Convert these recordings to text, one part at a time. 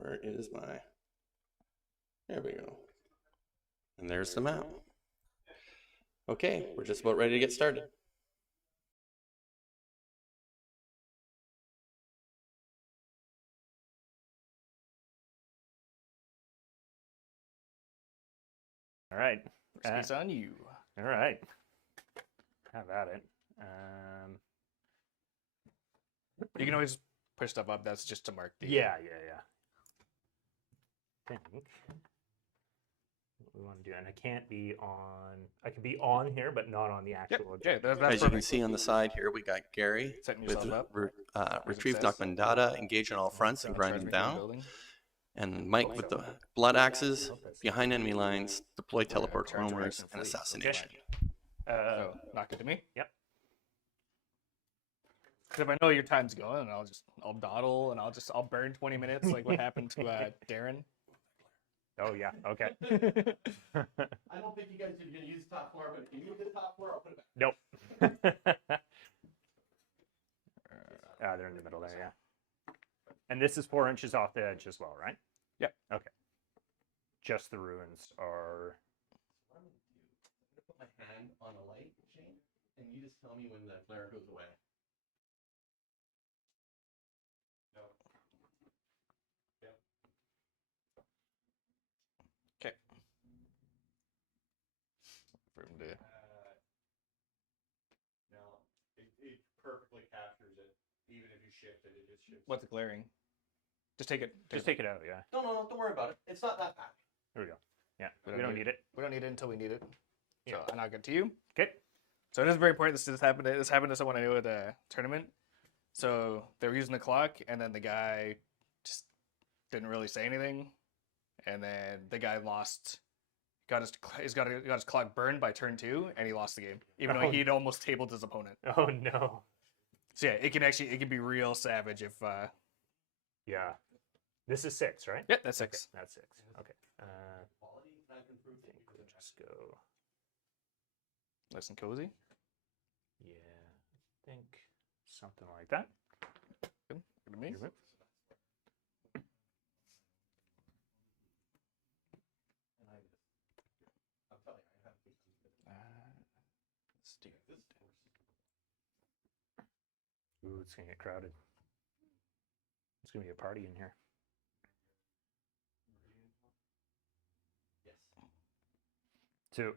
Where is my... There we go. And there's the map. Okay, we're just about ready to get started. All right. It's on you. All right. Have at it. You can always push stuff up. That's just to mark the. Yeah. I think what we want to do, and I can't be on. I can be on here, but not on the actual. Yep. Yeah, that's As you perfect. can see on the side here, we got Gary Setting with yourself up. retrieve Nachmund data, engage on all fronts, and grind them down. Building. And Mike with the blood axes, behind enemy lines, deploy teleport cloners, and assassination. So knock it to me. Yep. Because if I know your time's going, I'll dawdle and I'll burn 20 minutes like what happened to Darren. Oh yeah. Okay. I don't think you guys are going to use top floor, but if you need the top floor, I'll put it back. Nope. They're in the middle there, yeah. And this is 4 inches off the edge as well, right? Yep. Okay. Just the ruins are. What I'm going to do, I'm going to put my hand on a light, Shane, and you just tell me when the flare goes away. No. Yep. Okay. For him to. No, it perfectly captures it. Even if you shift it, it just shifts. What's glaring? Just take it. Just take it out, yeah. No, don't worry about it. It's not that bad. There we go. Yeah, we don't need it. We don't need it until we need it. Yeah. So I knock it to you. Okay. So it is very important. This happened to someone I knew at a tournament. So they were using the clock, and then the guy just didn't really say anything, and then the guy lost. Got his clock burned by turn 2, and he lost the game, even though he'd almost tabled his opponent. Oh no. So yeah, it can be real savage if. Yeah. This is 6, right? Yeah, that's 6. Okay, that's 6. Okay. Just go. Nice and cozy. Yeah, I think something like that. Good. Good to me. Your move. Let's do this. Ooh, it's gonna get crowded. It's gonna be a party in here. Yes. 2.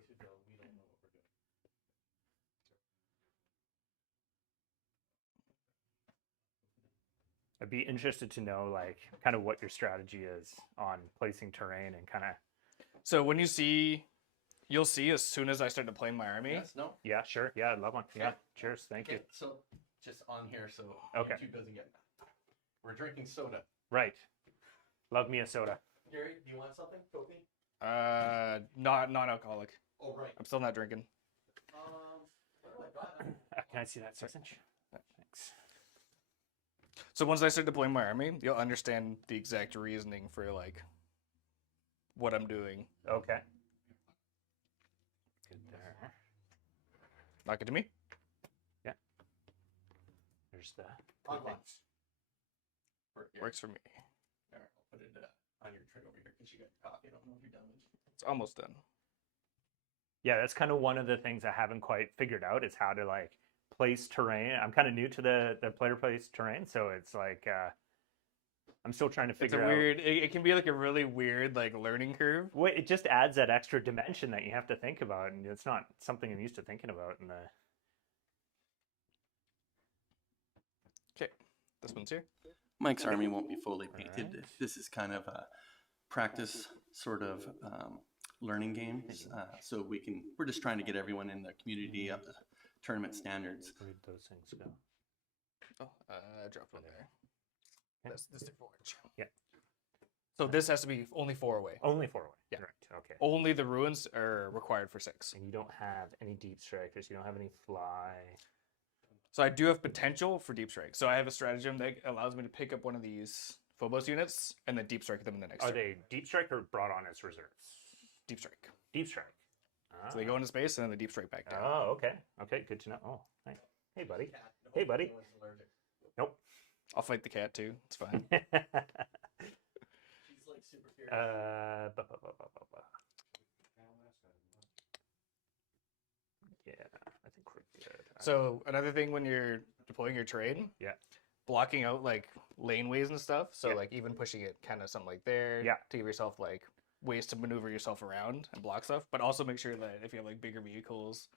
I'd be interested to know, like, kind of what your strategy is on placing terrain and kind of. So when you'll see as soon as I start to play my army. Yes, no. Yeah, sure. Yeah, I'd love one. Yeah, cheers. Thank you. So just on here, so Okay. YouTube doesn't get. We're drinking soda. Right. Love me a soda. Gary, do you want something? Coffee? Non-alcoholic. Oh right. I'm still not drinking. Where do I got it? Can I see that 6 inch? Thanks. So once I start deploying my army, you'll understand the exact reasoning for like what I'm doing. Okay. Good there. Knock it to me. Yeah. There's the. On two what? things. Works for me. All right, I'll put it on your tray over here because you got your coffee. I don't know if you're done with it. It's almost done. Yeah, that's kind of one of the things I haven't quite figured out is how to like place terrain. I'm kind of new to the player place terrain, so it's like I'm still trying to figure out. It can be like a really weird like learning curve. Wait, it just adds that extra dimension that you have to think about, and it's not something I'm used to thinking about in the. Okay, this one's here. Mike's army won't be fully painted. Alright. This is kind of a practice sort of learning game. So we're just trying to get everyone in the community up to tournament standards. Where did those things go? Oh, I dropped one there. Okay. This is 4 inch. Yeah. So this has to be only 4 away. Only 4 away. Yeah. Right. Okay. Only the ruins are required for 6. And you don't have any deep strikers. You don't have any fly. So I do have potential for deep strike. So I have a stratagem that allows me to pick up one of these Phobos units and then deep strike them in the next Are turn. they deep strike or brought on as reserves? Deep strike. Deep strike. So they go into space and then the deep strike back down. Oh, okay. Okay, good to know. Oh, hey, hey, buddy. Hey, buddy. Nope. I'll fight the cat too. It's fine. Yeah, I think we're good. So another thing when you're deploying your terrain, Yeah. blocking out like laneways and stuff. So Yeah. like even pushing it kind of something like there, Yeah. to give yourself like ways to maneuver yourself around and block stuff. But also make sure that if you have like bigger vehicles,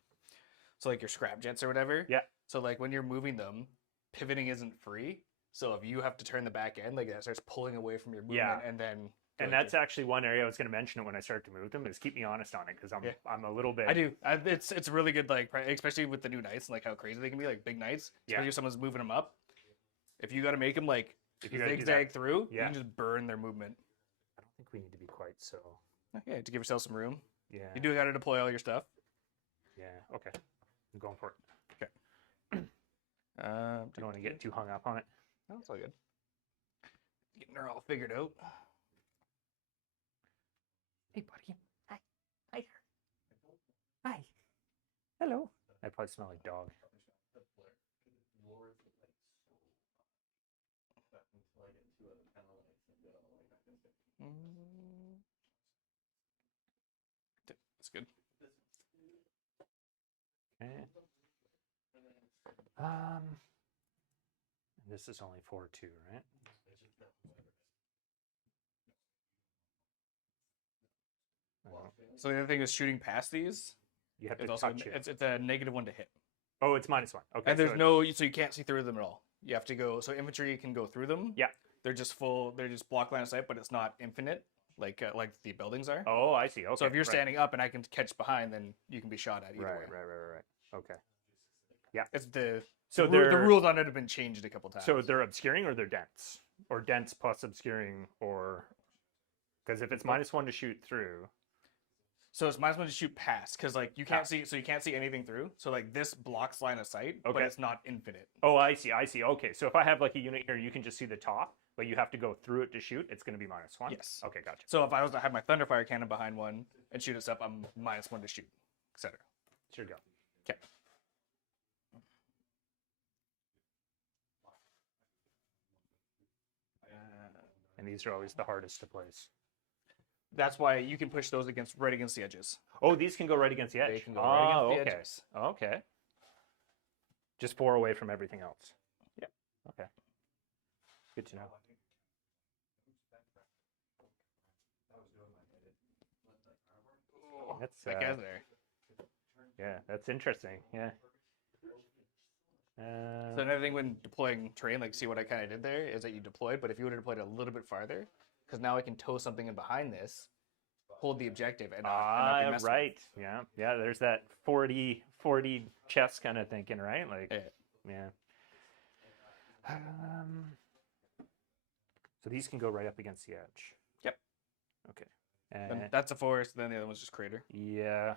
so like your scrap jets or whatever. Yeah. So like when you're moving them, pivoting isn't free. So if you have to turn the back end, like that starts pulling away from your movement, Yeah. and then. And that's actually one area I was going to mention when I start to move them is keep me honest on it because I'm a little bit. I do. It's really good, like especially with the new knights and like how crazy they can be, like big knights. Especially if someone's moving them up. If you got to make them like If you gotta do zigzag that. through, you Yeah. can just burn their movement. I don't think we need to be quite so. Yeah, to give yourself some room. Yeah. You do got to deploy all your stuff. Yeah. Okay. I'm going for it. I I don't want to get too hung up on it. No, it's all good. Getting her all figured out. Hey, buddy. Hi. Hi. Hi. Hello. I probably smell like dog. That's good. Okay. And this is only 4-2, right? So the other thing is shooting past these. You have to It's also touch it. it's a -1 to hit, Oh, it's -1. Okay. and there's so so you can't see through them at all. You have to go. So infantry can go through them. Yeah. They're just full. They're just block line of sight, but it's not infinite like the buildings are. Oh, I see. Okay. So if you're right. standing up and I can catch behind, then you can be shot at either way. Right. Okay. It's So the rules on it have been changed a couple times. So they're obscuring or they're dense, or dense plus obscuring, or because if it's -1 to shoot through. So it's -1 to shoot past because like you can't see, so you can't see anything through. So like this blocks line of sight, but Okay. it's not infinite. Oh, I see. Okay. So if I have like a unit here, you can just see the top, but you have to go through it to shoot. It's going to be -1. Yes. Okay, gotcha. So if I was to have my Thunderfire cannon behind one and shoot it up, I'm -1 to shoot, etc. Sure, go. Okay. And these are always the hardest to place. That's why you can push those right against the edges. Oh, these can go right against the edge. They can go right against the okay. edges. Okay. Just 4 away from everything else. Yep. Okay. Good to know. That's That guy's there. yeah, that's interesting. Yeah. So another thing when deploying terrain, like see what I kind of did there, is that you deployed, but if you would have deployed a little bit farther, because now I can tow something in behind this, hold the objective, and not be messed with. Right. Yeah. There's that 40 chess kind of thinking, right? Like, Yeah. So these can go right up against the edge. Yep. Okay. And that's a forest, then the other one's just crater. Yeah.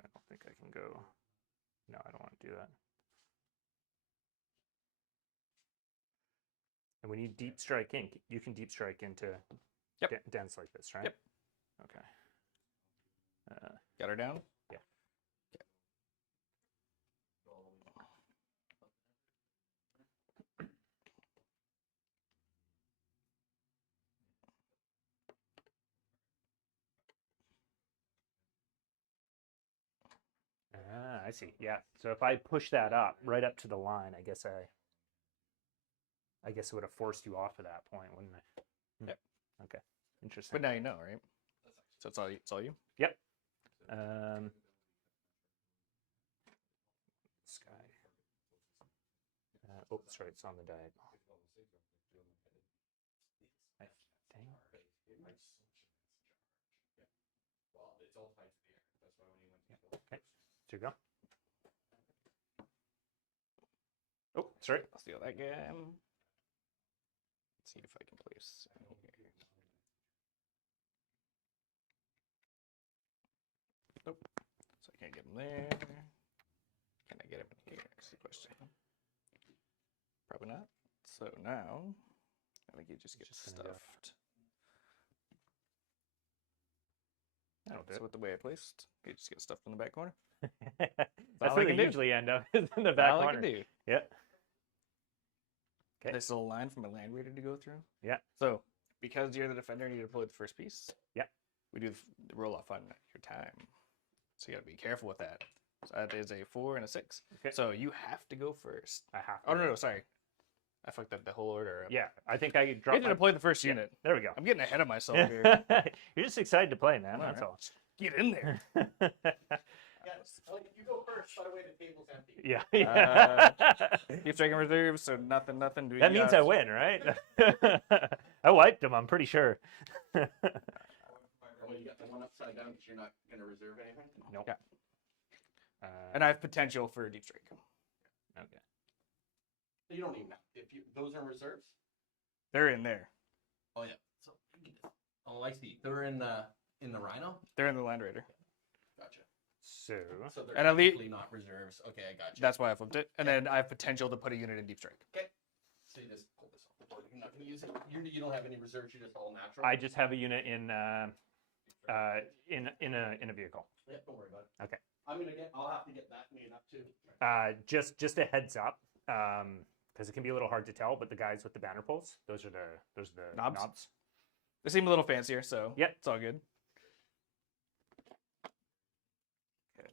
I don't think I can go. No, I don't want to do that. And when you deep strike in, you can deep strike into dens like this, right? Yep. Okay. Got her down? Yeah. I see. Yeah. So if I push that up right up to the line, I guess it would have forced you off at that point, wouldn't it? Yep. Okay. Interesting. But now you know, right? So it's all you. Yep. Sky. Oh, sorry, it's on the diagonal. I think. Okay. There you go. Oh, sorry. I'll steal that guy. Let's see if I can place. Nope. So I can't get him there. Can I get him in here? That's the question. Probably not. So now, I think he just gets stuffed. So with the way I placed, he just gets stuffed in the back corner. That's where they usually end up, is in the back corner. All I can do. Yeah. Okay. This little line for my land raider to go through. Yeah. So because you're the defender and you deploy the first piece. Yep. We do the roll off on your time, so you got to be careful with that. So that is a 4 and a 6. Okay. So you have to go first. I have to. Oh no, sorry, I fucked up the whole order. Yeah, I think I You dropped have to deploy the first unit. There we go. I'm getting ahead of myself here. You're just excited to play, man. That's Alright. all. Get in there. You go first. By the way, the table's empty. Yeah. Keep taking reserves, so nothing. Do That means I win, right? I wiped him, I'm pretty sure. Oh, you got the one upside down because you're not going to reserve anything? Nope. Yeah. Uh, And I have potential for deep strike. okay. So you don't even those are reserves? They're in there. Oh, yeah. So, oh, I see. They're in the Rhino? They're in the Land Raider. Gotcha. So, So they're And at least- technically not reserves. Okay, I got you. That's why I flipped it. And then I have potential to put a unit in deep strike. Okay. So you just pull this off the board. You're not going to use it. You don't have any reserves. You're just all natural. I just have a unit in a vehicle. Yeah, don't worry about it. Okay. I'll have to get that made up too. Just a heads up, because it can be a little hard to tell. But the guys with the banner poles, those are the Knobs? They seem a little fancier, so Yep. it's all good. Okay.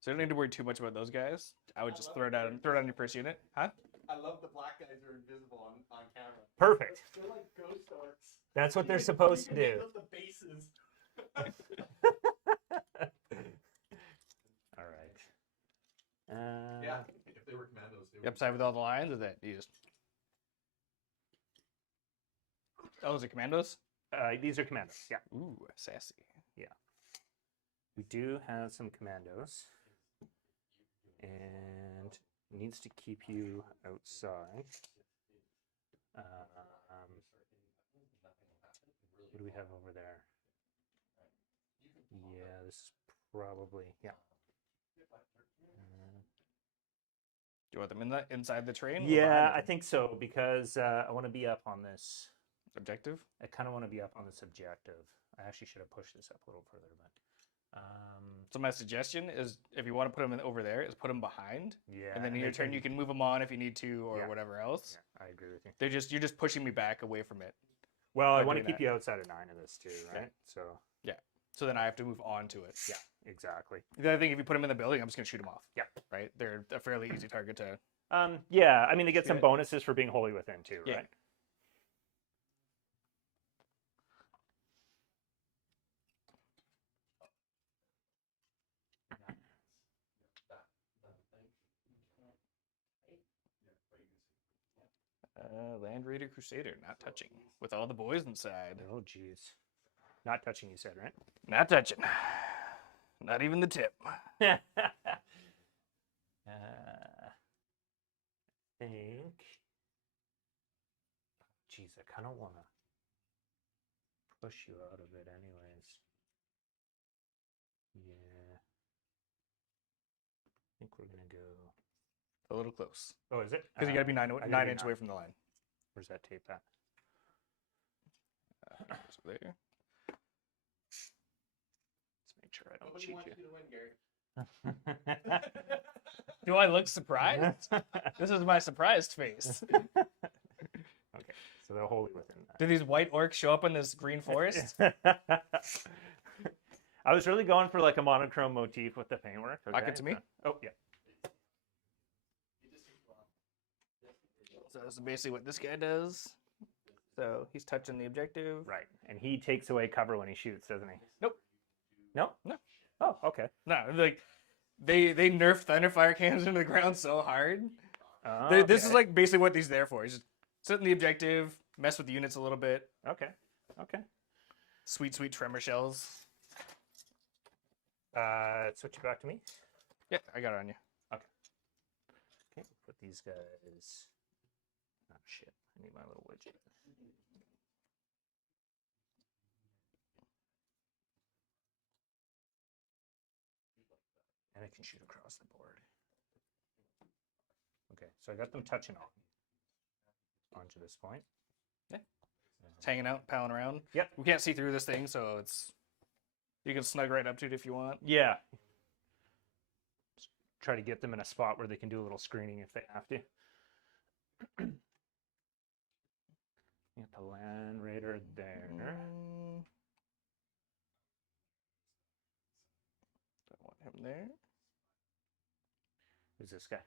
So you don't need to worry too much about those guys. I would just throw it on your first unit. Huh? I love the black guys are invisible on camera. Perfect. They're like ghost orcs. That's what they're supposed to do. The bases. All right. Yeah, if they were commandos, they You upside with all the lines, or that you just? Oh, is it commandos? These are commandos. Yeah. Ooh, sassy. We do have some commandos, and needs to keep you outside. What do we have over there? Yeah, this is probably Do you want them inside the train? or Yeah, behind I it? think so because I want to be up on this. Objective. I kind of want to be up on this objective. I actually should have pushed this up a little further, but So my suggestion is, if you want to put them over there, is put them behind, yeah. and then in they your turn can- you can move them on if you need to, or Yeah. whatever else. Yeah, I agree with you. You're just pushing me back away from it. Well, I by want to doing keep that. you outside of 9 of this too, right? Yeah. So So then I have to move on to it. yeah, exactly. The other thing, if you put them in the building, I'm just gonna shoot them off. Yeah. Right. They're a fairly easy target to. Yeah, I mean they get some Yeah. bonuses for being wholly within too, Yeah. right? Land Raider Crusader, not touching, with all the boys inside. Oh, jeez. Not touching, you said, right? Not touching. Not even the tip. I think. Jeez, I kind of want to push you out of it, anyways. Yeah. I think we're gonna go. A little close. Oh, is it? Because you got to be I gotta nine be inches away from the line. Where's that tape at? So there. Let's make sure I don't Nobody cheat wants you. you to win, Gary. Do I look surprised? This is my surprised face. Okay, so they're wholly within Do these white orcs show up in this green forest? that. I was really going for like a monochrome motif with the paintwork. Back it to me? Oh yeah. So this is basically what this guy does. So he's touching the objective. Right, and he takes away cover when he shoots, doesn't he? Nope. No. No. Oh, okay. No, like they nerf thunderfire cannons into the ground so hard. Oh, This is okay. like basically what these there for. He's just sit in the objective, mess with the units a little bit. Okay. Okay. Sweet tremor shells. Switch it back to me. Yeah, I got it on you. Okay, put these guys. Oh shit! I need my little widget. And I can shoot across the board. Okay, so I got them touching onto this point. It's hanging out, palling around. Yep. We can't see through this thing, so it's you can snug right up to it if you want. Yeah. Just try to get them in a spot where they can do a little screening if they have to. You got the Land Raider there. Don't want him there. Who's this guy?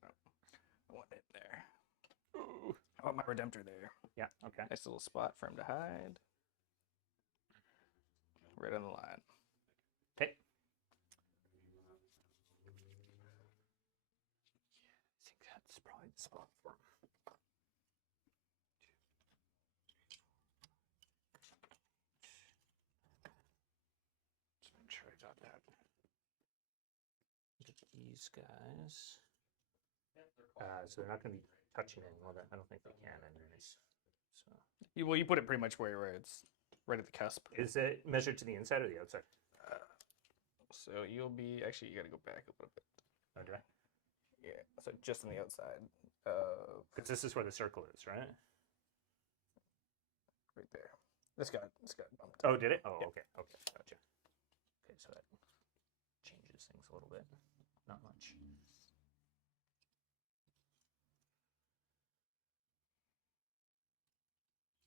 No, I want him there. Ooh. I want my Redemptor there. Yeah, okay. Nice little spot for him to hide. Right on the line. Okay. I think that's probably the spot for him. Just make sure I got that. Look at these guys. So they're not going to be touching it. Well, I don't think they can anyways. So. You put it pretty much where it's right at the cusp. Is it measured to the inside or the outside? So you'll be, actually, you got to go back a little bit. Oh, do I? Yeah, so just on the outside. Because this is where the circle is, right? Right there. This got bumped. Oh, did it? Oh, Yeah. okay. Okay, gotcha. Okay, so that changes things a little bit. Not much.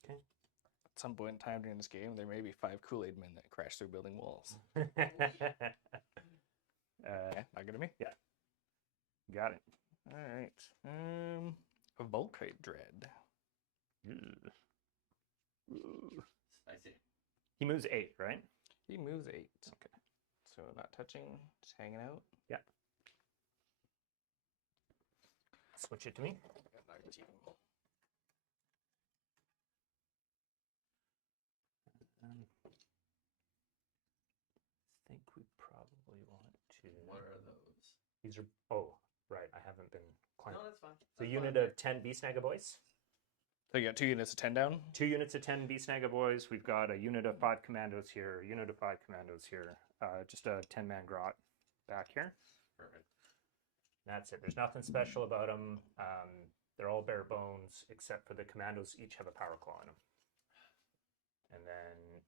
Okay. At some point in time during this game, there may be 5 Kool-Aid men that crash through building walls. Okay, not good at me. Yeah. Got it. All right. A Volkite Dread. Spicy. He moves 8, right? He moves 8. Okay. So not touching, just hanging out. Yeah. Switch it to me. I think we probably want to. What are those? These are. Oh, right. I haven't been climbing. No, that's fine. The That's unit fine. of 10 Beast Naga boys. So you got 2 units of 10 down. 2 units of 10 Beast Naga boys. We've got a unit of 5 commandos here. A unit of 5 commandos here. Just a 10-man grot back here. Perfect. That's it. There's nothing special about them. They're all bare bones, except for the commandos each have a power claw in them. And then,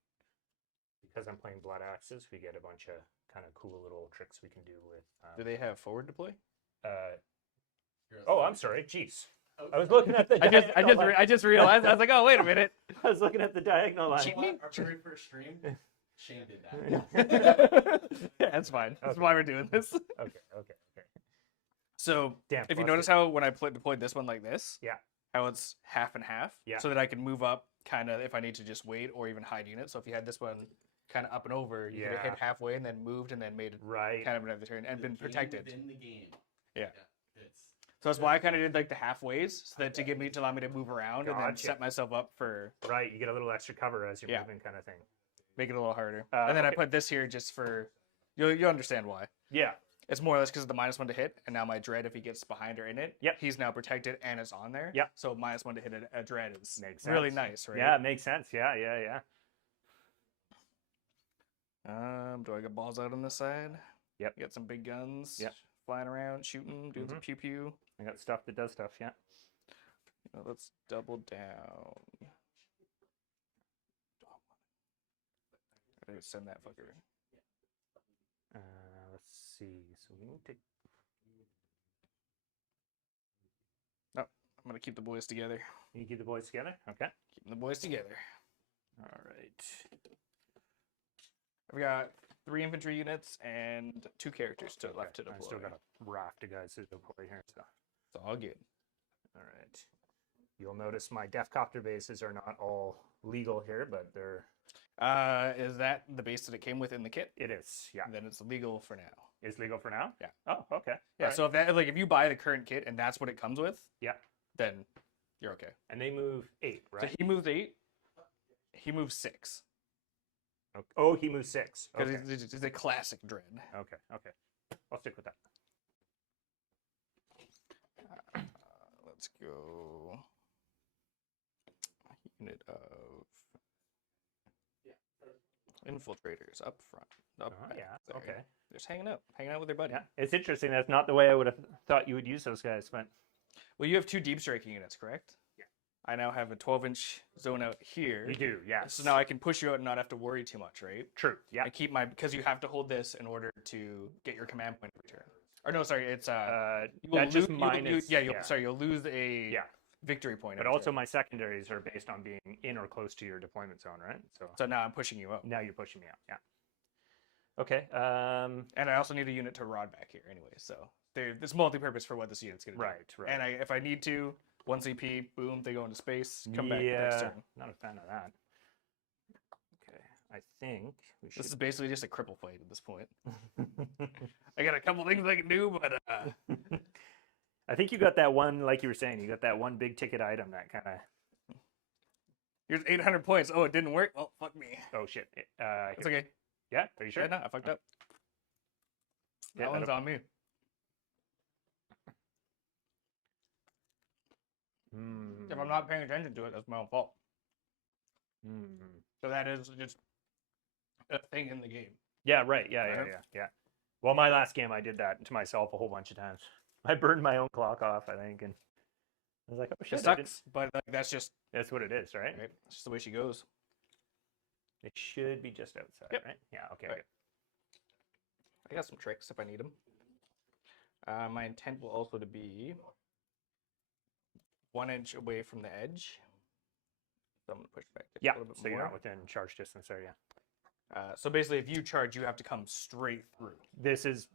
because I'm playing Blood Axes, we get a bunch of kind of cool little tricks we can do with. Do they have forward deploy? Oh, I'm sorry. Jeez. I was looking at the. I just realized. I was like, oh, wait a minute. I was looking at the diagonal line. Cheat me? Our very first stream, Shane did that. Yeah, that's fine. That's why we're doing this. Okay. So, Damn. if you notice how when I deployed this one like this, Yeah. how it's half and half, Yeah. so that I can move up kind of if I need to just wait or even hide units. So if you had this one kind of up and over, you could have Yeah. hit halfway and then moved and then made it Right. kind of another turn and been protected. Within the game. Yeah. It's So that's why I kind of did like the halfways, so that to allow me to move around and then Gotcha. set myself up for Right. You get a little extra cover as you're Yeah. moving, kind of thing. make it a little harder. And then I okay. put this here just for you'll understand why. Yeah. It's more or less because of the -1 to hit, and now my dread, if he gets behind or in it, Yep. he's now protected and it's on there. Yep. So -1 to hit a dread is Makes really sense. nice, right? Yeah, it makes sense. Yeah. Do I get balls out on this side? Yep. You got some big guns. Yep. Flying around, shooting, doing some Mhm. pew pew. I got stuff that does stuff. Yeah. Let's double down. Let's send that fucker. Let's see. So we need to. No, I'm gonna keep the boys together. You keep the boys together. Okay. Keeping the boys together. All right. I've got 3 infantry units and 2 characters left to deploy. I still got a raft of guys to deploy here. So. It's all good. All right. You'll notice my Death Copter bases are not all legal here, but they're. Is that the base that it came with in the kit? It is. Yeah. Then it's legal for now. It's legal for now. Yeah. Oh, okay. Yeah. All right. So if you buy the current kit and that's what it comes with, Yeah. then you're okay. And they move 8, right? So he moves 8. He moves 6 Okay. Oh, he moves 6. because Okay. it's a classic dread. Okay. I'll stick with that. Let's go. Unit of infiltrators up front. Up back Yeah. there. Okay. They're just hanging out with their buddy. Yeah. It's interesting. That's not the way I would have thought you would use those guys, but. Well, you have 2 deep striking units, correct? Yeah. I now have a 12-inch zone out here. You do, yes. So now I can push you out and not have to worry too much, right? True. Yeah. I keep because you have to hold this in order to get your command point every turn. Or no, sorry, it's That you will just lose, minus. you'll lose a Yeah. victory point. But also my secondaries are based on being in or close to your deployment zone, right? So now I'm pushing you up. Now you're pushing me out. Yeah. Okay. And I also need a unit to rod back here anyway. So it's multi-purpose for what this unit's going to do. Right. And if I need to, 1 CP, boom, they go into space, come back next turn. Not a fan of that. Okay. I think we should... This is basically just a cripple fight at this point. I got a couple things I can do, but... I think you got that one, like you were saying, you got that one big ticket item that kind of... Here's 800 points. Oh, it didn't work? Oh, fuck me. Oh, shit. It's okay. Yeah? Are you sure? Yeah, no, I fucked up. That one's on me. If I'm not paying attention to it, that's my own fault. So that is just a thing in the game. Yeah, right. Yeah. Well, my last game, I did that to myself a whole bunch of times. I burned my own clock off, I think, and I was like, "Oh shit!" It sucks, but like, that's what it is, right? It's just the way she goes. It should be just outside, Yep. right? Yeah. Okay. Right. Good. I got some tricks if I need them. My intent will also to be 1 inch away from the edge. So I'm gonna push back just Yeah. a little bit So more. you're not within charge distance there, yeah. So basically, if you charge, you have to come straight through. This is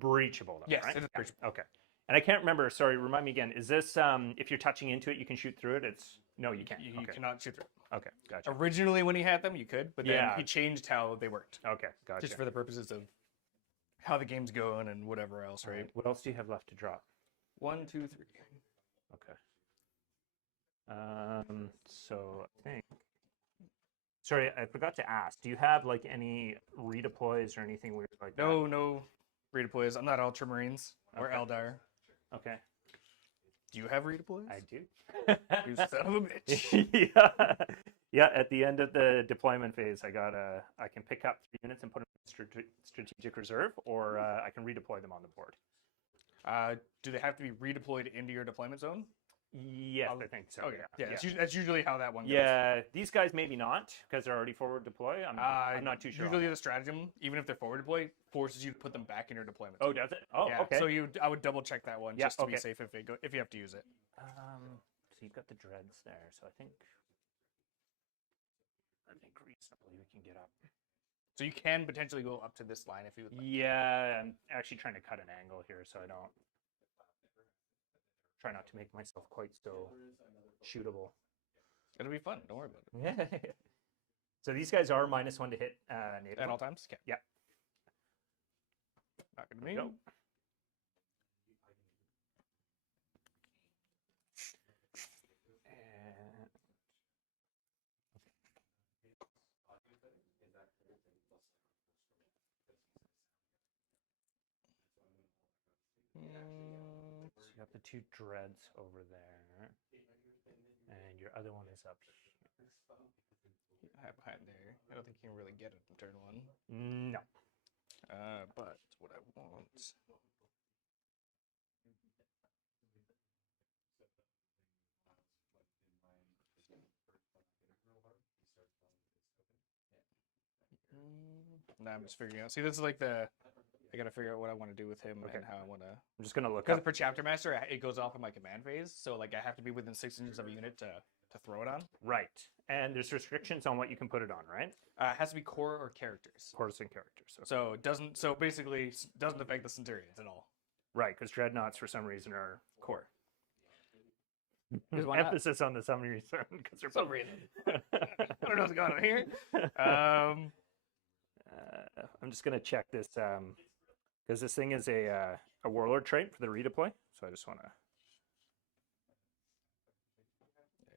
breachable, though, Yes, right? it is Yeah. breachable. Okay. And I can't remember. Sorry, remind me again. Is this if you're touching into it, you can shoot through it? It's no, you can't. You Okay. cannot shoot through. Okay, gotcha. Originally, when he had them, you could, but then Yeah. he changed how they worked, Okay, gotcha. just for the purposes of how the game's going and whatever else, All right? What else do you have left to drop? 1, 2, 3. Okay. So I think. Sorry, I forgot to ask. Do you have like any redeploys or anything weird like that? No redeploys. I'm not Ultramarines or Okay. Eldar. Okay. Do you have redeploys? I do. You son of a bitch. Yeah. At the end of the deployment phase, I can pick up 3 units and put them in strategic reserve, or I can redeploy them on the board. Do they have to be redeployed into your deployment zone? Yes, I think so. Okay. Yeah. That's usually how that one goes. Yeah, these guys maybe not because they're already forward deploy. I'm not too sure. Usually the stratagem, even if they're forward deploy, forces you to put them back in your deployment. Oh, does it? Oh, yeah. okay. So I would double check that one Yeah, just to okay. be safe if you have to use it. So you've got the dreads there. So I think reasonably we can get up. So you can potentially go up to this line if you would like. Yeah, I'm actually trying to cut an angle here so I don't try not to make myself quite so shootable. It'll be fun. Don't worry about it. Yeah. So these guys are -1 to hit native At all times? Okay. Yeah. Not gonna be. Go. So you got the 2 dreads over there, and your other one is up here. Behind there. I don't think you can really get it in turn 1. No. But what I want. No, I'm just figuring out. See, this is like I gotta figure out what I want to do with him and how I want to. I'm just gonna look Because up. for Chapter Master, it goes off in my command phase, so like I have to be within 6 inches of a unit to throw it on. Right, and there's restrictions on what you can put it on, right? It has to be core or characters. Cores and characters. Okay. So it doesn't. So basically, doesn't affect the Centurions at all. Right, because dreadnoughts for some reason are Core. Emphasis on the some reason because they're Some reason. I don't know what's going on here. I'm just gonna check this because this thing is a warlord trait for the redeploy. So I just want to.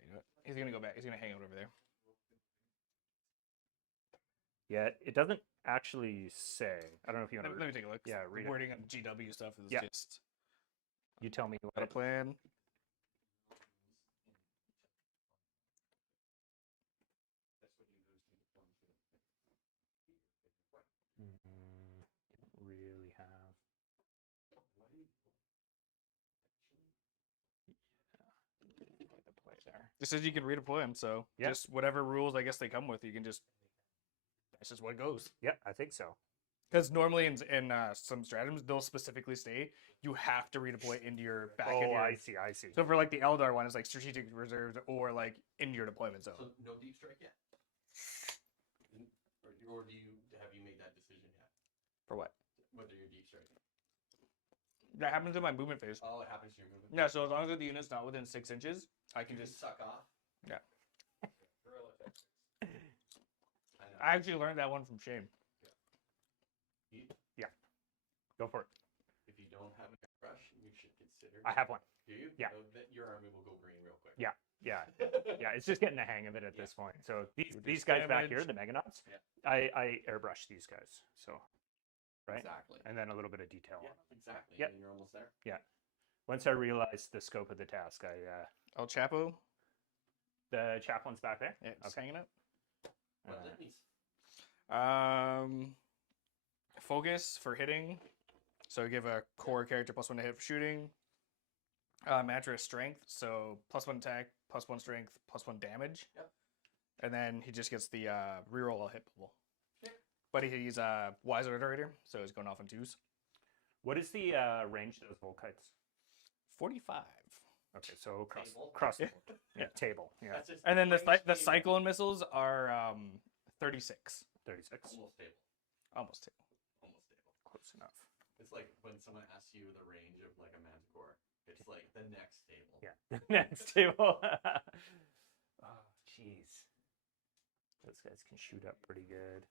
You know what? He's gonna go back. He's gonna hang out over there. Yeah, it doesn't actually say. I don't know if you want Let to. me take a look. Yeah, read the it. wording on GW stuff is Yeah. just You tell me got what a plan. Don't really have. The play there. It says you can redeploy him, so Yeah. just whatever rules I guess they come with, you can just. That's just what goes. Yeah, I think so. Because normally in some stratagems, they'll specifically say you have to redeploy into your back. Oh, into your... I see. I see. So for like the Eldar one, it's like strategic reserves or like in your deployment zone. So no deep strike yet? Or have you made that decision yet? For what? Whether you're deep striking? That happens in my movement phase. Oh, it happens to your movement. Yeah, so as long as the unit's not within 6 inches, I can You just. suck off. Yeah. I know. I actually learned that one from Shane. Yeah. Go for it. If you don't have an airbrush, you should consider. I have one. Do you? Yeah. Your army will go green real quick. Yeah. Yeah. Yeah. It's just getting the hang of it at this point. So these guys back here, the Meganauts, I airbrush these guys. So, right? Exactly. And then a little bit of detail. Yeah, exactly. Yep. And you're almost there. Yeah. Once I realized the scope of the task, El Chapo. the chaplain's back there. Yeah, it's hanging out. What enemies? Focus for hitting. So give a core character +1 to hit for shooting. Mattress strength. So +1 attack, +1 strength, +1 damage. Yep. And then he just gets the reroll a hit bubble. Yep. But he's a wiser iterator, so he's going off in 2s. What is the range of those Volkites? 45. Okay, so Table. cross the board. Yeah, table. Yeah, That's just And then the range the table. cyclone missiles are 36. 36. Almost stable. Almost table. Almost stable. Close enough. It's like when someone asks you the range of like a manticore. It's like the next table. Yeah. Next table. Oh, jeez. Those guys can shoot up pretty good.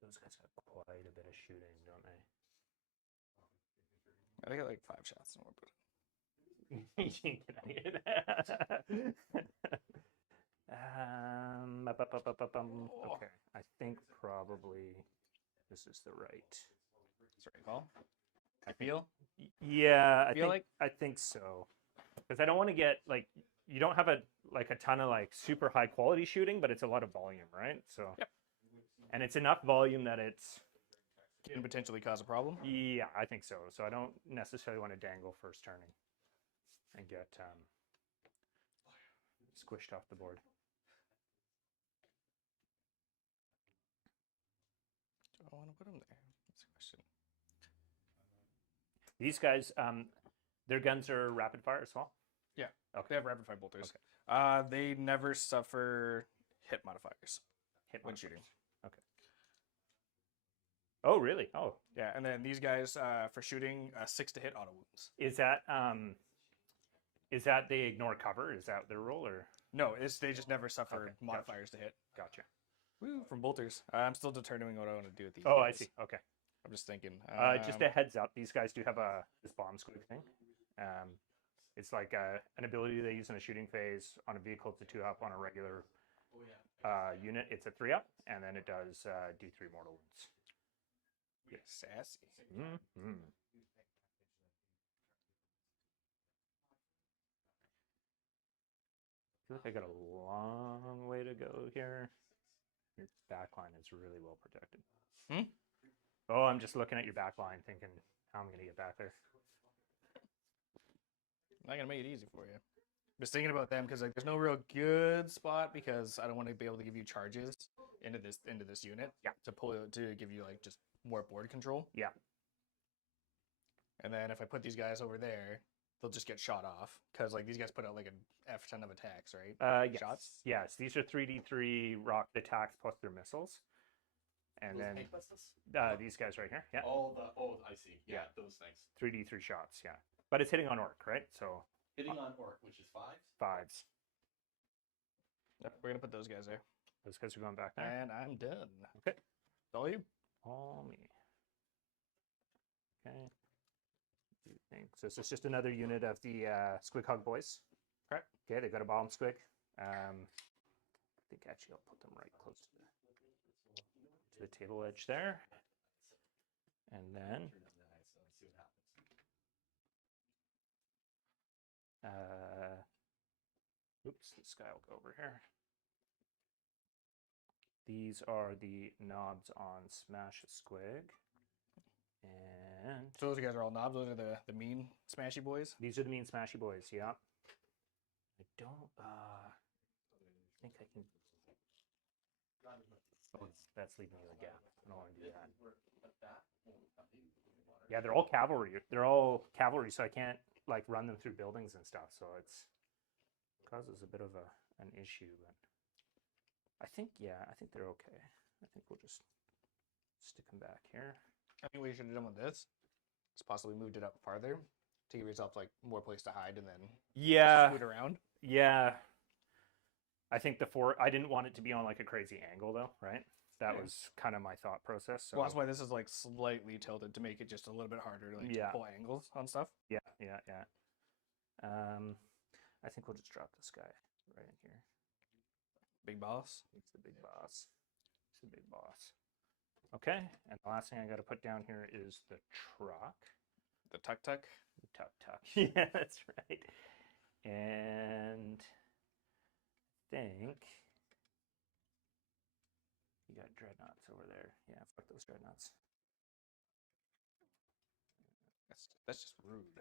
Those guys got quite a bit of shooting, don't they? I got like 5 shots in one, but Okay, I think probably this is the right. that's right call. I feel. Yeah, Feel like? I think so. Because I don't want to get like you don't have a ton of like super high quality shooting, but it's a lot of volume, right? So Yep. And it's enough volume that it's Can potentially cause a problem. yeah, I think so. So I don't necessarily want to dangle first turning and get squished off the board. Do I want to put him there? That's a question. These guys, their guns are rapid fire as well. Yeah. Okay. They have rapid fire bolters. Okay. They never suffer hit modifiers Hit when modifiers. shooting. Okay. Oh, really? Oh, Yeah, and then these guys for shooting 6 to hit auto wounds. is that they ignore cover? Is that their rule or? No, they just never suffer Okay, gotcha. modifiers to hit. Gotcha. Woo, from bolters. I'm still determining what I want to do with these. Oh, I guys. see. Okay. I'm just thinking. Just a heads up, these guys do have this bomb squig thing. It's like an ability they use in a shooting phase on a vehicle. It's a 2-up on a regular Oh yeah. unit. It's a 3-up, and then it does do 3 mortal wounds. Sassy. Mm-hmm. I feel like I got a long way to go here. Your backline is really well protected. Hmm? Oh, I'm just looking at your backline thinking how I'm going to get back there. I'm not gonna make it easy for you. Just thinking about them because like there's no real good spot because I don't want to be able to give you charges into this unit. Yeah. To give you like just more board control. Yeah. And then if I put these guys over there, they'll just get shot off because like these guys put out like an F ton of attacks, right? Yes. Shots? Yes, these are 3d3 rocket attacks plus their missiles. And Those then tank buses? these guys right here. Yeah. Oh, I see. Yeah, Yeah. those things. 3d3 shots. Yeah. But it's hitting on orc, right? So Hitting on orc, which is 5s. 5s. Yep, we're gonna put those guys there. Those guys are going back there. And I'm done. Okay. All you. All me. Okay. Do you think so? This is just another unit of the Squig Hug boys. Correct. Okay, they got a bomb squig. I think actually I'll put them right close to the table edge there. And then Turn on the ice and see what happens. oops, this guy will go over here. These are the knobs on Smash Squig. And So those guys are all knobs. Those are the mean smashy boys. these are the mean smashy boys, yeah. I don't think I can Oh, that's leaving you a gap. I don't want to do that. Yeah, they're all cavalry. They're all cavalry, so I can't like run them through buildings and stuff. So it's causes a bit of an issue. But I think I think they're okay. I think we'll just stick them back here. I think we should have done with this. Just possibly moved it up farther to give yourself like more place to hide and then scoot around. Yeah. I think I didn't want it to be on like a crazy angle though, right? That was kind of my thought process. So Well, that's why this is like slightly tilted to make it just a little bit harder to like to pull angles on stuff. Yeah. I think we'll just drop this guy right in here. Big boss. He's the big boss. He's the big boss. Okay, and the last thing I got to put down here is the truck. The tuk-tuk. The tuk-tuk. Yeah, that's right. And I think you got dreadnoughts over there. Yeah, fuck those dreadnoughts. That's just rude.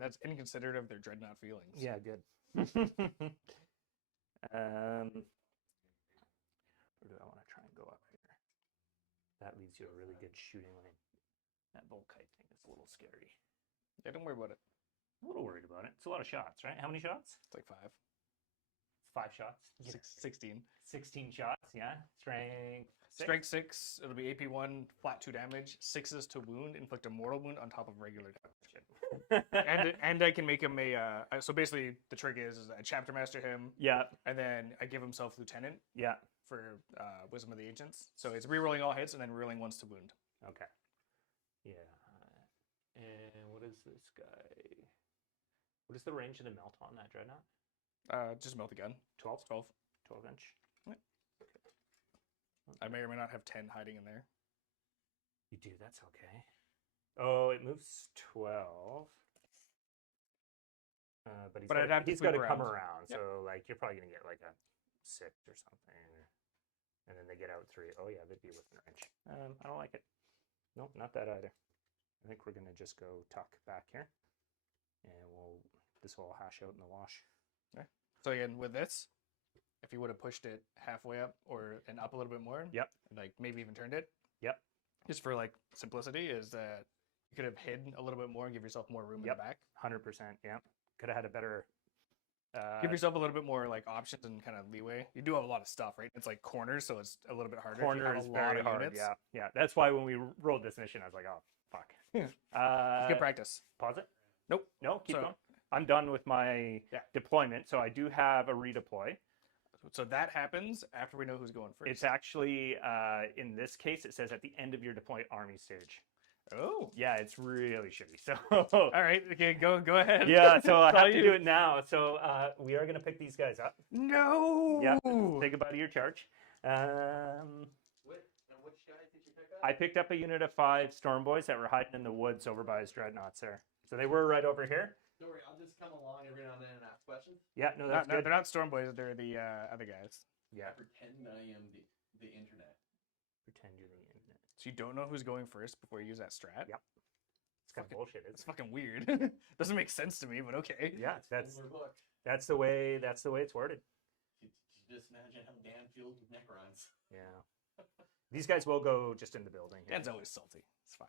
That's inconsiderate of their dreadnought feelings. Yeah, good. Where do I want to try and go up here? That leaves you a really good shooting lane. That Volkite thing is a little scary. Yeah, don't worry about it. I'm a little worried about it. It's a lot of shots, right? How many shots? It's like 5. It's 5 shots. 16. 16 shots, yeah. Strength 6. Strength 6. It'll be AP 1, flat 2 damage. 6s to wound, inflict a mortal wound on top of regular damage. and I can make him so basically the trick is I chapter master him. Yeah. And then I give himself lieutenant. Yeah. For Wisdom of the Ancients. So it's rerolling all hits and then rerolling once to wound. Okay. Yeah. And what is this guy? What is the range of the melt on that dreadnought? Just melt the gun. 12? 12 inch. Yeah. Okay. I may or may not have 10 hiding in there. You do, that's okay. Oh, it moves 12. But he's got to come around. Yep. So like you're probably gonna get like a 6 or something. And then they get out 3. Oh yeah, they'd be within range. I don't like it. Nope, not that either. I think we're gonna just go tuck back here. And this will all hash out in the wash. Okay. So again, with this, if you would have pushed it halfway up and up a little bit more, yep, like maybe even turned it, yep, just for like simplicity, is that you could have hidden a little bit more and give yourself more room in the back. 100%. Yeah, could have had a better. Give yourself a little bit more like options and kind of leeway. You do have a lot of stuff, right? It's like corners, so it's a little bit harder. Corner is very hard. Units. Yeah. That's why when we rolled this mission, I was like, oh fuck. It's good practice. Pause it. Nope. No, keep going. I'm done with my deployment, so I do have a redeploy. So that happens after we know who's going first. It's actually in this case, it says at the end of your deployed army stage. Oh. Yeah, it's really shitty. So all right, okay, go ahead. Yeah, so I have to do it now. So we are gonna pick these guys up. No. Yeah. Take a bite of your charge. Which guy did you pick up? I picked up a unit of 5 storm boys that were hiding in the woods over by his dreadnoughts there. So they were right over here. Don't worry, I'll just come along every now and then and ask questions. Yeah, no, that's good. They're not storm boys. They're the other guys. Yeah. I pretend that I am the internet. Pretend you're the internet. So you don't know who's going first before you use that strat? Yep. It's kind of bullshit. It's fucking weird. Doesn't make sense to me, but okay. Yeah, that's Overbooked. the way it's worded. You just imagine how Dan feels with Necrons. Yeah. These guys will go just in the building. Dan's always salty. It's fine.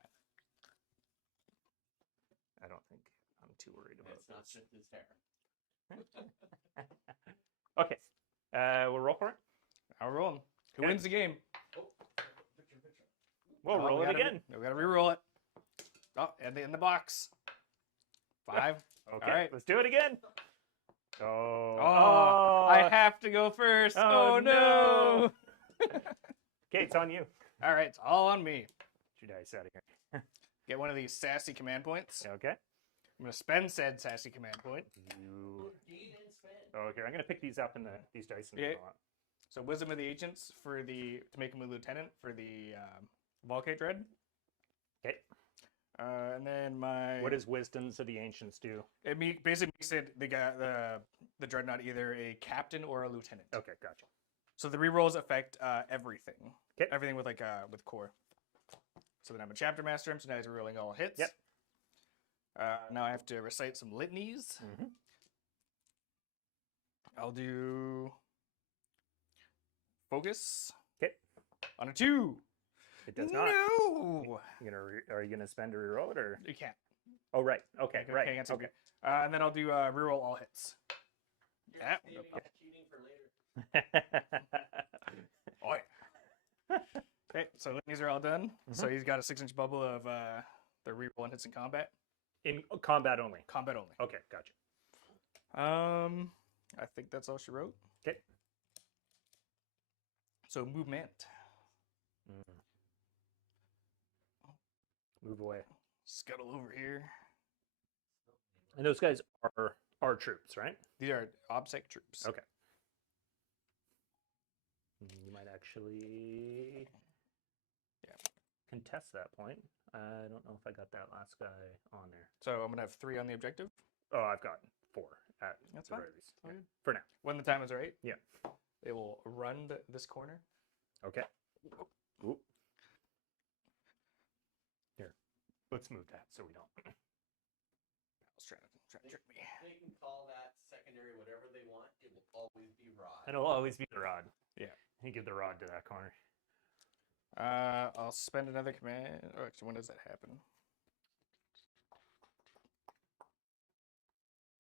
I don't think I'm too worried about It's not just his hair. Okay. We'll roll for it. I'll roll him. Who wins the game? Oh, picture. We'll roll it again. We gotta re-roll it. Oh, and in the box. 5. Okay. All right. Let's do it again. Oh, I have to go first. Oh no. Okay, it's on you. All right, it's all on me. Get your dice out of here. Get one of these sassy command points. Okay. I'm gonna spend said sassy command point. Okay, I'm gonna pick these up in these dice. Okay. So Wisdom of the Ancients to make him a lieutenant for the Volkite Dread. Okay. And then what does Wisdoms of the Ancients do? It basically makes it the Dreadnought either a captain or a lieutenant. Okay, gotcha. So the rerolls affect everything. Okay. Everything with with core. So then I'm a chapter master him, so now he's rerolling all hits. Yep. Now I have to recite some litanies. Mm-hmm. I'll do focus. On a 2. It does not. No. Are you gonna spend a reroll it or? You can't. Oh right. Okay. Okay, Right. cancel. Okay. And then I'll do reroll all hits. Yeah. cheating for later. Oh, yeah. Okay, so these are all done. So he's got a 6-inch bubble of the reroll and hits in combat. In combat only. Combat only. Okay, gotcha. I think that's all she wrote. Okay. So movement. Move away. Scuttle over here. And those guys are our troops, right? These are OBSEC troops. Okay. You might actually contest that point. I don't know if I got that last guy on there. So I'm gonna have 3 on the objective. Oh, I've got 4 at That's the fine. very least. All good. For now. When the time is right, Yeah. they will run this corner. Okay. Ooh. Here. Let's move that so we don't. I was trying to trick me. They can call that secondary whatever they want. It will always be rod. It'll always be the rod. Yeah. You give the rod to that corner. I'll spend another command. Oh, actually, when does that happen?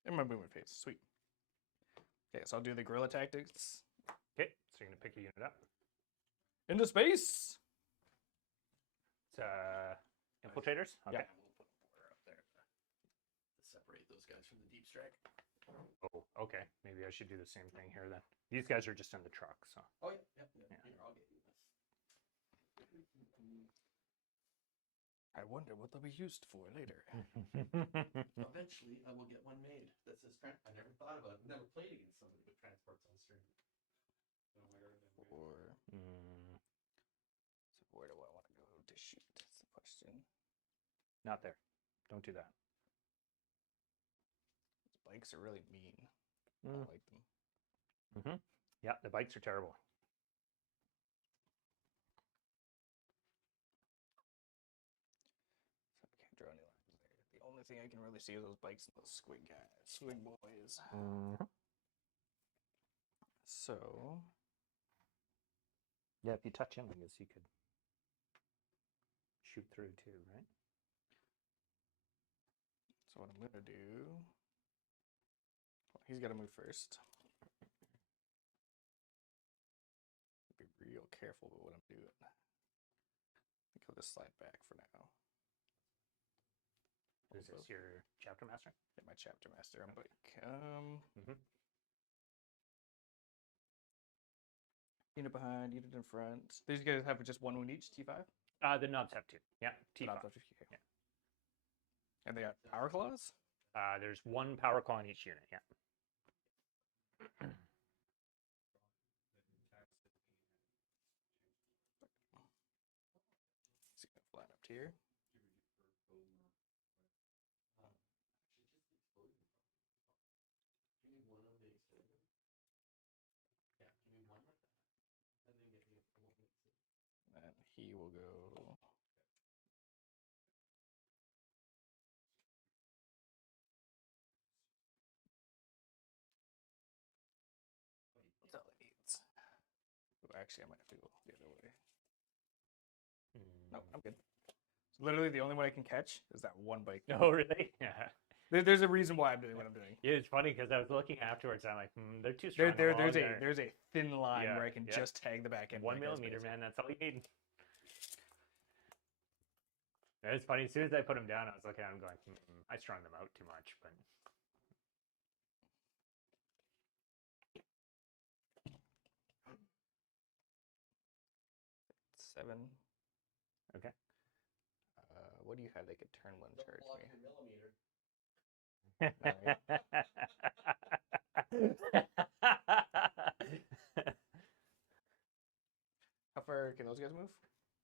In my movement phase. Sweet. Okay, so I'll do the guerrilla tactics. Okay, so you're gonna pick a unit up. Into space. It's infiltrators. Okay. Yeah. We'll put a border up there to separate those guys from the deep strike. Oh, okay. Maybe I should do the same thing here then. These guys are just in the truck, so. Oh yeah, yeah. Yeah. Here, I'll get you this. I wonder what they'll be used for later. Eventually, I will get one made that says trans. I never thought about it. Never played against somebody with transports on stream. Or so where do I want to go to shoot? That's the question. Not there. Don't do that. These bikes are really mean. I don't like them. Yeah, the bikes are terrible. So I can't draw any lines there. The only thing I can really see is those bikes and those squig guys, squig boys. So Yeah, if you touch him, I guess you could shoot through too, right? So what I'm gonna do? Well, he's got to move first. Be real careful with what I'm doing. I think I'll just slide back for now. Is this your chapter master? Get my chapter master on bike. Unit behind, unit in front. These guys have just 1 wound each. T5. The knobs have 2. Yeah, The T5. knobs have 50. Yeah. And they got power claws. There's 1 power claw in each unit. Yeah. See, flat up here. And he will go. That's all it needs. Oh, actually, I might have to go the other way. No, I'm good. So literally, the only one I can catch is that one bike. Oh, really? Yeah. There's a reason why I'm doing what I'm doing. Yeah, it's funny because I was looking afterwards. I'm like, they're too strong. There's a thin line Yeah, where I can yeah. just tag the back end. 1 millimeter, man. That's all you need. Yeah, it's funny. As soon as I put him down, I was looking at him going, I strung them out too much, but. 7. Okay. What do you have? They could turn 1 charge me. Millimeter. How far can those guys move?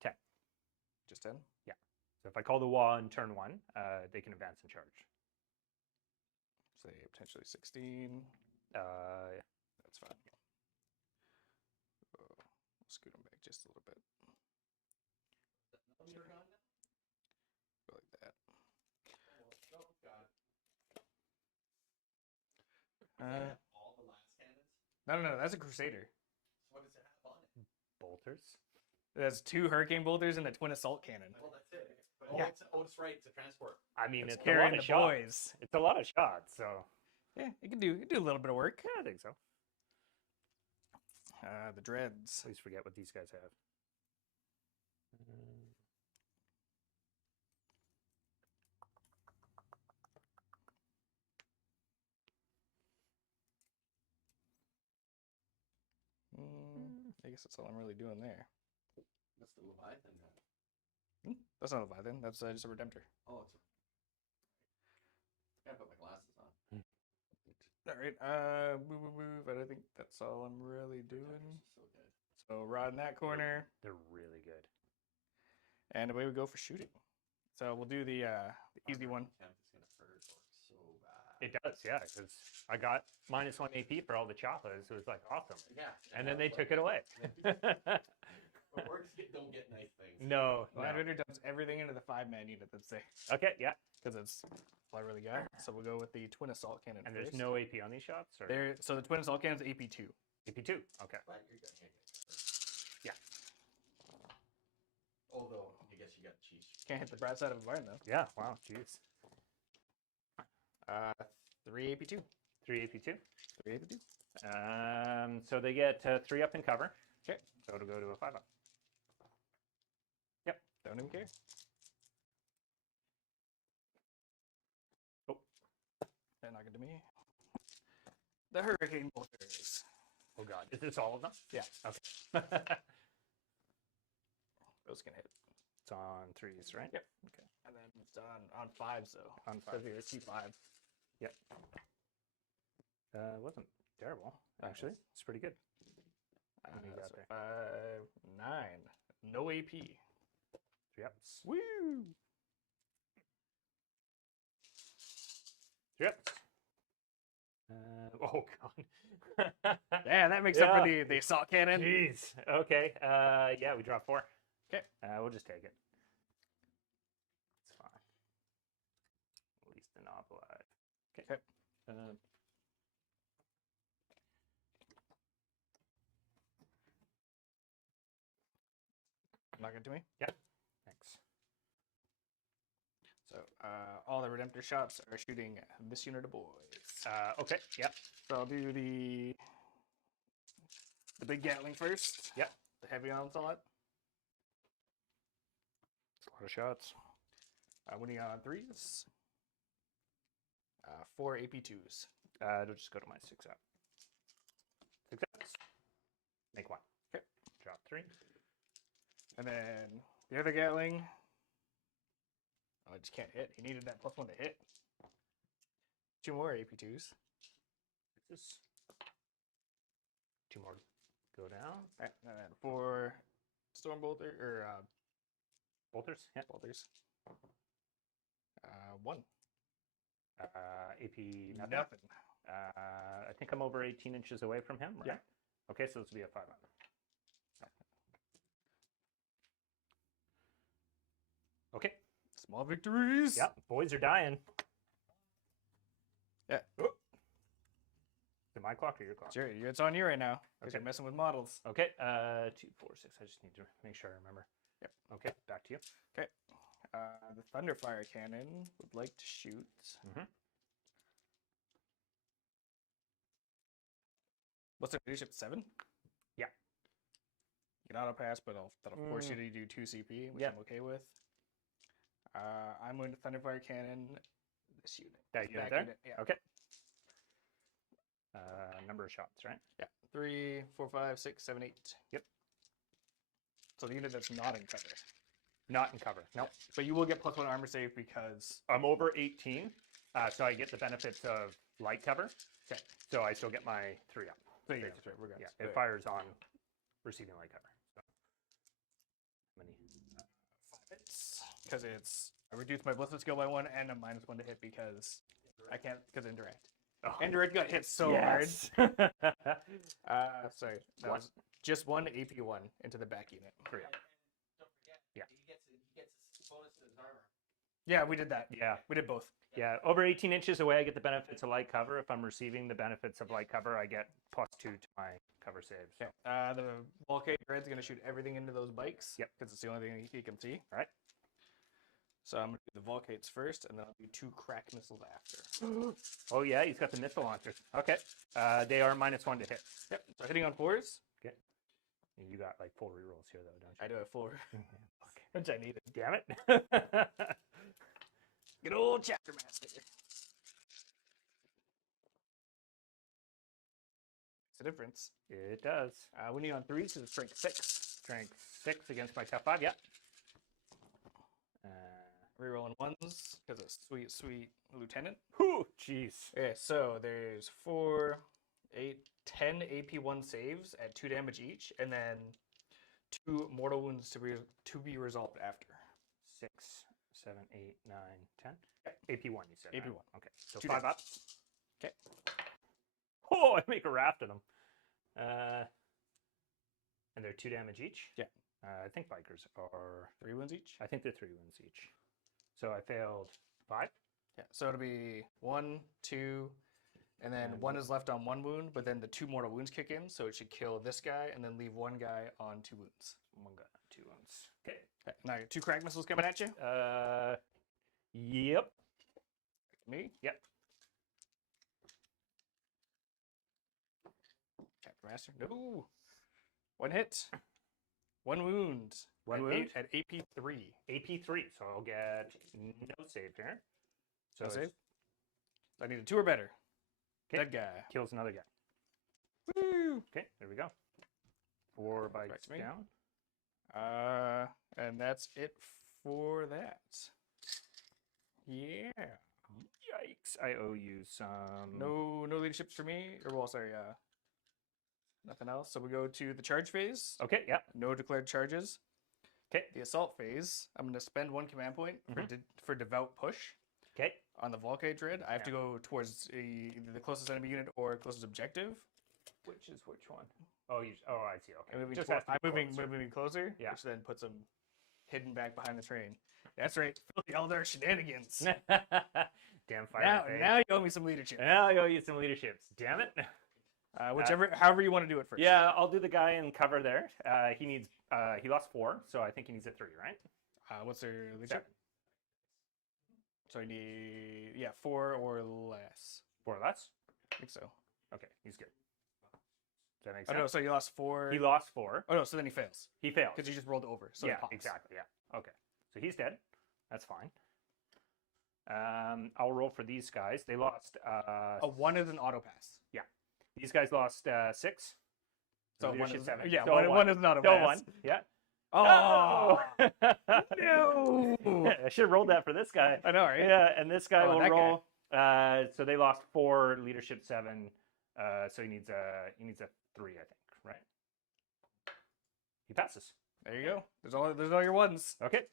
10. Just 10? Yeah. So if I call the wall in turn 1, they can advance and charge. Say potentially 16. Yeah. That's fine. Oh, we'll scoot them back just a little bit. Millimeter gone now? Go like that. Oh, got it. All the last cannons? No, that's a Crusader. So what does it have on it? Bolters. There's 2 hurricane bolters and a twin assault cannon. Well, that's it. But Yeah. it's right to transport. I mean, It's it's a lot carrying of the shots. boys. It's a lot of shots, so Yeah, it can do a little bit of work. yeah, I think so. The dreads. Please forget what these guys have. I guess that's all I'm really doing there. What's the Leviathan have? That's not a Leviathan. That's just a Redemptor. Oh, it's. I gotta put my glasses on. All right. Move. I don't think that's all I'm really doing. So good. So rod in that corner, They're really good. and away we go for shooting. So we'll do the easy one. Temp is gonna hurt Orks so bad. It does, yeah, because I got -1 AP for all the choppas. It was like awesome. Yeah. And then they took it away. But Orks don't get nice things. No. Land Raider dumps everything into the 5-man unit. That's it, Okay, yeah. because it's all I really got. So we'll go with the twin assault cannon. And there's first. no AP on these shots? Or There. So the twin assault cannon is AP2. AP2. Okay. But you're gonna get hurt. Yeah. Although, I guess you got cheese. Can't hit the bright side of a barn though. Yeah, wow, jeez. 3 AP2. 3 AP2. 3 AP2. So they get 3 up in cover. Okay. So it'll go to a 5 up. Don't even care. Oh. They're not good to me. The hurricane bolters. Oh god. Is this all of them? Yeah. Okay. Those can hit. It's on 3s, right? Yep. Okay. And then it's on 5s though. On 5. Severe T5. Yep. It wasn't terrible, actually. It's pretty good. What do you got So there? 5, 9. No AP. 3 ups. Woo! 3 ups. Oh god. Yeah, that makes up for the assault cannon. Jeez. Okay. Yeah, we draw 4. Okay. We'll just take it. It's fine. At least the knob alive. Okay. Not good to me. Yeah. Thanks. So all the Redemptor shots are shooting this unit of boys. Okay. Yep. So I'll do the big Gatling first. Yep. The heavy onslaught. It's a lot of shots. Winning on 3s. 4 AP2s. It'll just go to my 6 up. 6 ups. Make 1. Okay. Drop 3. And then the other Gatling. Oh, I just can't hit. He needed that +1 to hit. 2 more AP2s. This 2 more go down. Right, and then 4 Stormbolter or Bolters. Yeah. bolters. 1. AP nothing. Nothing. I think I'm over 18 inches away from him, right? Yeah. Okay, so this will be a 5 up. Okay. Small victories. Yep. Boys are dying. Yeah. Oh. Is it my clock or your clock? Sure, it's on you right now. Because Okay. you're messing with models. Okay. 2, 4, 6. I just need to make sure I remember. Yep. Okay. Back to you. Okay. The Thunderfire Cannon would like to shoot. Mhm. What's the leadership? 7? Yeah. You can auto pass, but that'll force you to do 2 CP, which Yeah. I'm okay with. I'm going to Thunderfire Cannon this unit. That This unit back there? unit, yeah. Okay. Number of shots, right? Yeah. 3, 4, 5, 6, 7, 8. Yep. So the unit that's not in cover. Not in cover. Nope. But you will get +1 armor save because I'm over 18, so I get the benefits of light cover. Okay. So I still get my 3 up. so yeah, basically. that's right, we're good. Yeah, it fires on receiving light cover. So. How many? 5 hits because it's I reduced my ballistic skill by 1 and a -1 to hit because I can't because indirect. Oh. Indirect got hit so Yes. hard. Sorry, that One. was just 1 AP1 into the back unit. 3 up. Don't forget, Yeah. he gets a bonus to his armor. Yeah, we did that. Yeah. We did both. Yeah. Over 18 inches away, I get the benefits of light cover. If I'm receiving the benefits of light cover, I get +2 +2 to my cover save. So. Okay. The Volcade Red's going to shoot everything into those bikes. Yep. Because it's the only thing he can see. All right. So I'm going to do the Volcades first, and then I'll do 2 crack missiles after. Oh, yeah, he's got the missile launchers. Okay. They are -1 to hit. Yep. So hitting on 4s. Okay. You got like 4 rerolls here, though, don't you? I do have 4. Okay. Which I needed. Damn it. Good old Chapter Master. It's a difference. It does. We need on 3s because it's strength 6. Strength 6 against my tough 5, yeah. Rerolling 1s because it's sweet, sweet lieutenant. Whew, jeez. Okay, so there's 4, 8, 10 AP1 saves at 2 damage each, and then 2 mortal wounds to be resolved after. 6, 7, 8, 9, 10. AP1, you said. AP1. Right? Okay. So 2 5 up. Okay. Oh, I make a raft of them. And they're 2 damage each? Yeah. I think bikers are 3 wounds each. I think they're 3 wounds each. So I failed 5. Yeah, so it'll be 1, 2, and then 1 is left on 1 wound, but then the 2 mortal wounds kick in, so it should kill this guy and then leave 1 guy on 2 wounds. 1 guy on 2 wounds. Okay. Now your 2 crack missiles coming at you. Yep. Me? Yep. Chapter Master. No. 1 hit. 1 wound. 1 at wound? at AP3. AP3, so I'll get no save here. So No it's- save? I need a 2 or better. Okay. That guy. Kills another guy. Woo! Okay, there we go. 4 Back bites to me. down. And that's it for that. Yeah. Yikes! I owe you some. No leaderships for me. Or well, sorry, nothing else. So we go to the charge phase. Okay, yeah. No declared charges. Okay. The assault phase. I'm going to spend 1 command point for devout push. Okay. On the Volcade Dread, I have to go towards either the closest enemy unit or closest objective. Which is which one? Oh, I see. Okay. I'm moving, Just toward- has to be I'm closer. moving closer, Yeah. which then puts them hidden back behind the train. That's right. Filthy Eldar shenanigans. Damn fire. Now you owe me some leadership. Now I owe you some leaderships. Damn it. However you want to do it first. Yeah, I'll do the guy in cover there. He lost 4, so I think he needs a 3, right? What's their leadership? 7. So you need 4 or less. 4 less? I think so. Okay, he's good. Does that make Oh sense? no, so you lost 4. He lost 4. Oh no, so then he fails He failed. because you just rolled over. So yeah, it pops. exactly. Yeah. Okay. So he's dead. That's fine. I'll roll for these guys. They lost. A 1 is an auto pass. Yeah. These guys lost 6. So Leadership 1 is 7. Yeah, So 1 is an auto So pass. 1. Yeah. Oh no! I should have rolled that for this guy. I know, right? Yeah, and this guy will that guy. roll. So they lost 4, leadership 7. So he needs a 3, I think, right? He passes. There you go. There's all your 1s. Okay.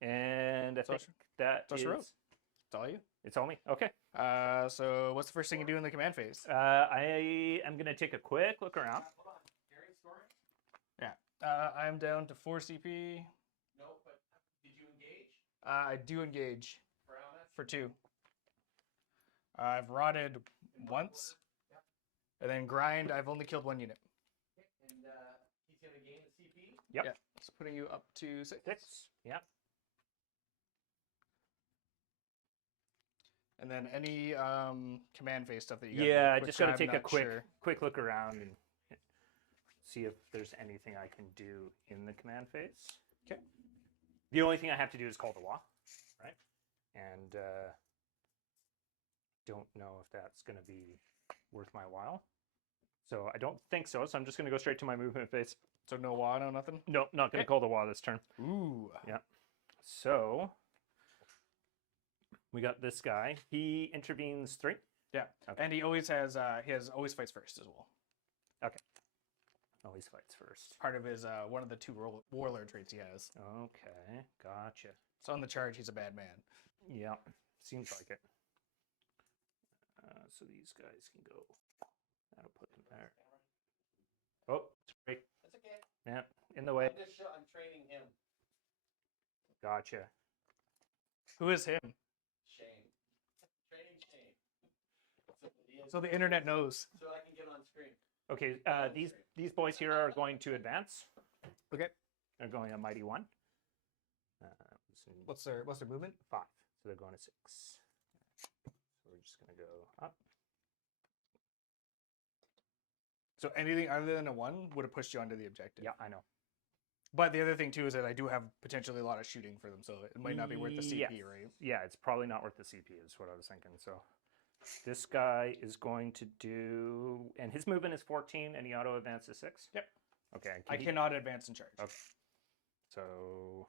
And I think that That's is. your roll. It's all you. It's all me. Okay. So what's the first thing you do in the command phase? I am gonna take a quick look around. Hold on. Gary's story? I'm down to 4 CP. No, but did you engage? I do engage For how much? for 2. I've rotted once. And then grind, I've only killed 1 unit. And he's going to gain the CP? Yep. Yeah. It's putting you up to 6. 6. Yeah. And then any command phase stuff that you got. Yeah, I just gotta take a quick look around and see if there's anything I can do in the command phase. Okay. The only thing I have to do is call the law, right? And don't know if that's gonna be worth my while. So I don't think so. So I'm just gonna go straight to my movement phase. So no WA, no nothing? No, not gonna Okay. call the law this turn. Ooh. Yeah. So we got this guy. He intervenes 3. Yeah. Okay. And he always has always fights first as well. Okay. Always fights first. Part of his one of the 2 warlord traits he has. Okay, gotcha. So on the charge, he's a bad man. Yeah, seems like it. So these guys can go. That'll put them there. Oh, sorry. That's okay. Yeah, in the way. I'm training him. Gotcha. Who is him? Shane. Training Shane. So the internet knows. So I can get on screen. Okay, these boys here are going to advance. Okay. They're going a mighty 1. So What's their movement? 5. So they're going to 6. So we're just going to go up. So anything other than a 1 would have pushed you onto the objective. Yeah, I know. But the other thing too is that I do have potentially a lot of shooting for them, so it might not be worth the CP, Yes. right? Yeah, it's probably not worth the CP is what I was thinking. So this guy is going to do, and his movement is 14, and he auto advances 6. Yep. Okay. I cannot advance and charge. Okay. So.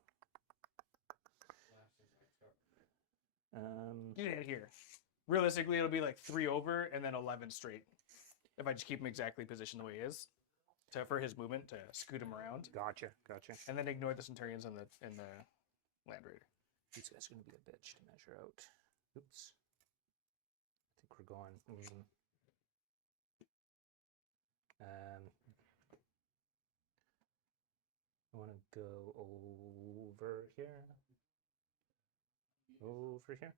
Yeah, here. Realistically, it'll be like 3 over and then 11 straight. If I just keep him exactly positioned the way he is, for his movement to scoot him around, Gotcha. and then ignore the Centurions and the Land Raider. These guys are going to be a bitch to measure out. Oops. I think we're going. I want to go over here. Over here.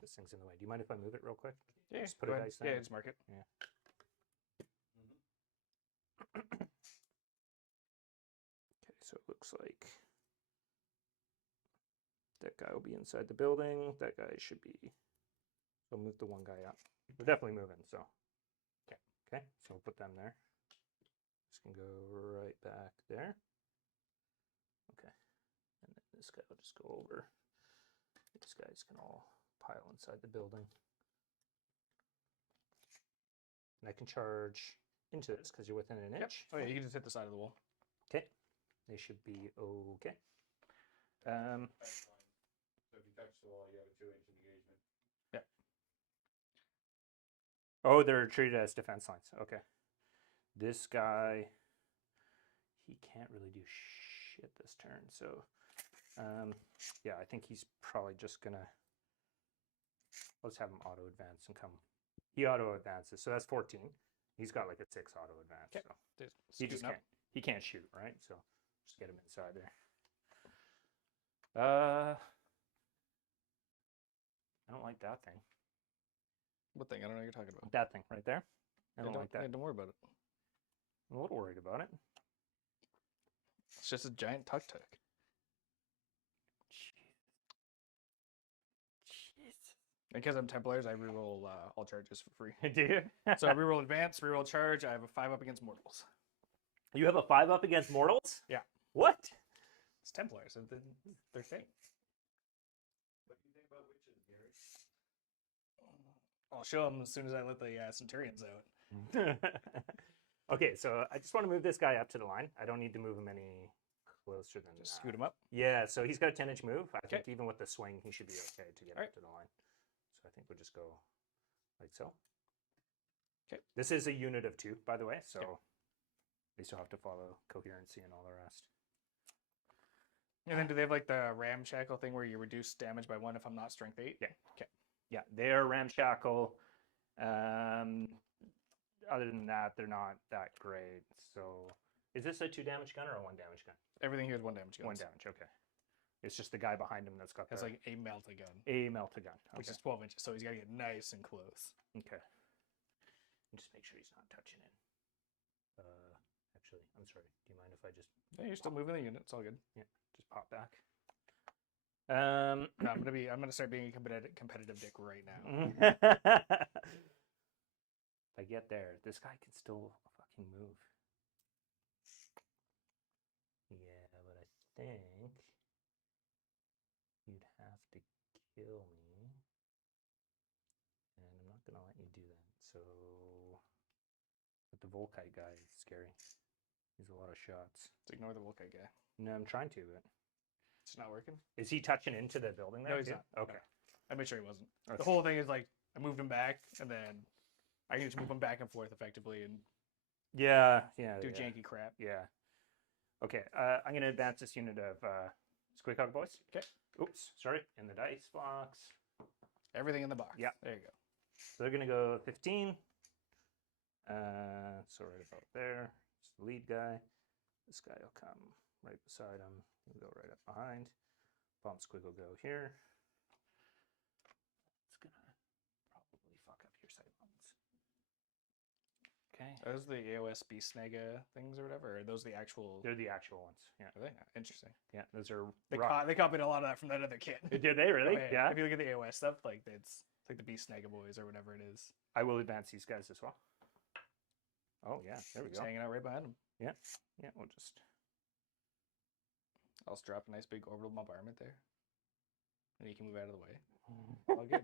This thing's in the way. Do you mind if I move it real quick? Yeah, just put go a ahead. dice down. Yeah, just mark it. Yeah. Okay, so it looks like that guy will be inside the building. That guy should be. So move the one guy up. We're definitely moving. So. Okay. Okay. So we'll put them there. This can go right back there. Okay. And then this guy will just go over. These guys can all pile inside the building. And I can charge into this because you're within an inch. Oh yeah, you can just hit the side of the wall. Okay. They should be okay. So if you touch the wall, you have a 2-inch engagement. Yeah. Oh, they're treated as defense lines. Okay. This guy, he can't really do shit this turn. So, yeah, I think he's probably just gonna. Let's have him auto advance and come. He auto advances, so that's 14. He's got like a 6 auto advance. Okay. So he just can't. He can't shoot, right? So just get him inside there. I don't like that thing. What thing? I don't know what you're talking about. That thing right there. I don't like that. Yeah, don't worry about it. I'm a little worried about it. It's just a giant tuk-tuk. Because I'm Templars, I reroll all charges for free. Do you? So I reroll advance, reroll charge. I have a 5 up against mortals. You have a 5 up against mortals? Yeah. What? It's Templars. Their thing. What do you think about witches, Gary? I'll show them as soon as I let the Centurions out. Okay, so I just want to move this guy up to the line. I don't need to move him any closer than Just that. scoot them up. Yeah, so he's got a 10-inch move. I think Okay. even with the swing, he should be okay to get All up right. to the line. So I think we'll just go like so. Okay. This is a unit of 2, by the way, so Okay. they still have to follow coherency and all the rest. And then do they have like the ramshackle thing where you reduce damage by 1 if I'm not strength 8? Yeah. Okay. Yeah, they're ramshackle. Other than that, they're not that great. So, is this a 2 damage gun or a 1 damage gun? Everything here is 1 damage. 1 damage. Okay. It's just the guy behind him that's got Has the, like a melta gun, a melta gun. which Okay. is 12 inches. So he's got to get nice and close. Okay. And just make sure he's not touching in. Actually, I'm sorry. Do you mind if I just Yeah, you're still moving the unit. It's all good. just pop back? No, I'm gonna start being a competitive dick right now. If I get there, this guy can still fucking move. Yeah, but I think you'd have to kill me. And I'm not going to let you do that. So, but the Volkite guy is scary. He's a lot of shots. Just ignore the Volkite guy. No, I'm trying to, but It's not working. is he touching into the building there? No, he's too? not. Okay. I made sure he wasn't. Okay. The whole thing is like I moved him back, and then I can just move him back and forth effectively and Yeah, do yeah. janky crap. Yeah. Okay, I'm going to advance this unit of Squeakhawk boys. Okay. Oops, sorry. In the dice box. Everything in the box. Yeah. There you go. So they're going to go 15. So right about there. It's the lead guy. This guy will come right beside him. He'll go right up behind. Bomb Squig will go here. It's going to probably fuck up your Okay. Are those the AOS Beast Snega things or whatever? Or are those the actual? They're the actual ones. Yeah. Are they? Interesting. Yeah. Those are. They copied a lot of that from that other kid. Did they really? Oh, Yeah. If you look at the AOS stuff, like it's like the Beast Snega boys or whatever it is. I will advance these guys as well. Oh yeah, there we Just go. hanging out right behind them. Yeah, we'll just. I'll just drop a nice big orbital bombardment there, and you can move out of the way. All good.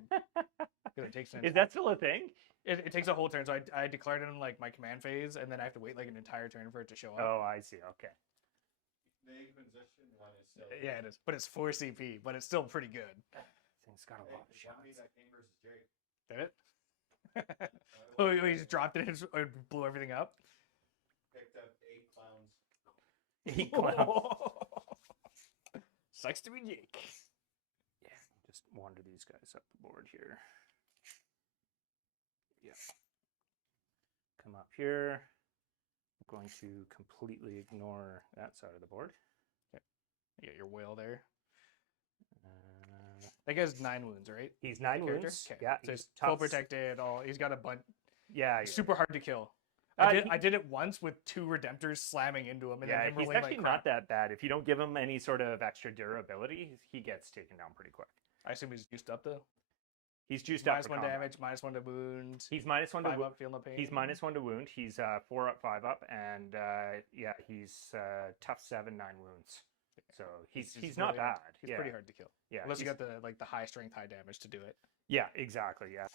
'Cause it takes an Is that still a thing? It takes a whole turn, so I declared it in like my command phase, and then I have to wait like an entire turn for it to show up. Oh, I see. Okay. The Inquisition one is still. Yeah, it is, but it's 4 CP, but it's still pretty good. Thing's got a lot of One made shots. that game versus Jake. Did it? Oh, he just dropped it and blew everything up. Picked up 8 clowns. He clowns. Sucks to be Jake. Yeah, just wander these guys up the board here. Yeah. Come up here. I'm going to completely ignore that side of the board. You got your whale there. Uh, That guy's 9 wounds, right? he's 9 Character? wounds. Okay. Yeah, So he's he's full tough. protected. He's got a bunch. Yeah, yeah. Super hard to kill. I did it once with 2 Redemptors slamming into him, and Yeah, then him he's rolling actually like not crap. that bad. If you don't give him any sort of extra durability, he gets taken down pretty quick. I assume he's juiced up though. He's juiced up Minus for 1 combat. damage, minus 1 to wound. He's minus 1 to 5 wound. up, feel no pain. He's minus 1 to wound. He's 4 up, 5 up, and yeah, he's tough 7, 9 wounds. So he's not really bad. hard. He's yeah. pretty hard to kill. Yeah, Unless you he's- got the high strength, high damage to do it. Yeah, exactly. Yeah.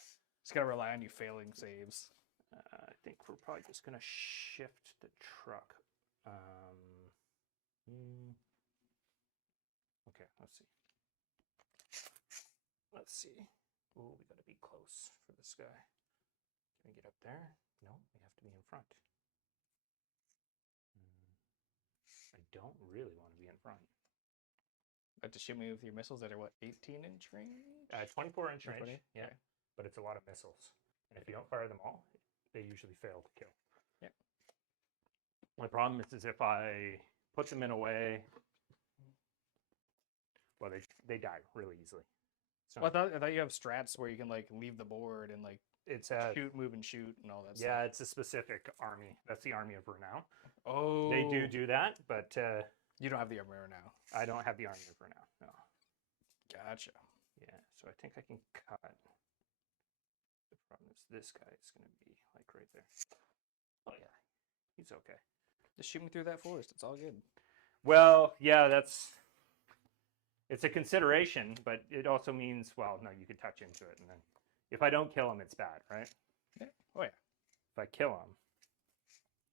Just gotta rely on you failing saves. I think we're probably just gonna shift the truck. Okay, let's see. Let's see. Oh, we gotta be close for this guy. Can we get up there? No, we have to be in front. I don't really want to be in front. Have to shoot me with your missiles that are what, 18-inch range? 24-inch range. 20? Yeah, Okay. but it's a lot of missiles, and if you don't fire them all, they usually fail to kill. Yeah. My problem is if I put them in a way, well, they die really easily. So Well, I thought you have strats where you can like leave the board and like it's a shoot, move, and shoot and all that yeah, stuff. it's a specific army. That's the army of renown. Oh, They do that, but You don't have the armor now. I don't have the army of renown. No. Gotcha. Yeah, so I think I can cut. The problem is this guy is going to be like right there. Oh yeah, he's okay. Just shoot me through that forest. It's all good. Well, yeah, it's a consideration, but it also means, well, no, you could touch into it, and then if I don't kill him, it's bad, right? Yeah. Oh yeah. If I kill him,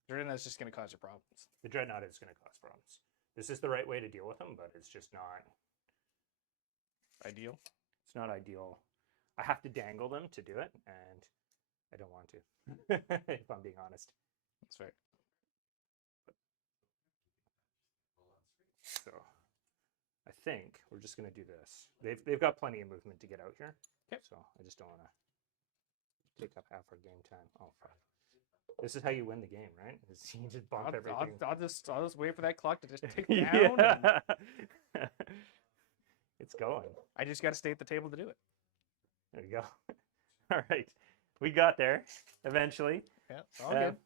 Dreadnought's just gonna cause you problems. the dreadnought is going to cause problems. This is the right way to deal with him, but it's just not. Ideal. It's not ideal. I have to dangle them to do it, and I don't want to, if I'm being honest. That's fair. So I think we're just going to do this. They've got plenty of movement to get out here. Okay. So I just don't want to take up half our game time. Oh, fuck. This is how you win the game, right? Is you just bump everything. I'll just wait for that clock to just tick down. And Yeah. It's going. I just got to stay at the table to do it. There you go. All right. We got there eventually. Yeah, it's all good.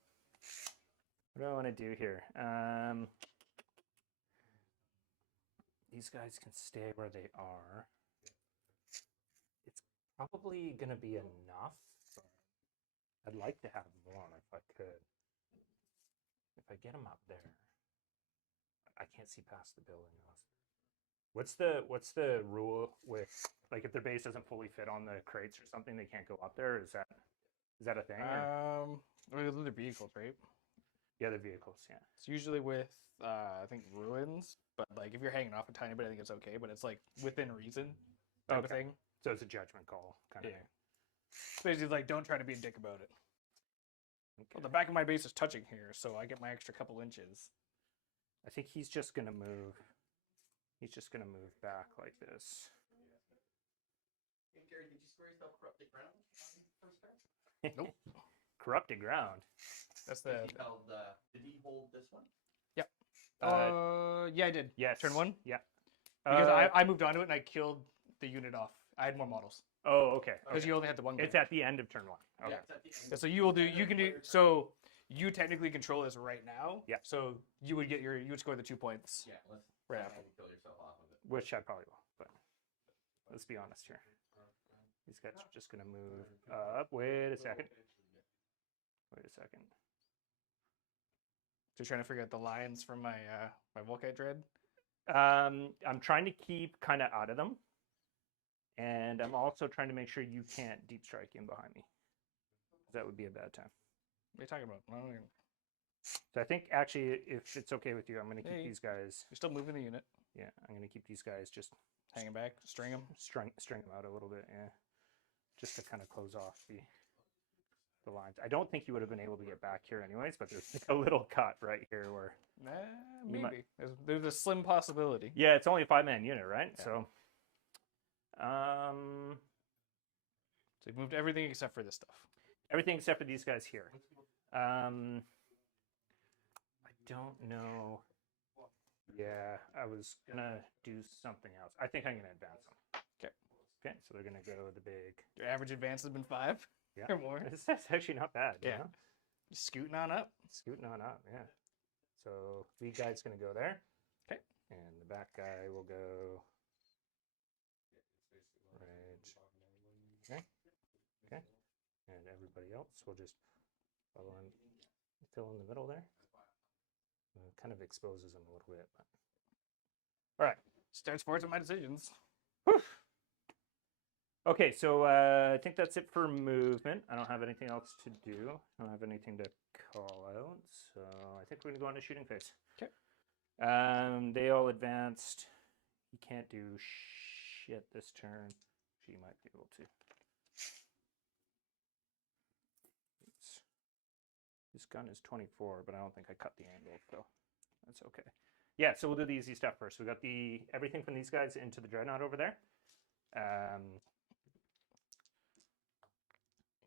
What do I want to do here? These guys can stay where they are. It's probably going to be enough. But I'd like to have more if I could. If I get them up there, I can't see past the building. What's the rule with, like, if their base doesn't fully fit on the crates or something, they can't go up there? Is that a thing? Or? Well, they're vehicles, right? Yeah, the vehicles. Yeah. It's usually with I think ruins, but like if you're hanging off a tiny bit, I think it's okay. But it's like within reason type of Okay. thing. So it's a judgment call, kind of. Yeah. Basically, like don't try to be a dick about it. Okay. Well, the back of my base is touching here, so I get my extra couple inches. I think he's just gonna move. He's just gonna move back like this. Hey, Gary, did you score yourself corrupted ground on the first turn? Nope. Corrupted ground. That's the. He held, did he hold this one? Yeah, I did. Yes. Turn 1. Yeah. Because I moved onto it and I killed the unit off. I had more models Oh, okay. because you only had the one. It's guy. at the end of turn 1. Okay. Yeah, it's at the end. Yeah, so you will do. You can do. So you technically control this right now. Yeah. So you would score the 2 points. Yeah, let's Right. have you kill yourself off of it. Which I probably will, but let's be honest here. These guys are just gonna move up. Wait a second. Wait a second. Just trying to figure out the lines from my my Volkite Dread. I'm trying to keep kind of out of them, and I'm also trying to make sure you can't deep strike in behind me. That would be a bad time. What are you talking about? I don't even- So I think actually, if it's okay with you, I'm going to keep Yeah, these guys. You're still moving the unit, Yeah, I'm going to keep these guys just hanging back, string them. string them out a little bit. Yeah, just to kind of close off the lines. I don't think you would have been able to get back here anyways, but there's like a little cut right here where. You might- Maybe there's a slim possibility. Yeah, it's only a 5-man unit, right? Yeah. So, So you've moved everything except for this stuff. everything except for these guys here. I don't know. Yeah, I was gonna do something else. I think I'm gonna advance them. Okay. Okay, so they're gonna go the big. Your average advance has been 5 Yeah. or more. That's actually not bad. Yeah. You know? Just scooting on up. Scooting on up. Yeah. So lead guy's gonna go there. Okay. And the back guy will go. Right. Okay. Okay. And everybody else will just follow in, fill in the middle there. Kind of exposes them a little bit. But... All right. Start sports with my decisions. Whew. Okay, so I think that's it for movement. I don't have anything else to do. I don't have anything to call out. So I think we're going to go on to shooting phase. Okay. They all advanced. He can't do shit this turn. She might be able to. Oops. This gun is 24, but I don't think I cut the angle, so that's okay. Yeah, so we'll do the easy stuff first. We got everything from these guys into the dreadnought over there.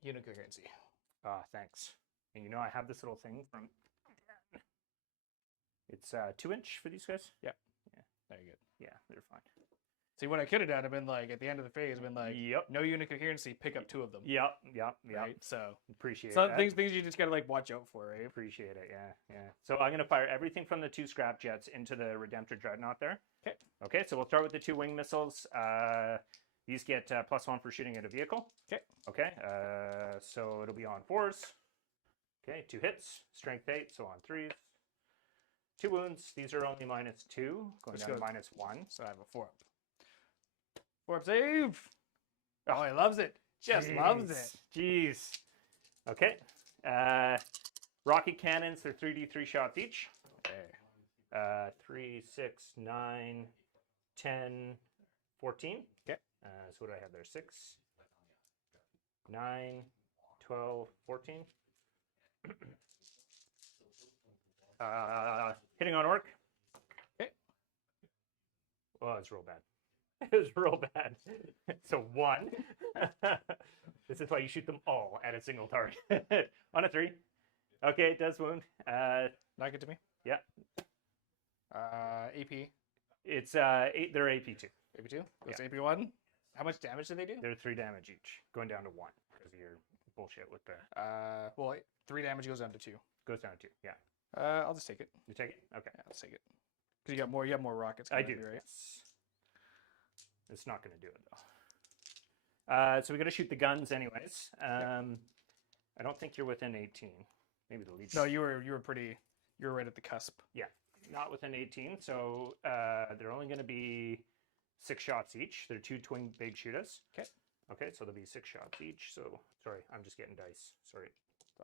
Unit coherency. Thanks. And you know I have this little thing from. It's 2-inch for these guys. Yep. Yeah. There you go. Yeah, they're fine. See, what I could have done, I've been like, at the end of the phase, I've been like, Yep. no unit coherency, pick up 2 of them. Yep. Right? So, Appreciate some that. things you just gotta like watch out for, right? Appreciate it. Yeah. So I'm gonna fire everything from the 2 scrap jets into the Redemptor dreadnought there. Okay. Okay. So we'll start with the 2 wing missiles. These get +1 for shooting at a vehicle. Okay. Okay. So it'll be on 4s. Okay. 2 hits, strength 8, so on 3s. 2 wounds. These are only -2, going Let's down go. to -1. So I have a 4-up. 4-up save! Oh, he loves it. Just loves it. Jeez. Okay. Rocket cannons, they're 3d3 shots each. Okay. 3, 6, 9, 10, 14. Okay. So what do I have there? 6, 9, 12, 14. Hitting on orc. Okay. Oh, it's real bad. It was real bad. So 1. This is why you shoot them all at a single target. On a 3. Okay, it does wound. Knock it to me. Yeah. AP. It's 8. They're AP2. AP2? That's AP1? How much damage do they do? They're 3 damage each, going down to 1 because of your bullshit with the. Well, 3 damage goes down to 2. Goes down to 2. Yeah. I'll just take it. You take it. Okay. Yeah, I'll take it. Because you have more rockets. I coming do. at you, right? It's not going to do it though. So we got to shoot the guns anyways. I don't think you're within 18. Maybe the lead. No, you were right at the cusp. Yeah, not within 18. So they're only going to be 6 shots each. They're 2 twin big shooters. Okay. Okay, so there'll be 6 shots each. So sorry, I'm just getting dice. Sorry.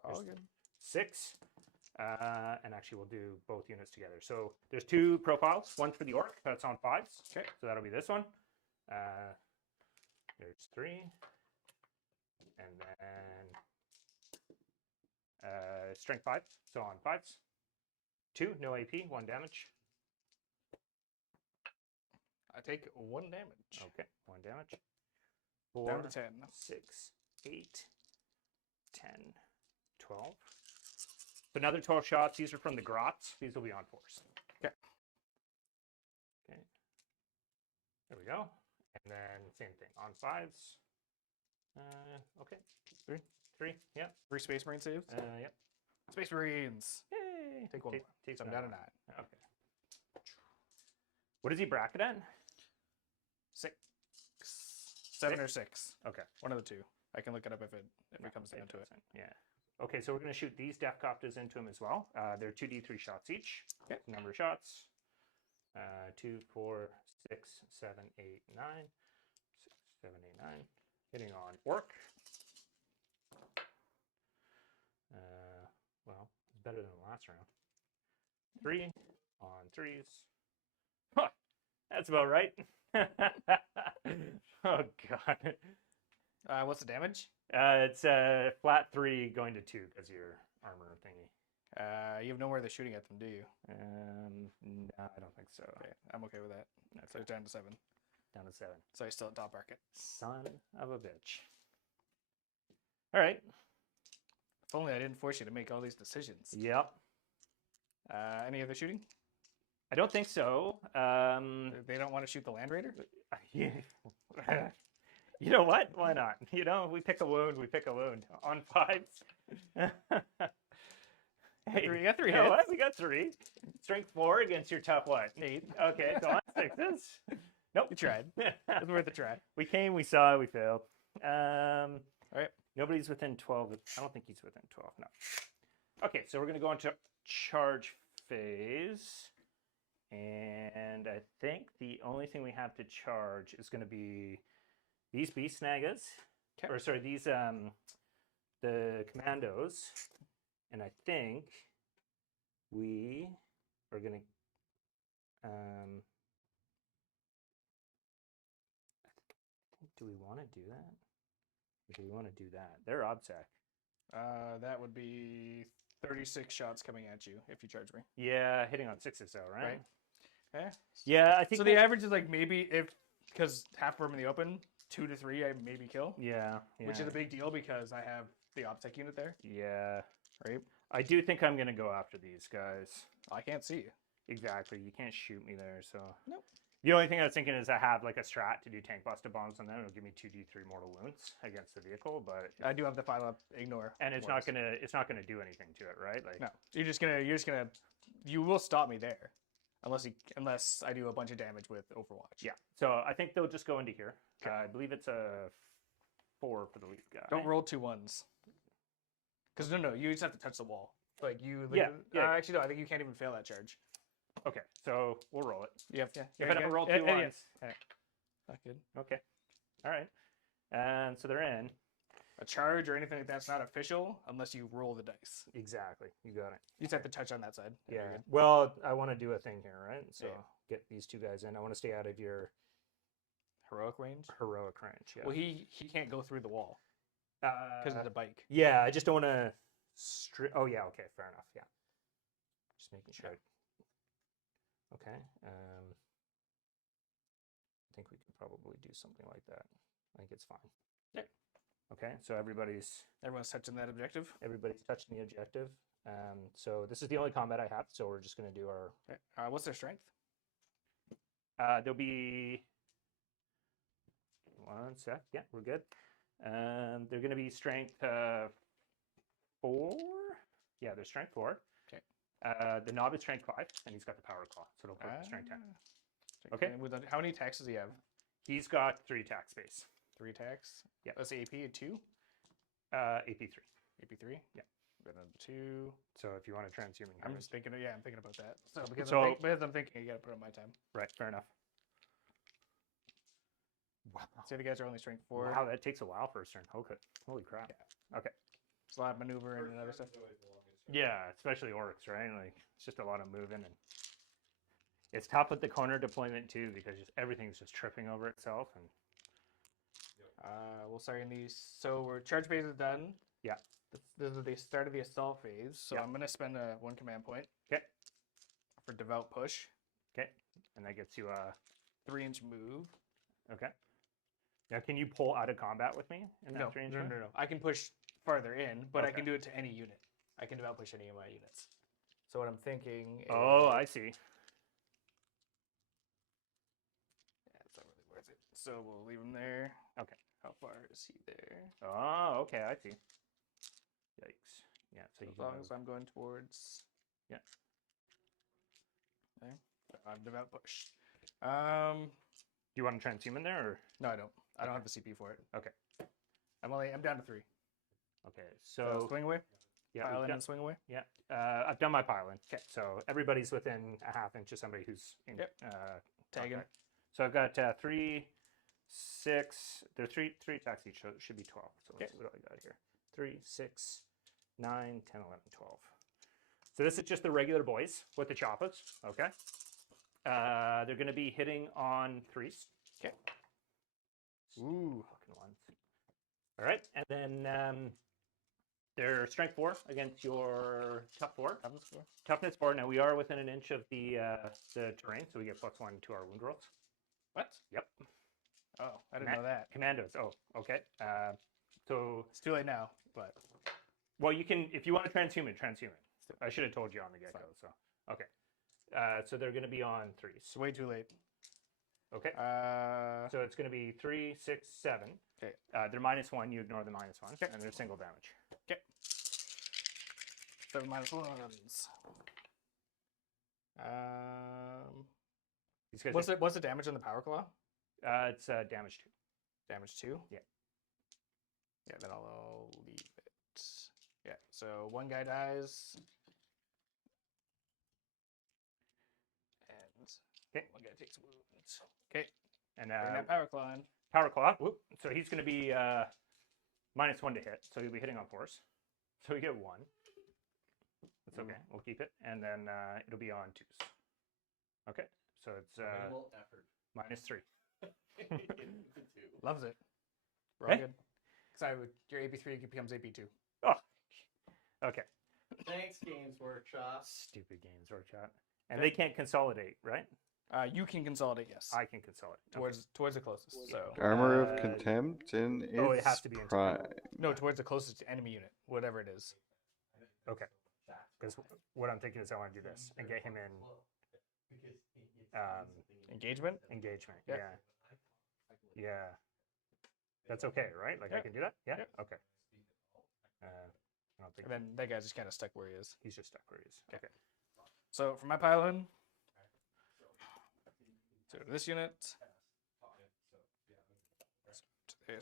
All There's good. 6. And actually, we'll do both units together. So there's 2 profiles. One for the orc. That's on 5s. Okay. So that'll be this one. There's 3. And then strength 5. So on 5s. 2, no AP, 1 damage. I take 1 damage. Okay, 1 damage. Down 4, to 10. 6, 8, 10, 12. So another 12 shots. These are from the grots. These will be on 4s. Okay. Okay. There we go. And then same thing on 5s. Okay. 3. Yeah. 3 Space Marine saves. Yep. Space Marines. Yay! Take one more. Take So I'm down to 9. Okay. What is he bracket at? 6. 7 or 6. Okay. One of the two. I can look it up if it comes Okay, down to it. Yeah. Okay, so we're going to shoot these Death Copters into him as well. They're 2d3 shots each. Okay. Number of shots. 2, 4, 6, 7, 8, 9. 6, 7, 8, 9. Hitting on Orc. Well, it's better than the last round. 3 on 3s. Huh, that's about right. Oh, God. What's the damage? It's a flat 3 going to 2 because your armor thingy. You have nowhere they're shooting at them, do you? No, I don't think so. Okay, I'm okay with that. So Okay. it's down to 7. Down to 7. So he's still at top bracket. Son of a bitch. All right. If only I didn't force you to make all these decisions. Yep. Any other shooting? I don't think so. They don't want to shoot the Land Raider? You know what? Why not? You know, we pick a wound. We pick a wound on 5s. Hey, You got 3 you know what? hits. We got 3. Strength 4 against your tough what? 8. Okay, so on 6s. Nope. You tried. It's worth a try. We came, we saw, we failed. All right. Nobody's within 12. I don't think he's within 12. No. Okay, so we're going to go into charge phase. And I think the only thing we have to charge is going to be these beast snaggers. Okay. Or sorry, these the commandos. And I think we are going to do we want to do that? Or do we want to do that? They're OBSEC. That would be 36 shots coming at you if you charge me. Yeah, hitting on 6s though, right? Right. Okay. Yeah, I think So the average is like maybe because half room in the open, 2 to 3 I maybe kill, yeah, which is a big deal because I have the OPSEC unit there. yeah. Right. I do think I'm gonna go after these guys. I can't see you. Exactly. You can't shoot me there, so. Nope. The only thing I was thinking is I have like a strat to do tank buster bombs on them. It'll give me 2d3 mortal wounds against the vehicle, but I do have the file up. Ignore. and it's ones. not gonna do anything to it, right? Like No, you're just gonna. You will stop me there, unless I do a bunch of damage with Overwatch. yeah. So I think they'll just go into here. Okay. I believe it's a 4 for the lead guy. Don't roll 2 1s. Because no, you just have to touch the wall. Like you. Yeah, yeah. Actually, no. I think you can't even fail that charge. Okay, so we'll roll it. You have. Yeah. If I don't roll 2 yeah, yeah. ones. Not good. Okay. All right. And so they're in. A charge or anything like that's not official unless you roll the dice. Exactly. You got it. You just have to touch on that side. Yeah. You're good. Well, I want to do a thing here, right? So Yeah. get these 2 guys in. I want to stay out of your Heroic range. heroic range. Yeah. Well, he can't go through the wall Because because it's a bike. yeah, I just don't want to. Oh yeah. Okay. Fair enough. Yeah. Just making sure. Okay. I think we can probably do something like that. I think it's fine. Yeah. Okay. So everybody's touching that objective. touching the objective. So this is the only combat I have. So we're just going to do our. Okay. What's their strength? There'll be. One sec. Yeah, we're good. They're going to be strength 4. Yeah, they're strength 4. Okay. The knob is strength 5, and he's got the power claw, so it'll put strength 10. Okay. And how many attacks does he have? He's got 3 attack space. 3 attacks. Yeah. Let's say AP at 2. AP 3. AP 3. Yeah. Then 2. So if you want to transhuman I'm humans. just thinking. Yeah, I'm thinking about that. So because So- because I'm thinking, you got to put on my time. Right, fair enough. Wow. Say the guys are only strength 4. Wow, that takes a while for a turn. Okay. Holy crap. Okay. Slot maneuver and other stuff. Yeah, especially orcs, right? Like it's just a lot of moving, and it's tough with the corner deployment too because just everything's just tripping over itself. And We'll start in these. So we're charge phase is done. Yeah. This is the start of the assault phase. So Yeah. I'm gonna spend 1 command point. Okay. For devout push. okay, and that gets you a 3-inch move. okay. Now, can you pull out of combat with me in that No, 3-inch no, range? no. I can push farther in, but I Okay. can do it to any unit. I can devout push any of my units. So what I'm thinking is... Oh, I see. Yeah, it's not really worth it. So we'll leave him there. Okay. How far is he there? Oh, okay, I see. Yikes. Yeah, so you As can long move. as I'm going towards. Yeah. Okay. I'm devout push. Do you want to transhuman there, or No, I don't. I don't have the CP for it. okay? I'm down to 3. Okay, So so swing away. yeah, Pile we've in got- and swing away. yeah. I've done my pile in. Okay, so everybody's within a half inch of somebody who's in. Yep. Tagging. contact. So I've got 3, 6. There are three attacks each, so it should be 12. So let's see what I got here. 3, 6, 9, 10, 11, 12. So this is just the regular boys with the choppas. Okay. They're going to be hitting on 3s. Okay. Ooh. Fucking ones. All right, and then they're strength 4 against your tough 4. Toughness 4. Toughness 4. Now we are within an inch of the terrain, so we get +1 to our wound rolls. What? Yep. Oh, I didn't know that. Commandos. Oh, okay. So It's too late now, but well, you can if you want to transhuman. I should have told you on the get-go. So okay. So they're going to be on 3s. it's way too late. Okay. So it's going to be 3, 6, 7. Okay. They're -1. You ignore the -1, and they're single damage. Okay. 7 -1s. These guys What's the damage on the power claw? it's damage 2. Damage 2. Yeah. Yeah. Then I'll leave it. Yeah. So one guy dies. And Okay. one guy takes wounds. Okay. And Bring that power claw in. power claw. Whoop. So he's going to be -1 to hit. So he'll be hitting on 4s. So we get 1. That's okay. We'll keep it, and then it'll be on 2s. Okay. So it's Minimal effort. -3. Loves it. We're all Okay. good. Because your AP3 becomes AP2. Oh. Okay. Thanks, Games Workshop. Stupid Games Workshop. And they can't consolidate, right? You can consolidate, yes. I can consolidate. Okay. Towards the closest. So Armor of Contempt in its Oh, it has to be in prime. no, towards the closest enemy unit, whatever it is. Okay. Because what I'm thinking is I want to do this and get him in Engagement. engagement. Yeah. Yeah. Yeah. That's okay, right? Like I Yeah. can do that? Yeah? Yeah. Okay. I don't think And then that guy's just kind of stuck where he is. he's just stuck where he is. Okay. So for my pylon, so this unit.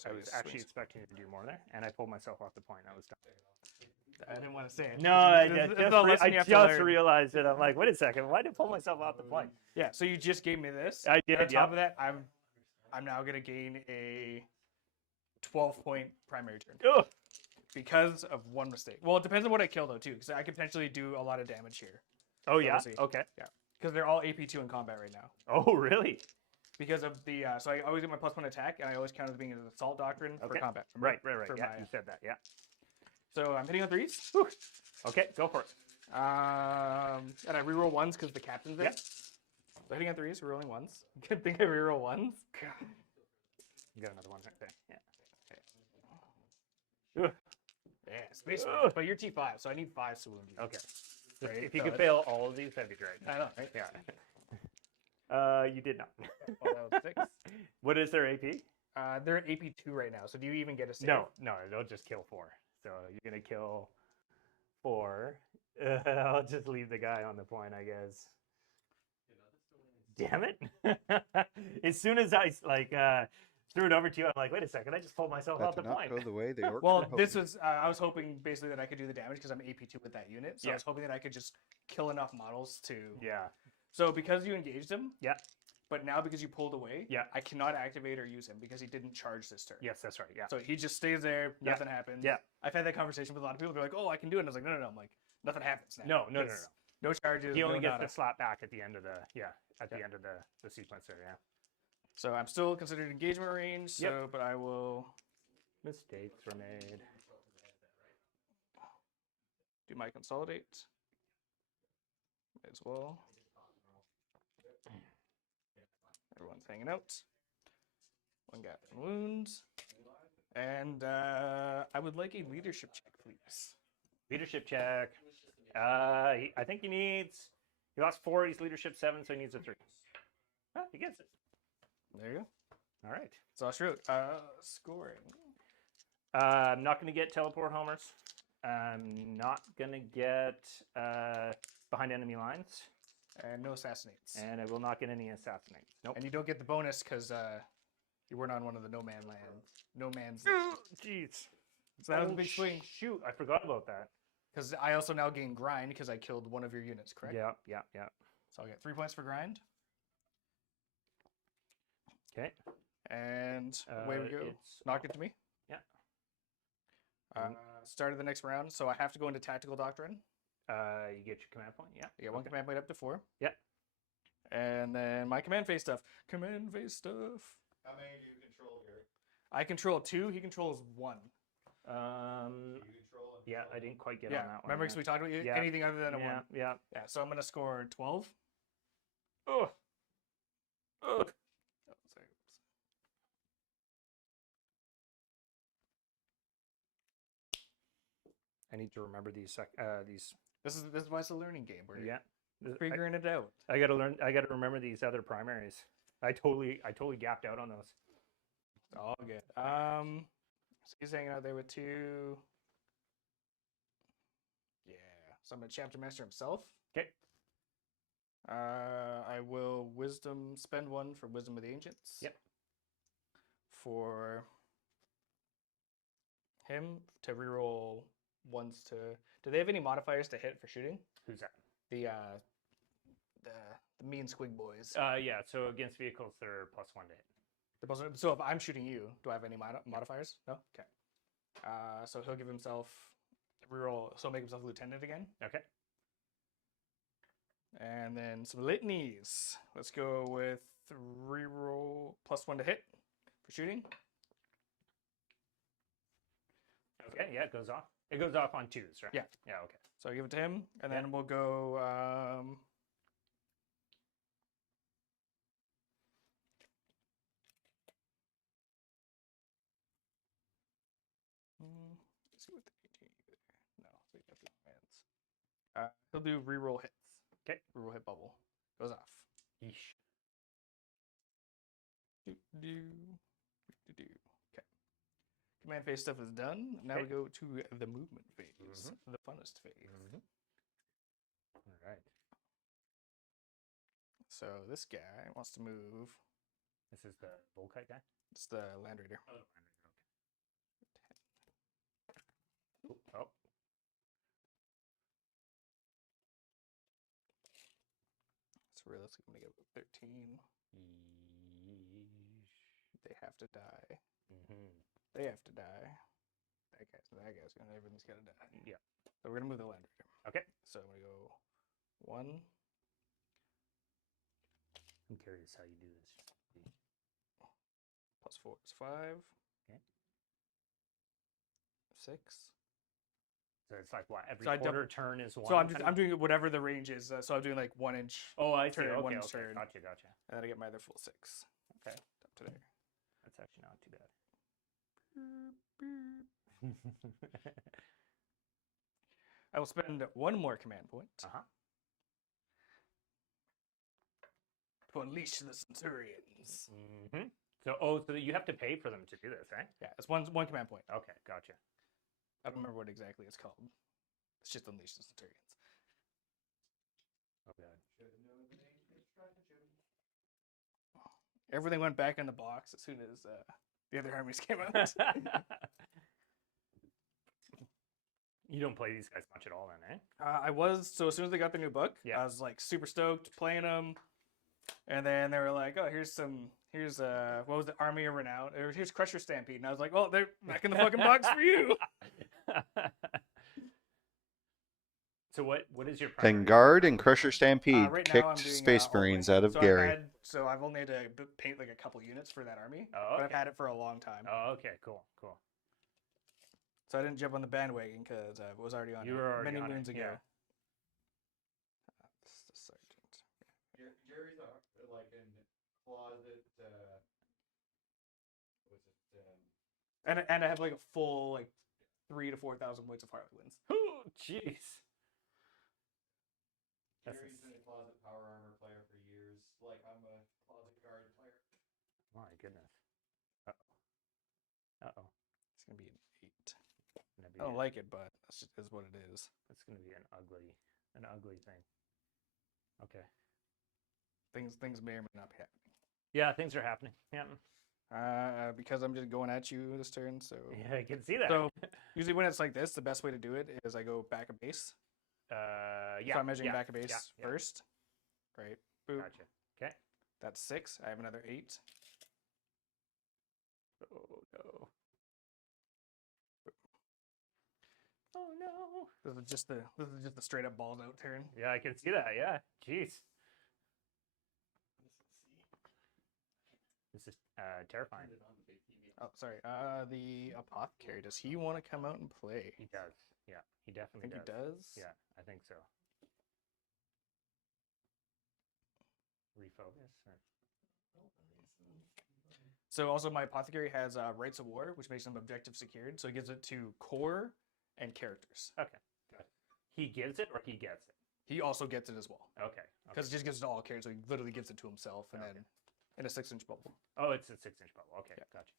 I was actually expecting you to do more there, and I pulled myself off the point. I was done. I didn't want to say it. No, I This is just, a lesson you have to learn. realized it. I'm like, wait a second, why did I pull myself off the point? Yeah, so you just gave me this. I did, On top yeah. of that, I'm now gonna gain a 12-point primary turn Ugh. because of one mistake. Well, it depends on what I kill though too, because I could potentially do a lot of damage here. Oh yeah. we'll see. Okay. Because they're all AP2 in combat right now. Oh really? Because of the so I always get my +1 attack, and I always count as being an assault doctrine for Okay. combat. remember? Right. For Yeah, my- you said that. Yeah. So I'm hitting on 3s. Whew. Okay, go for it. And I reroll 1s because the captain's there. Yep. So hitting on 3s, rerolling 1s. Good thing I reroll 1s. You got another one right there. Yeah. Ugh. Yeah, space. Ugh. But you're T5, so I need 5 to wound you. Okay. Right, If you so could it's- fail all of these, that'd be great. I know, right? Yeah. You did not. Well, that was 6. What is their AP? They're at AP2 right now, so do you even get a save? No, they'll just kill 4. So you're gonna kill 4. I'll just leave the guy on the point, I guess. Damn it! As soon as I threw it over to you, I'm like, wait a second, I just pulled myself That off the did not point. go the way the orcs Well, were this hoping. was I was hoping basically that I could do the damage because I'm AP2 with that unit. So Yeah. I was hoping that I could just kill enough models to. Yeah. So because you engaged him. Yeah. But now because you pulled away. Yeah. I cannot activate or use him because he didn't charge this turn. Yes, that's right. Yeah. So he just stays there. Yeah. Nothing happens. Yeah. I've had that conversation with a lot of people. They're like, "Oh, I can do it." And I was like, "No." I'm like, "Nothing happens now." No. 'Cause No charges. He only no gets nada. to slap back at the end of the the end of the sequence there. Yeah. So I'm still considered engagement range. So, Yep. but I will Mistakes were made. do my consolidate as well. Everyone's hanging out. One got wounds. And I would like a leadership check, please. Leadership check. I think he lost 4. He's leadership 7, so he needs a 3. Ah, he gets it. There you go. All right. So I'll shoot. Scoring. I'm not going to get teleport homers. I'm not gonna get behind enemy lines, And no assassinates. and I will not get any assassinates. Nope. And you don't get the bonus because you weren't on one of the no man's. Jeez. So that was a Oh, big swing. Shoot, I forgot about that. Because I also now gain grind because I killed one of your units, correct? Yeah. So I'll get 3 points for grind. Okay. And away we go. It's Knock it to me. Yeah. Start of the next round. So I have to go into Tactical Doctrine. You get your command point. Yeah. I get 1 command point up to 4. Yeah. And then my command phase stuff. Command phase stuff. How many do you control here? I control 2. He controls 1. Do you control and Yeah, control I didn't quite get Yeah. on that one. Remember because we talked about Yeah. anything other than a 1. Yeah. Yeah. So I'm going to score 12. Oh. Oh, sorry. I need to remember these. These. This is why it's a learning game. We're Yeah. figuring it out. I gotta learn. I gotta remember these other primaries. I totally gapped out on those. It's all good. So he's hanging out there with 2. Yeah. So I'm gonna chapter master himself. Okay. I will wisdom spend 1 for wisdom of the ancients. Yep. For him to reroll ones to. Do they have any modifiers to hit for shooting? Who's that? The mean squig boys. Yeah. So against vehicles, they're +1 to hit. So if I'm shooting you, do I have any modifiers? No. Okay. So he'll give himself reroll. So make himself lieutenant again. Okay. And then some litanies. Let's go with reroll +1 to hit for shooting. Okay. Yeah, it goes off. It goes off on 2s, right? Yeah. Yeah. Okay. So I give it to him, and Yeah. then we'll go. Let's see what the 18 there. No, so you got the commands. He'll do reroll hits. Okay. Reroll hit bubble goes off. Yeesh. Okay. Command phase stuff is done. Now we Okay. go to the movement phase, the funnest phase. All right. So this guy wants to move. This is the Volkite guy. It's the Land Raider. Oh, okay. Oh. So realistically, I'm gonna get 13. They have to die. They have to die. That guy's gonna. Everything's gotta die. Yeah. So we're gonna move the Land Raider. Okay. So I'm gonna go 1. I'm curious how you do this. +4 is 5. Okay. 6. So it's like what every So I quarter turn is one. So I'm kind I'm doing whatever the range is. So I'm doing like 1 inch, Oh, I see. turn, Okay, 1 inch okay. turn. Gotcha. and then I get my other full 6 Okay. up to there. That's actually not too bad. I will spend 1 more command point Uh-huh. to unleash the Centurions. So you have to pay for them to do this, right? Yeah, it's one command point. Okay, gotcha. I don't remember what exactly it's called. It's just unleash the Centurions. Oh god. Everything went back in the box as soon as the other armies came out. You don't play these guys much at all, then, eh? I was, so as soon as they got the new book, Yeah. I was like super stoked playing them. And then they were like, oh, here's what was the Army of Renown? Or here's Crusher Stampede. And I was like, well, they're back in the fucking box for you. So what is your primary? Then Guard and Crusher Stampede Right now kicked I'm doing, Space all Marines rank. out of So Gary. So I've only had to paint like a couple units for that army. Oh, But I've okay. had it for a long time. Oh, okay, cool. So I didn't jump on the bandwagon because I was already on You it were already many on it, moons ago. yeah. This is the sergeant. Gary's like in closet. Was it? And I have like a full like 3,000 to 4,000 points of Harlequins. Oh, jeez. Gary's been a closet power armor player for years. Like I'm a closet guard player. My goodness. Uh-oh. It's gonna be an 8. Gonna be I don't like it, but that's just is what it is. It's gonna be an ugly thing. Okay. Things may or may not be happening. Yeah, things are happening. Yeah. Because I'm just going at you this turn, so Yeah, I can see that. So usually when it's like this, the best way to do it is I go back a base. yeah. So I'm measuring yeah, back a base yeah. first. Right. Boop. Gotcha. Okay. That's 6. I have another 8. Oh no. Oh no. This is just the straight up balls out turn. Yeah, I can see that. Yeah. Jeez. This is terrifying. Oh, sorry. The apothecary. Does he want to come out and play? He does. Yeah, he I definitely think does. he does. Yeah, I think so. Refocus. Or... So also my apothecary has rights of war, which makes him objective secured. So it gives it to core and characters. Okay. Got it. He gives it or he gets it. He also gets it as well Okay. because it just gives it to all characters. So he literally gives it to himself, and Okay. then in a 6-inch bubble. Oh, it's a 6-inch bubble. Okay, Yeah. gotcha.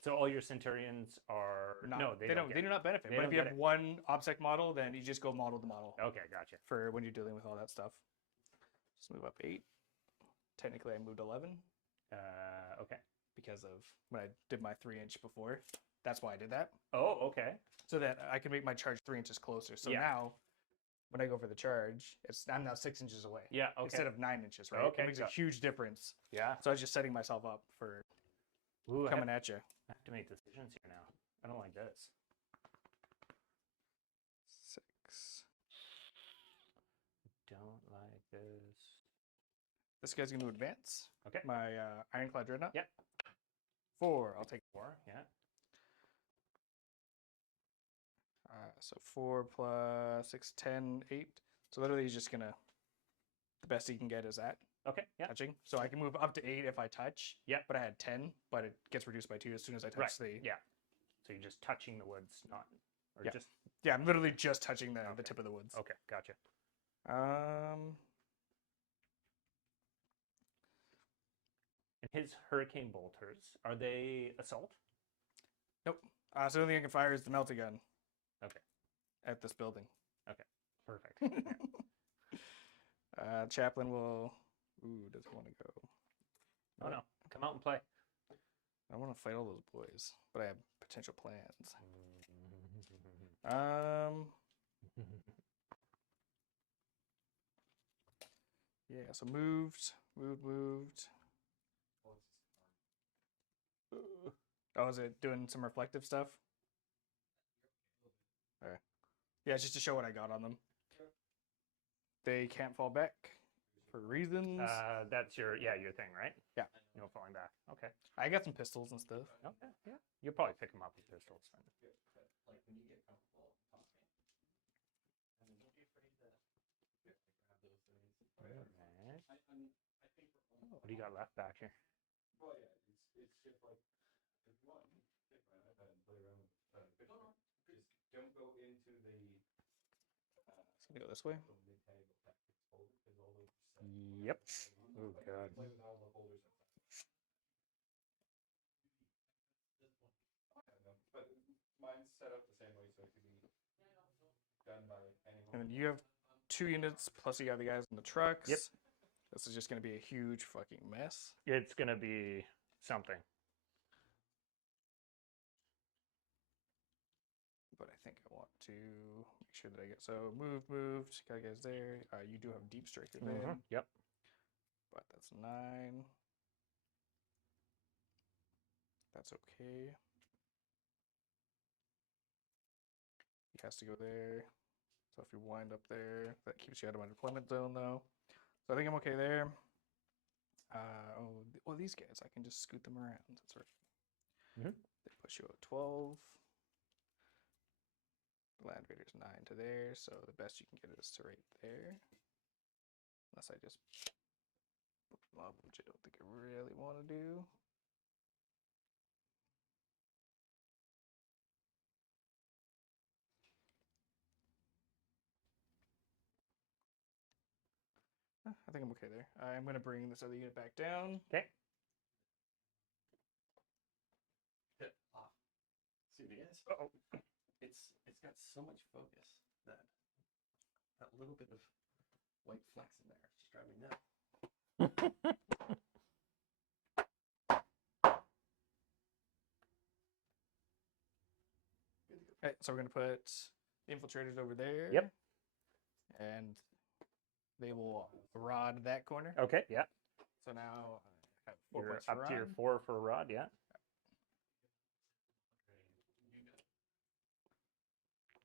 So all your centurions are no, they don't. They do not benefit. They But don't if you get have it. one OBSEC model, then you just go model to model Okay, gotcha. for when you're dealing with all that stuff. Just move up 8. Technically, I moved 11 Okay. because of when I did my 3-inch before. That's why I did that, Oh, okay. so that I can make my charge 3 inches closer. So Yeah. now, when I go for the charge, I'm now 6 inches away Yeah. Okay. instead of 9 inches. Right? Okay, It makes a got- huge difference. yeah. So I was just setting myself up for Ooh, I coming at you. have to make decisions here now. I don't like this. 6. Don't like this. This guy's going to advance. Okay. My Ironclad Dreadnought. Yep. 4. I'll take 4. Yeah. So 4 plus 6, 10, 8. So literally he's just gonna, the best he can get is that, Okay. Yeah. touching. So I can move up to 8 if I touch. Yeah. But I had 10, but it gets reduced by 2 as soon as I touch Right. the. Yeah. So you're just touching the woods, not or Yeah. just Yeah, I'm literally just touching the Okay. tip of the woods. okay. Gotcha. And his hurricane bolters, are they assault? Nope. So the only thing I can fire is the melty gun. Okay. At this building. Perfect. Yeah. Chaplain will. Ooh, doesn't want to go. Oh no. Come out and play. I want to fight all those boys, but I have potential plans. Yeah, so moved. Oh, is it doing some reflective stuff? Okay. Yeah, it's just to show what I got on them. They can't fall back for reasons. That's your thing, right? Yeah. No falling back. Okay. I got some pistols and stuff. Okay. Yeah. You'll probably pick them up with pistols. Alright. What do you got left back here? Well, yeah, it's just like there's one. I've had him play around with. Just don't go into the. It's gonna go this way. mid-table tactics folder because all those. Yep. Oh god. Play with all the folders. I don't know, but mine's set up the same way, so it could be done by anyone. And then you have 2 units, plus you got the guys in the trucks. Yep. This is just gonna be a huge fucking mess. It's gonna be something. But I think I want to make sure that I get so moved. Got guys there. You do have deep striker there, Yep. but that's 9. That's okay. He has to go there. So if you wind up there, that keeps you out of my deployment zone though. So I think I'm okay there. These guys, I can just scoot them around. That's right. Mhm. They push you at 12. The Land Raider's 9 to there, so the best you can get is to right there. Unless I just put them up, which I don't think I really want to do. I think I'm okay there. I'm going to bring this other unit back down. Okay. Hit off. See you guys. Uh-oh. it's got so much focus that that little bit of white flecks in there is just driving me nuts. Okay, so we're gonna put the infiltrators over there. Yep. And they will rod that corner. Okay, yeah. So now I have 4 You're points for up to your rod. 4 for rod, yeah.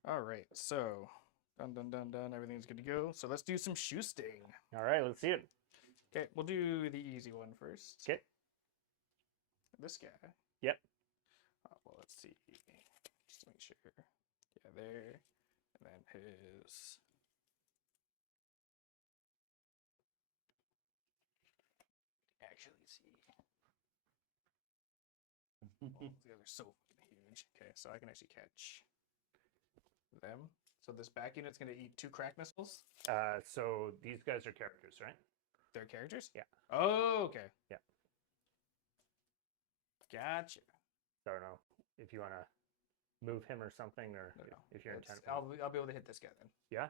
All right, so done. Everything's good to go. So let's do some shoosting. All right, let's see it. Okay, we'll do the easy one first. Okay. This guy. Yep. Well, let's see. Just to make sure. Yeah, there. And then his. Actually, see. Oh, these guys are so fucking huge. Okay, so I can actually catch them. So this back unit's gonna eat 2 crack missiles. So these guys are characters, right? They're characters? Yeah. Oh, okay. Yeah. Gotcha. I don't know if you want to move him or something, or No. if you're It's- intent. I'll be able to hit this guy then. Yeah?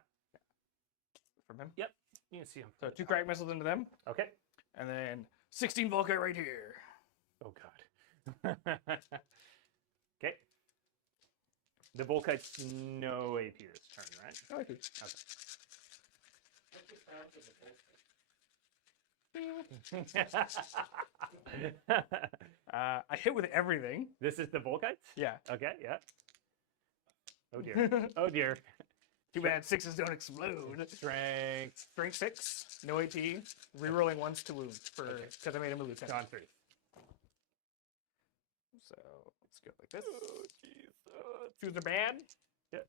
From him? Yep. You can see him. So 2 crack missiles into them, Okay. and then 16 Volkite right here. Oh, God. Okay. The Volkite's no AP this turn, right? Oh, I see. I hit with everything. This is the Volkites? Yeah. Okay, yeah. Oh, dear. Oh, dear. Too bad 6s don't explode. Strength. Strength 6, no AP, rerolling once to wound for because I made him a lieutenant. Gone 3. So let's go like this. Oh, jeez. 2s are bad. Yep.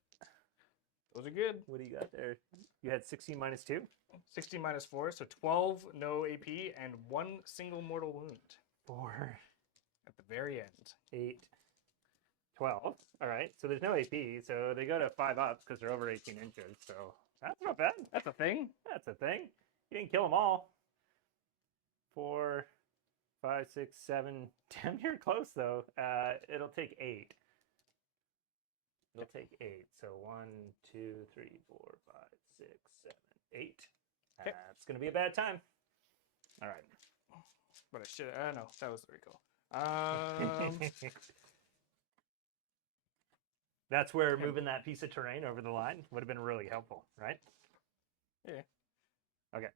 Those are good. What do you got there? You had 16 minus 2? 16 minus 4, so 12 no AP and 1 single mortal wound 4, at the very end. 8, 12. All right. So there's no AP. So they go to 5 ups because they're over 18 inches. So that's not bad. That's a thing. That's a thing. You didn't kill them all. 4, 5, 6, 7. Damn near close though. It'll take 8. It'll take 8. So 1, 2, 3, 4, 5, 6, 7, 8. Okay. That's gonna be a bad time. All right. But I should. No, that was the recall. That's where moving that piece of terrain over the line would have been really helpful, right? Yeah. Okay.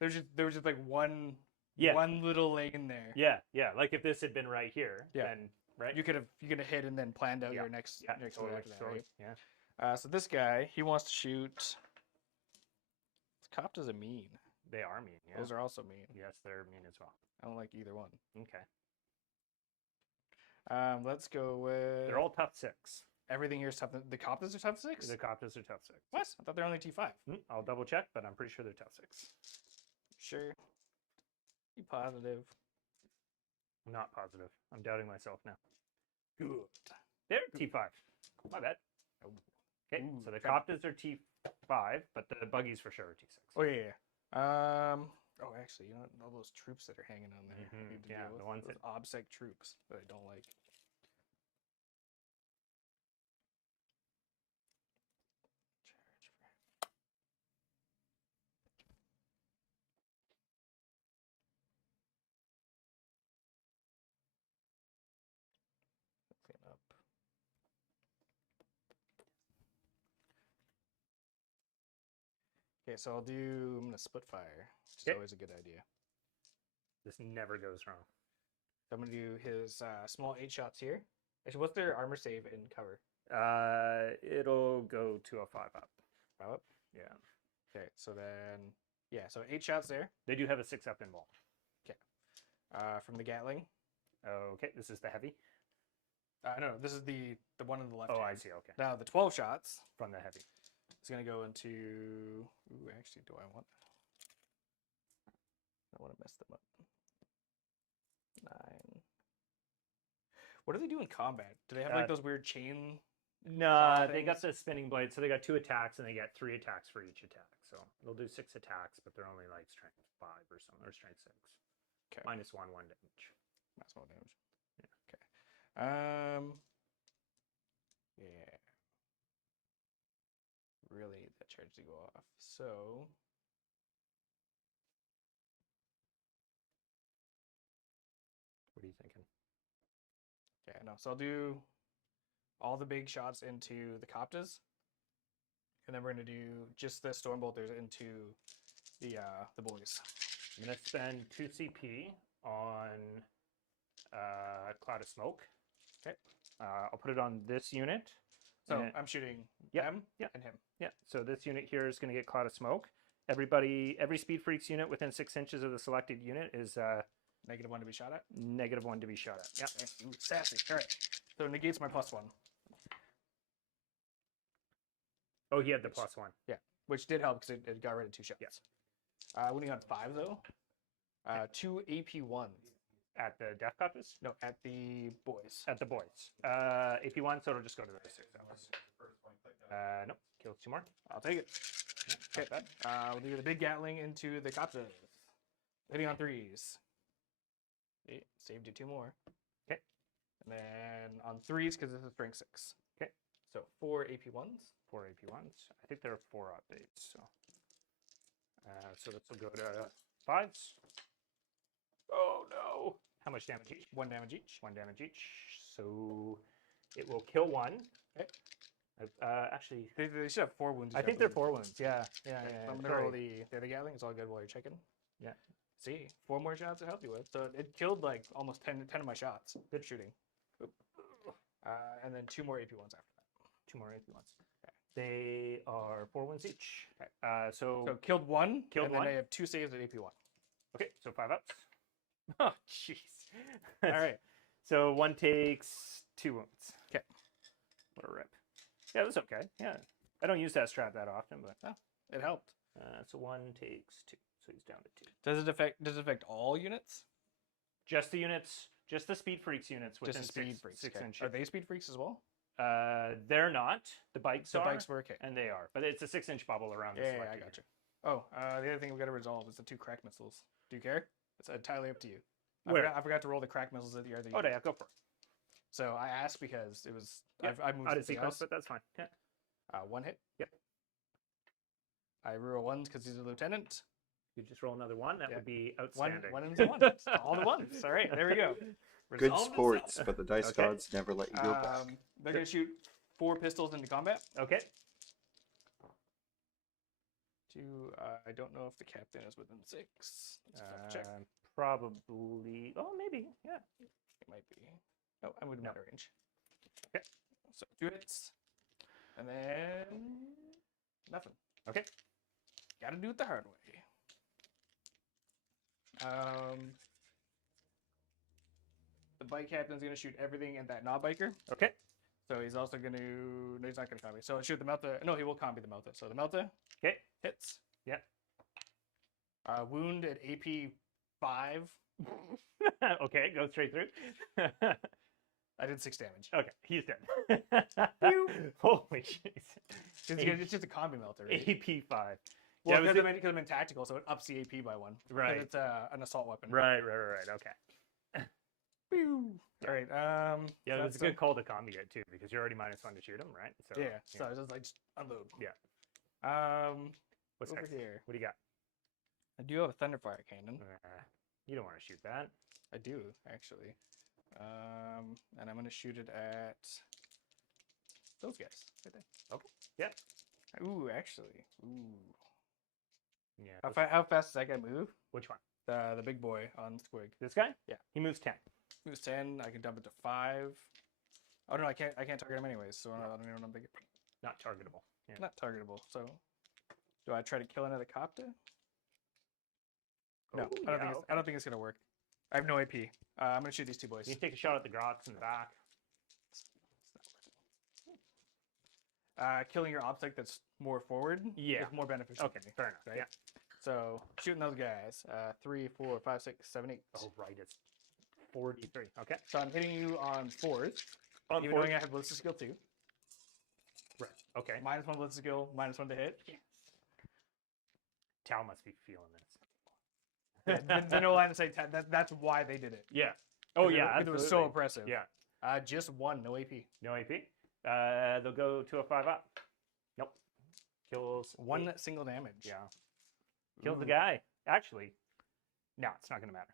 There was just like one Yeah. one little lane there. Yeah, yeah. Like if this had been right here, Yeah. then right. You could have hit and then planned out Yeah. your next yeah, next totally, move after that, totally. right? Yeah. So this guy, he wants to shoot. Coptas are mean. They are mean. Yeah. Those are also mean. Yes, they're mean as well. I don't like either one. Okay. Let's go with. They're all tough 6. Everything here is tough. The Coptas are tough 6. The Coptas are tough 6. What? I thought they're only T5. I'll double check, but I'm pretty sure they're tough 6. Sure. Be positive. I'm not positive. I'm doubting myself now. Good. They're T5. My bad. Okay, Ooh, so the okay. Coptas are T5, but the buggies for sure are T6. Oh yeah. Oh, actually, you know what? All those troops that are hanging on there. I Mhm, need to yeah, deal the with ones those obsec troops that I don't like. Clean up. Okay, so I'm gonna split fire, which is Okay. always a good idea. This never goes wrong. So I'm gonna do his small 8 shots here. Actually, what's their armor save and cover? It'll go to a 5 up. 5 up. Yeah. Okay, so then yeah, so 8 shots there. They do have a 6 up in ball. From the Gatling. Okay, this is the heavy. No, this is the one on the left. Oh, I hand. see. Okay, Now the 12 shots from the heavy. is gonna go into. Ooh, actually, do I want? I want to mess them up. 9. What do they do in combat? Do they have like those weird chain? No, they got things? the spinning blade, so they got 2 attacks, and they get 3 attacks for each attack. So they'll do 6 attacks, but they're only like strength 5 or something, or strength 6. Okay. -1 damage. Maximum damage. Yeah. Okay. Yeah. to go off. So What are you thinking? yeah, no. So I'll do all the big shots into the Coptas, and then we're gonna do just the Stormbolters into the boys. I'm gonna spend 2 CP on Cloud of Smoke. Okay. I'll put it on this unit. So and- I'm shooting Yeah, him yeah. and him. Yeah, so this unit here is going to get Cloud of Smoke. Every Speed Freaks unit within 6 inches of the selected unit is -1 to be shot at. -1 to be shot at. Yeah. Ooh, sassy. All right. So it negates my +1, Oh, he had the +1. which did help because it got rid of 2 shots. Yeah. When you got 5 though, 2 AP1s. At the Death Copters? No, at the boys. At the boys. AP1, so it'll just go to the 6 hours. Nope, kills 2 more. I'll take it. Okay. We'll do the big Gatling into the Coptas. Hitting on 3s. Okay, saved you 2 more. Okay. And then on 3s, because this is strength 6. Okay. So 4 AP1s. 4 AP1s. I think there are 4 updates, so this will go to 5s. Oh no! How much damage each? 1 damage each. 1 damage each. So it will kill 1. Okay. Actually, They should have 4 wounds. I think they're 4 wounds. Yeah. So I'm gonna roll the other Gatling. It's all good while you're checking. Yeah. See, 4 more shots to help you with. So it killed like almost 10 of my shots. Good shooting. And then 2 more AP1s after that. 2 more AP1s. They are 4 wounds each. Okay. So So killed 1. Killed and one. then I have 2 saves at AP1. okay, so 5 ups. Oh, jeez. All right. So 1 takes 2 wounds. Okay. What a rip. Yeah, that's okay. Yeah. I don't use that strat that often, but It helped. so 1 takes 2. So he's down to 2. Does it affect all units? Just the units, just the Speed Freaks units within Just the speed 6, freaks. 6 okay. inches. Are they speed freaks as well? They're not. The bikes The are. bikes were okay. And they are. But it's a 6-inch bubble around the Yeah, select I unit. got you. Oh, the other thing we've got to resolve is the 2 crack missiles. Do you care? It's entirely up to you. Where? I forgot to roll the crack missiles at the other. Oh, yeah, go for it. So I asked because it was Yeah, I moved Out of something sequence, else. but that's fine. Yeah. 1 hit. Yep. I reroll 1s because he's a lieutenant. You just roll another 1. That Yeah. would be 1 outstanding. 1 and 1. All the 1s. All right, there we go. Good Resolved sports, itself. but the dice Okay. gods never let you go back. They're gonna shoot 4 pistols into combat. Okay. I don't know if the captain is within 6. Let's fact check. Probably. Oh, maybe. Yeah. It might be. Oh, I'm within No. my range. Okay. So 2 hits, and then nothing. Okay. Got to do it the hard way. The bike captain's gonna shoot everything in that knob biker. Okay. So he's also gonna. No, he's not gonna combi. So shoot the Melta. No, he will combi the Melta. So the Melta Okay. hits. Yeah. Wound at AP 5. Okay. Go straight through. I did 6 damage. Okay. He's dead. Holy shit. It's just a combi melter. Right? AP5. Well, Yeah, because I'm in tactical, so it ups the AP by 1. Right. Because it's an assault weapon. Right. Okay. Pew. All right. Yeah, it was a that's good call to combi it too, because you're already -1 to shoot him, right? So Yeah. So I was just like, just unload. Yeah. What's Over next? here. What do you got? I do have a thunderfire cannon. You don't want to shoot that. I do actually. And I'm gonna shoot it at those guys right there. Okay. Yeah. Ooh, actually. Ooh. Yeah. How fast does that guy move? Which one? The big boy on Squig. This guy? Yeah. He moves 10. Moves 10. I can dump it to 5. Oh no, I can't target him anyways. So I don't even know what I'm thinking. Not targetable. Yeah. Not targetable. So do I try to kill another Copta? No, Oh, I don't think it's gonna work. I have no AP. I'm gonna shoot these 2 boys. You can take a shot at the grots in the back. Killing your obstacle that's more forward Yeah. is more beneficial. Okay, to me, fair enough. right? Yeah. So shooting those guys. 3, 4, 5, 6, 7, 8. Oh, right. It's 43. Okay. So I'm hitting you on 4s. On Even fours. though I have ballistic skill 2. Right. Okay. -1 ballistic skill, -1 to hit. Tal must be feeling this. There's no line to say 10. That's why they did it. Yeah. Oh, Because yeah. It was so absolutely. oppressive. Yeah. Just 1, no AP. No AP. They'll go to a 5 up. Nope. kills One single damage. Yeah. Kills the Ooh. guy. Actually, no, it's not gonna matter.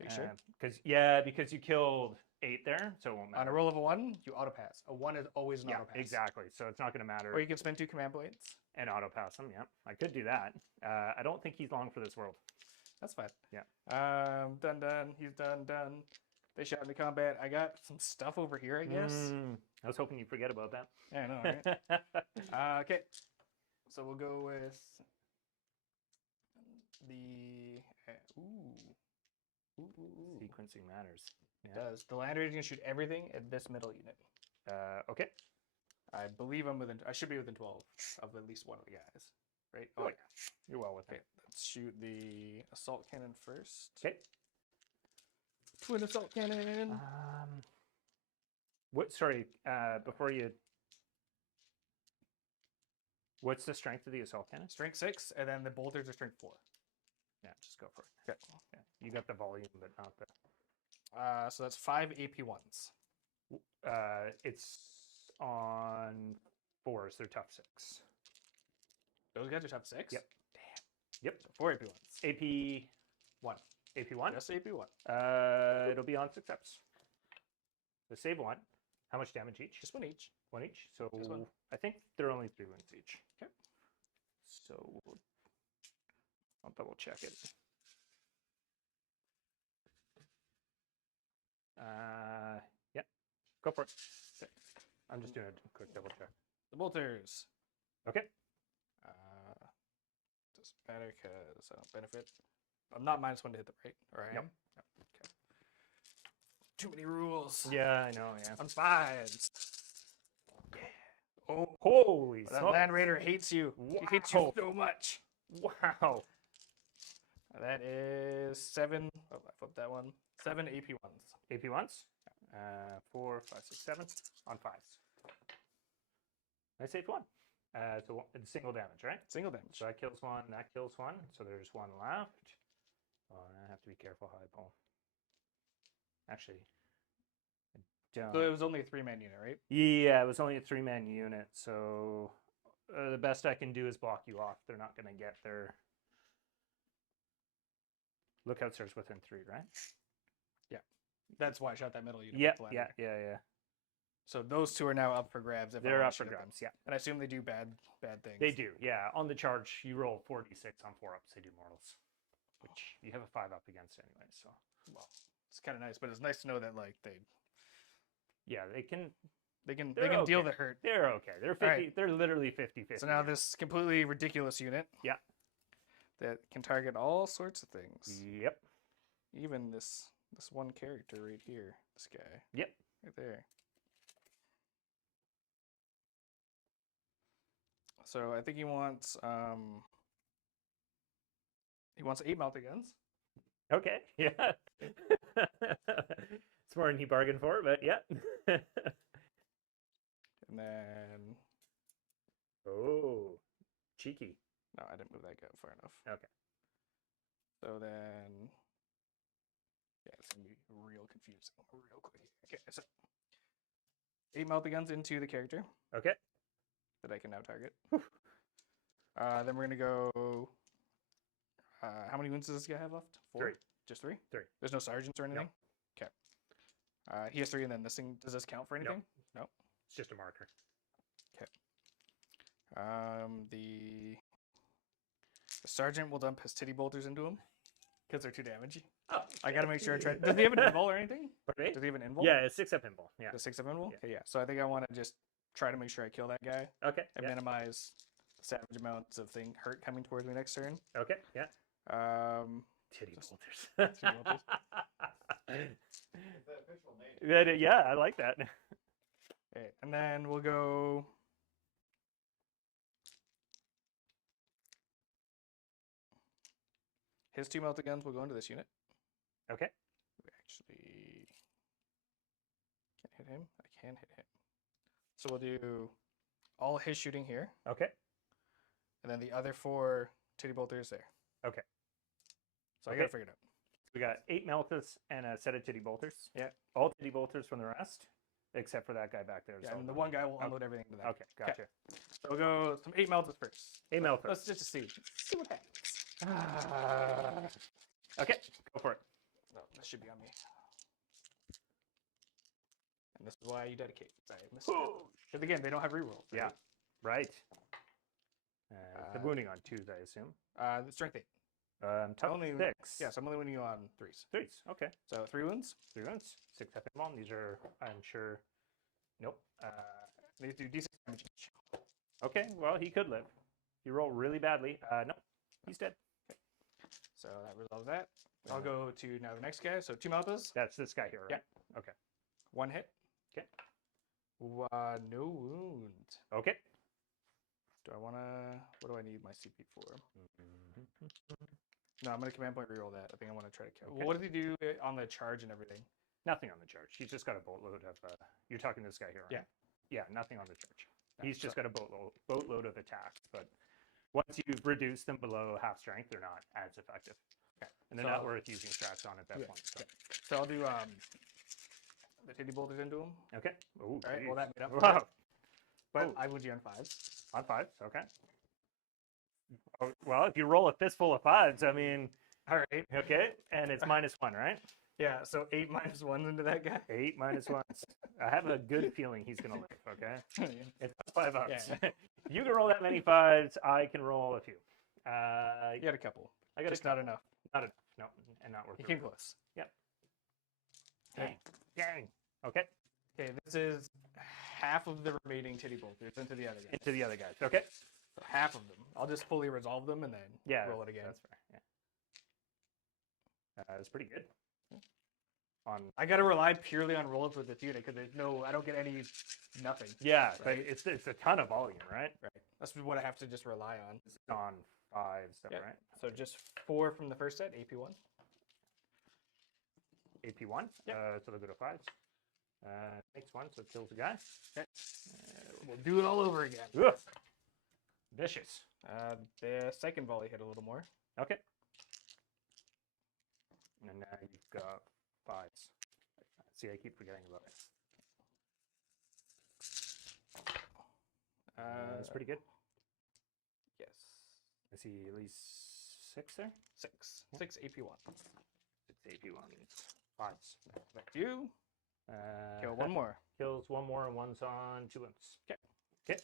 Are you sure? Because you killed 8 there, so it won't matter. On a roll of a 1, you auto pass. A 1 is always an Yeah, auto pass. exactly. So it's not gonna matter. Or you can spend 2 command points. And auto pass him. Yeah, I could do that. I don't think he's long for this world. That's fine. Yeah. Done. He's done. They shot into combat. I got some stuff over here, I guess. I was hoping you forget about that. Yeah, I know, right? Okay. So we'll go with the Sequencing matters. It does. The land rage can shoot everything at this middle unit. Okay. I believe I should be within 12 of at least one of the guys. Right? Oh, yeah. You're well within. Okay, let's shoot the assault cannon first. Okay. Twin assault cannon. What? Sorry. Before you. What's the strength of the assault cannon? Strength 6, and then the bolters are strength 4. Yeah, just go for it. Okay. Yeah, you got the volume, but not the. So that's 5 AP1s. It's on 4s. They're tough 6. Those guys are tough 6? Yep. Damn. Yep. So 4 AP1s. AP 1. AP1. Just AP1. It'll be on success. So save 1. How much damage each? Just 1 each. 1 each. So Just 1. I think they're only 3 wounds each. Okay. So I'll double check it. Yeah. Go for it. Okay. I'm just doing a quick double check. The bolters. Okay. Doesn't matter because I don't benefit. I'm not -1 to hit them, right? Or I Yep. am? Yep. Okay. Too many rules. Yeah, I know. Yeah. On 5s. Oh, holy! That land raider hates you. He hates you Wow. so much. Wow. That is 7. Oh, I flipped that one. 7 AP1s. AP ones. 4, 5, 6, 7 on 5s. I saved 1. So it's single damage, right? Single damage. So that kills 1. That kills 1. So there's 1 left. Oh, and I have to be careful how I pull. Actually, I don't. So it was only a 3-man unit, right? Yeah, it was only a 3-man unit, so the best I can do is block you off. They're not going to get their lookouts are within 3, right? Yeah. That's why I shot that middle unit. Yeah, with the land yeah, raider. yeah, yeah. So those 2 are now up for grabs. If I They're wanna up for shoot them. grabs. Yeah, And I assume they do bad things. they do. Yeah, on the charge, you roll 4d6 on 4-ups. They do mortals, which you have a 5-up against anyway. So Well, it's kind of nice, but it's nice to know that like yeah, they can they can They're deal okay. the hurt. They're okay. They're 50. Alright. They're literally 50-50. So now this completely ridiculous unit. Yeah. That can target all sorts of things. Yep. Even this one character right here. This guy. Yep. Right there. So I think he wants 8 melting guns. Okay. Yeah. It's more than he bargained for, but yeah. And then Oh, cheeky. no, I didn't move that guy far enough. Okay. So then yeah, it's gonna be real confusing real quick. Okay, so 8 melting guns into the character Okay. that I can now target. Then we're gonna go. How many wounds does this guy have left? 4? 3. Just 3? 3. There's no sergeants or anything? Okay. He has 3, and then this thing, does this count for anything? No. It's just a marker. The sergeant will dump his titty bolters into him because they're too damagey. Oh, I gotta make sure I try. Does he have an invul or anything? Pardon me? Does he have an invul? Yeah, it's 6-up pinball. Yeah. The 6 of invul? Yeah. Okay, yeah. So I think I want to just try to make sure I kill that guy Okay. and Yeah. minimize the savage amounts of hurt coming towards me next turn. Okay. Yeah. Titty Just- bolters. titty bolters. It's the official name. Yeah, I like that. Okay, and then we'll go. His 2 melted guns will go into this unit. Okay. We actually can't hit him. I can hit him. So we'll do all his shooting here, Okay. and then the other 4 titty bolters there. Okay. So I Okay. gotta figure it out. We got 8 Melkas and a set of titty bolters. Yeah. All titty bolters from the rest. except for that guy back there. Yeah, and the one guy will unload everything to that. Okay, gotcha. So we'll go some 8 meltas first. 8 mel Let's first. just see what happens. Okay, go for it. No, this should be on me. And this is why you dedicate. Right. Because again, they don't have rerolls. Right? Yeah, right. The wounding on 2s, I assume. The strength 8. Tough Only 6. Yeah, so I'm only winning you on 3s. 3s. Okay. So 3 wounds. 3 wounds. 6 FM bomb. These are, I'm sure. Nope. They do decent damage each. Okay. Well, he could live. You roll really badly. No, he's dead. So that resolves that. I'll go to now the next guy. So 2 meltas. That's this guy here, right? Yeah. Okay. 1 hit. Okay. No wound. Okay. Do I want to? What do I need my CP for? No, I'm going to command point reroll that. I think I want to try to kill. Okay. Well, what does he do on the charge and everything? Nothing on the charge. He's just got a boatload of. You're talking to this guy here, right? Yeah. Yeah, nothing on the charge. No, He's just got a boatload of attacks, but once you've reduced them below half strength, they're not as effective. Okay. And they're So not I'll- worth using strats on at that Yeah, point. So. So I'll do the titty bolters into him. Okay. Ooh, All right. geez. Well, that made up for Wow. it. But Oh. I would you on 5s. On 5s, okay. Oh, well, if you roll a fistful of 5s, I mean, All right. okay, and it's -1, right? Yeah. So 8 minus 1s into that guy. 8 -1s. I have a good feeling he's gonna live. Okay, it's 5 ups. Yeah. You can roll that many 5s. I can roll a few. You got a couple. I got Just a not enough. not enough. No, and not worth You it. came close. Dang. Dang. Okay, Okay. This is half of the remaining titty bolters into the other guy. into the other guys. Okay. So half of them. I'll just fully resolve them and then Yeah. roll it again. That's fair. Yeah. That's pretty good. On I gotta rely purely on rolls with this unit because there's no. I don't get any nothing. yeah, but Right. it's a ton of volume, right? Right. That's what I have to just rely on. It's on 5 stuff, Yeah. right? So just 4 from the first set, AP1. AP1. So they'll go to 5s. Takes 1, so it kills the guy. We'll do it all over again. Ugh. Vicious. The second volley hit a little more. Okay. And now you've got 5s. See, I keep forgetting about it. That's pretty good. Yes. I see at least 6 there. 6. 6 AP1. 6 AP1s. 5s. Back to you. Kill one more. Kills 1 more and 1's on 2 imps. Okay. Okay.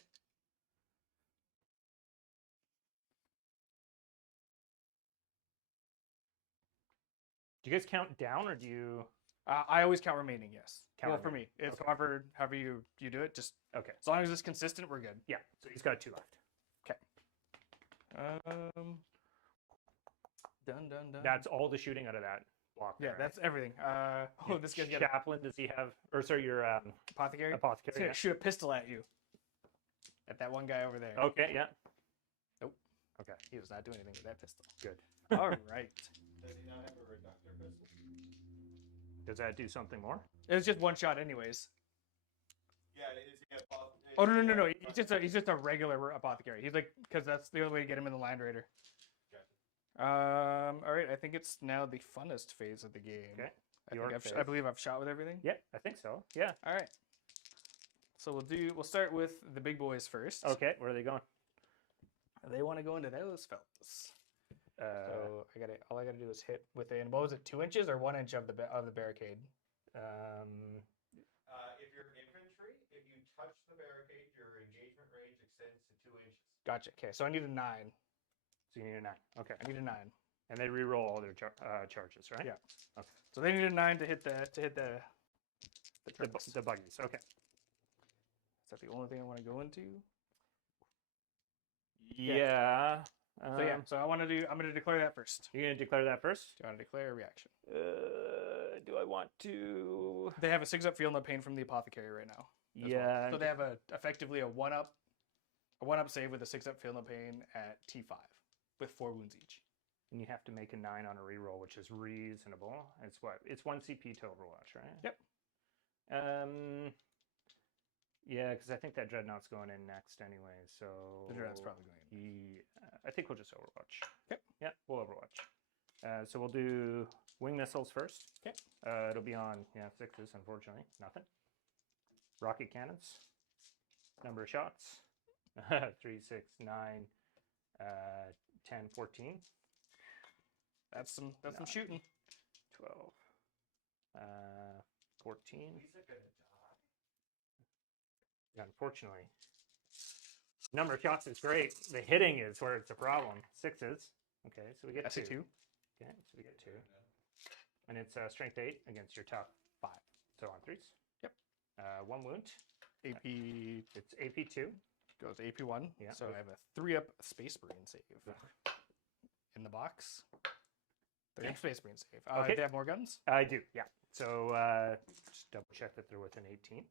Do you guys count down or do you? I always count remaining. Yes. Count Well, for me, it's Okay. however you do it. Just Okay. as long as it's consistent, we're good. Yeah. So he's got 2 left. Done. That's all the shooting out of that block. Yeah, there, that's everything. Oh, this guy's got a Chaplain. Does he have? Or sorry, your apothecary. He's apothecary. gonna Yeah. shoot a pistol at you. At that one guy over there. Okay. Yeah. Nope. Okay. He does not do anything with that pistol. Good. All right. Does he not have a reductor pistol? Does that do something more? It's just one shot, anyways. Yeah, is he a buff? Oh no! He's just a regular apothecary. He's like because that's the only way to get him in the Land Raider. All right. I think it's now the funnest phase of the game. Okay. I Your think phase. I believe I've shot with everything. Yeah, I think so. Yeah. All right. So we'll start with the big boys first. Okay. Where are they going? They want to go into those fellas. So all I gotta do is hit within what was it, 2 inches or 1 inch of the barricade? If you're infantry, if you touch the barricade, your engagement range extends to 2 inches. Gotcha. Okay, so I need a 9. So you need a 9. Okay. I need a 9. And they re-roll all their charges, right? Yeah. Okay. So they need a 9 to hit the The buggies. Okay. Is that the only thing I want to go into? Yeah. So yeah. So I'm gonna declare that first. You're gonna declare that first. Do you want to declare a reaction? Do I want to? They have a 6-up feel no pain from the apothecary right now. as well. Yeah. So they have effectively a 1-up save with a 6-up feel no pain at T5 with 4 wounds each. And you have to make a 9 on a reroll, which is reasonable. It's what? It's 1 CP to Overwatch, right? Yep. Yeah, because I think that Dreadnought's going in next anyway. So The Dreadnought's probably going in. Yeah, I think we'll just Overwatch. Yep. Yeah, we'll Overwatch. So we'll do wing missiles first. Okay. It'll be on 6s, unfortunately. Nothing. rocket cannons. Number of shots. 3, 6, 9, 10, 14, That's some shooting. 12, 14. Unfortunately, number of shots is great. The hitting is where it's a problem. 6s. Okay, so we get I see 2. 2. Okay, so we get 2. And it's strength 8 against your tough 5. So on 3s. Yep. 1 wound. AP It's AP 2. goes to AP 1. Yeah. So I have a 3-up Space Marine save in the box. 3-up Space Marine save. Okay. They have more guns? I do, yeah. So just double check that they're within 18.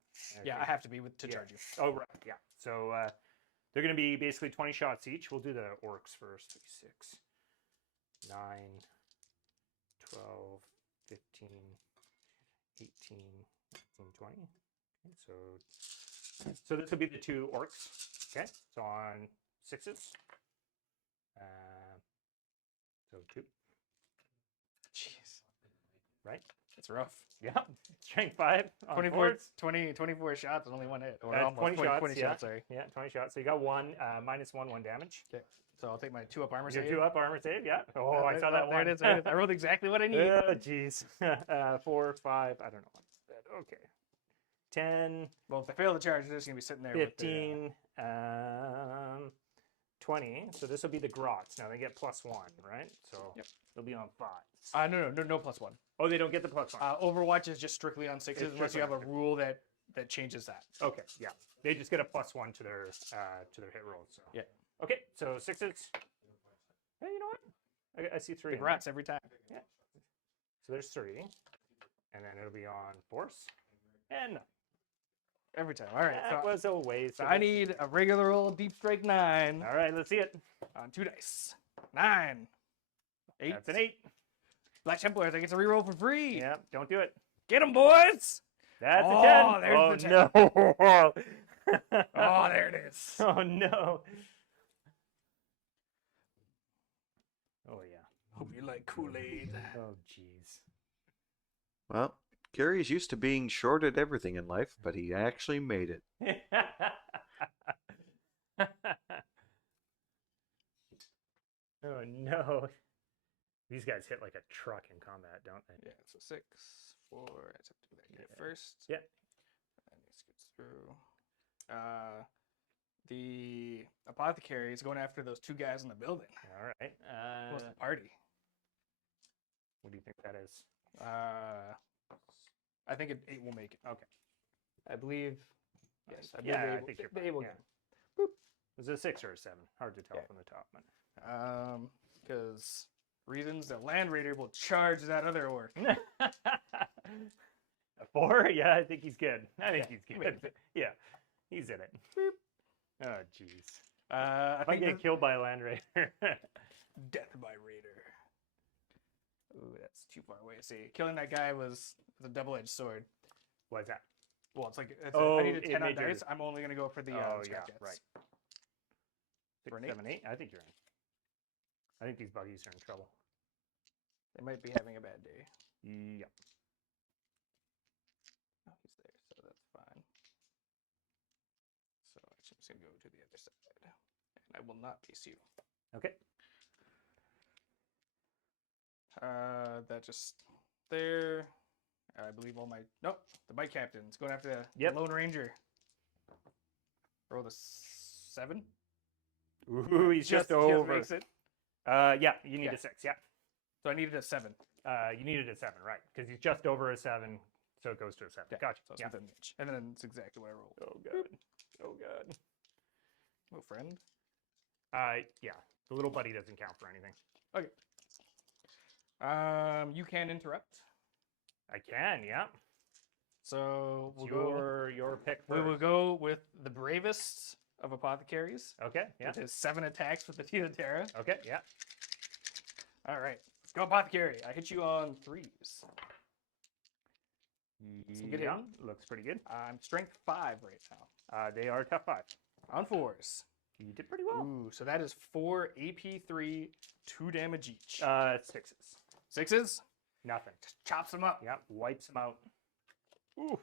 Yeah, Okay. I have to be to Yeah. charge you. Oh, right, yeah. So they're going to be basically 20 shots each. We'll do the orcs first. 3, 6, 9, 12, 15, 18, 19, 20. Okay, so this will be the 2 orcs. Okay, so on 6s. So 2, Jeez. right? It's rough. Yeah. Strength 5 on 24, boards. 24 shots and only 1 hit. Or 20 shots, 20 yeah. shots, sorry. Yeah, 20 shots. So you got 1, -1 damage. Okay. So I'll take my 2-up armor Your save. 2-up armor save, yeah. Oh, I saw that There one. it is. There it is. I rolled exactly what I need. Oh, jeez. 4, 5, I don't know. Okay. 10, Well, if they fail the charge, they're just going to be sitting there with 15, 20. So this will be the grots. Now they get +1, right? So Yep. they'll be on 5. No +1. Oh, they don't get the +1. Overwatch is just strictly on 6s It's unless you strictly have a on 6s. rule that changes that. Okay, yeah. They just get a +1 to their hit rolls. So. Yeah. Okay, so 6s. Hey, you know what? I see 3. The in there. grats every time. Yeah. So there's 3. And then it'll be on force. And none. Every time. All right. That So, was a waste. so of I it. need a regular old deep strike 9 All right, let's see it. on 2 dice. 9. 8. That's an 8. Black Templars, I get to reroll for free. Yeah, don't do it. Get them, boys. That's Oh, a 10. there's the 10. No. Oh, there it is. Oh, no. Oh, yeah. Hope you like Kool-Aid. Oh, jeez. Well, Gary's used to being short at everything in life, but he actually made it. Oh, no. These guys hit like a truck in combat, don't they? Yeah, so 6, 4. I just have to do that guy Yeah. first. Yeah. And he scoots through. The apothecary is going after those 2 guys in the building. All right. What's the party? What do you think that is? I think an 8 will make it. Okay. I believe. Yes, I believe Yeah, I they will- think you're they fine, will yeah. get it. Was it a 6 or a 7? Hard to tell Yeah. from the top. But... Because reasons the Land Raider will charge that other orc. A 4? Yeah, I think he's good. I think he's he good. makes Yeah, he's in it. Oh, jeez. I If I think get killed by a Land Raider. Death by Raider. Ooh, that's too far away. See, killing that guy was a double-edged sword. What's that? Well, it's like Oh, I need a it 10 on made your- dice. I'm only gonna go for the Oh, scrap yeah, jets. right. 6, For an 7, 8? I think you're in. I think these buggies are in trouble. They might be having a bad day. Yep. Oh, he's there, so that's fine. So I'm just gonna go to the other side, and I will not piece you. Okay. That just there. I believe all my nope. The bike captain's going after the Yep. Lone Ranger. Roll the 7. Ooh, he's just over. makes it. Yeah, you need Yeah. a 6. Yeah. So I needed a 7. You needed a 7, right? Because he's just over a 7, so it goes to a 7. Yeah, Gotcha. So it's Yeah. within an inch, and then it's exactly what I rolled. Oh god. Oh god. Oh, friend. Yeah. The little buddy doesn't count for anything. Okay. You can interrupt. I can. Yeah. So It's we'll go. your pick We first. will go with the bravest of apothecaries, Okay. Yeah. which is 7 attacks with the Tita Terra. Okay. Yeah. All right, let's go apothecary. I hit you on 3s. Some good Yeah. hitting. Looks pretty good. I'm strength 5 right now. They are tough 5. On 4s. You did pretty well. Ooh, so that is 4 AP3, 2 damage each. 6s. 6s, Nothing. chops them up. Yeah. Wipes them out. Ooh.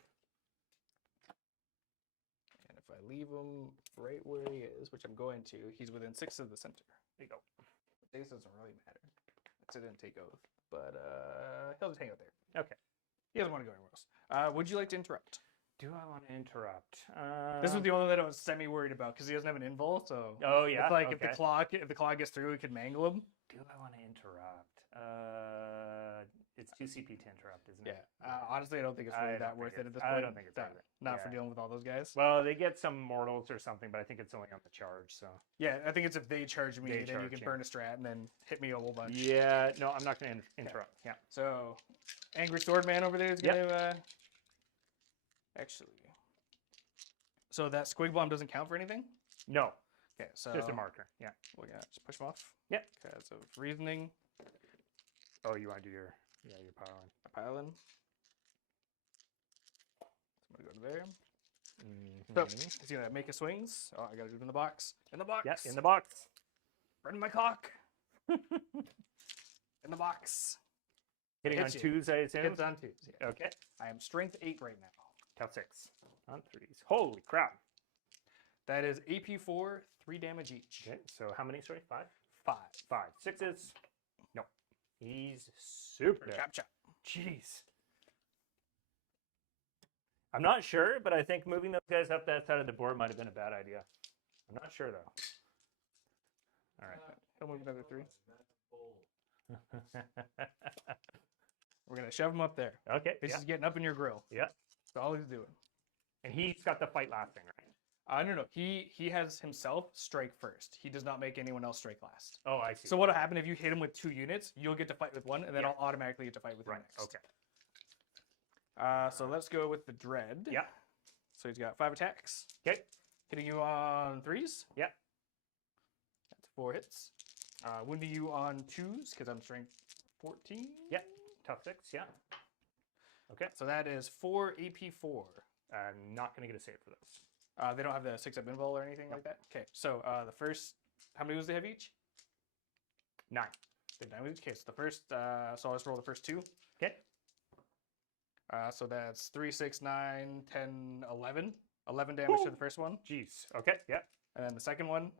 him right where he is, which I'm going to. He's within 6 of the center. There you go. This doesn't really matter. I didn't take oath, but he'll just hang out there. Okay. He doesn't want to go anywhere else. Would you like to interrupt? Do I want to interrupt? This was the only that I was semi worried about because he doesn't have an invul. So Oh yeah. it's like okay. if the clock gets through, it could mangle him. Do I want to interrupt? It's 2 CP to interrupt, isn't Yeah. it? Honestly, I don't think it's I really don't that worth think it at this it's- point. I don't think it's No, worth it. not for Yeah. dealing with all those guys. Well, they get some mortals or something, but I think it's only on the charge. So. Yeah, I think it's if they charge me, They then you charge, can yeah. burn a strat and then hit me a whole bunch. Yeah. No, I'm not going to interrupt. Yeah. So, Angry Sword Man over there is Yep. going to actually. So that squig bomb doesn't count for anything. No, Okay, so just a marker. Yeah. we're gonna just push him off. Yep. Because of reasoning, Oh, you want to do your pile on. a pile in. So I'm gonna go to there. Mm-hmm. So he's gonna make his swings. Oh, I gotta do it in the box. In the box. Yeah, in the box. Burn my cock. In the box. Hitting on Hits you. 2s, I assume. Hits on 2s. Yeah. Okay. I am strength 8 right now. Tough 6 on 3s. Holy crap. That is AP4, 3 damage each. Okay. So how many? Sorry, 5. 5. 5. 6s. No. He's super dead. Chop chop. Jeez. I'm not sure, but I think moving those guys up that side of the board might have been a bad idea. I'm not sure though. All right. He'll move another 3. We're gonna shove him up there. Okay. He's Yeah. just getting up in your grill. Yeah. That's all he's doing. And he's got the fight lasting, right? No. He has himself strike first. He does not make anyone else strike last. Oh, I see. So what'll happen if you hit him with 2 units? You'll get to fight with 1, and then Yeah. I'll automatically get to fight with him Right. next. Okay. So let's go with the dread. Yeah. So he's got 5 attacks. Okay. Hitting you on 3s. Yeah. That's 4 hits. Wounding you on 2s because I'm strength 14. Yeah. Tough 6. Yeah. Okay. So that is 4 AP4. I'm not going to get a save for this. They don't have the 6-up invul or anything like that. Okay. So the first, how many wounds do they have each? 9. They have 9 wounds. Okay. So the first, so I'll just roll the first 2. Okay. So that's 3, 6, 9, 10, 11. 11 damage to the first one. Jeez. Okay. Yeah. And then the second one,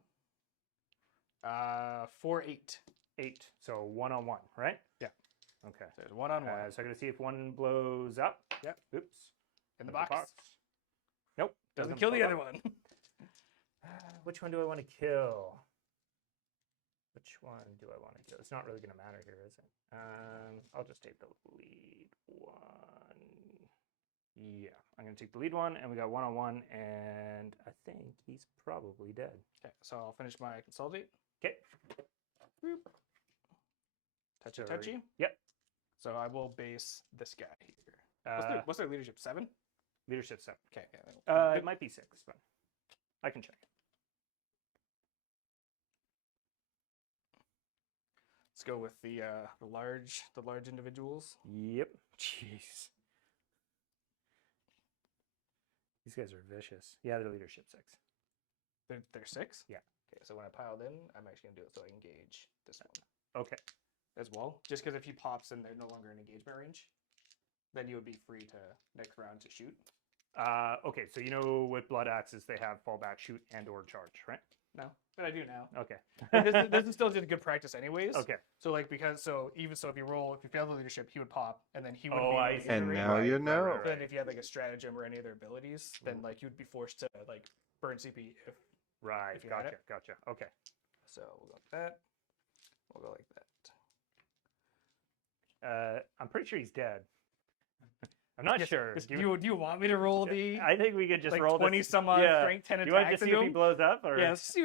4, 8. 8. So 1-on-1, right? Yeah. Okay. So there's 1-on-1 So I'm going to see if one blows up. Yep. Oops. in the box. Nope. Doesn't kill the blow other up. one. Which one do I want to kill? Which one do I want to kill? It's not really going to matter here, is it? I'll just take the lead one. Yeah, I'm going to take the lead one, and we got 1-on-1, and I think he's probably dead. Okay, so I'll finish my consolidate. Okay. Touchy, Sorry. touchy. Yep. So I will base this guy here. What's their leadership? 7? Leadership 7. Okay. Yeah, It might be 6, but I can check. let's go with the large individuals. Yep. Jeez. These guys are vicious. Yeah, they're leadership 6. They're 6. Yeah. Okay, so when I piled in, I'm actually gonna do it so I engage this one Okay. as well. Just because if he pops and they're no longer in engagement range, then you would be free to next round to shoot. Okay, so you know with blood axes they have fallback, shoot, and or charge, right? No, but I do now. Okay. this is still just good practice, anyways. Okay. So like if you fail the leadership, he would pop, and then he would. Oh, be in I the see. engagement And range. now you know. Then if you had like a stratagem or any other abilities, then like you'd be forced to like burn CP if. Right. If you had Gotcha. Okay. So we'll go like that. We'll go like that. I'm pretty sure he's dead. I'm not sure. Do you want me to roll the I think we could just like roll 20 this. some odd Yeah. strength 10 Do you want to attacks just see into if he him? blows up or? Yeah, let's see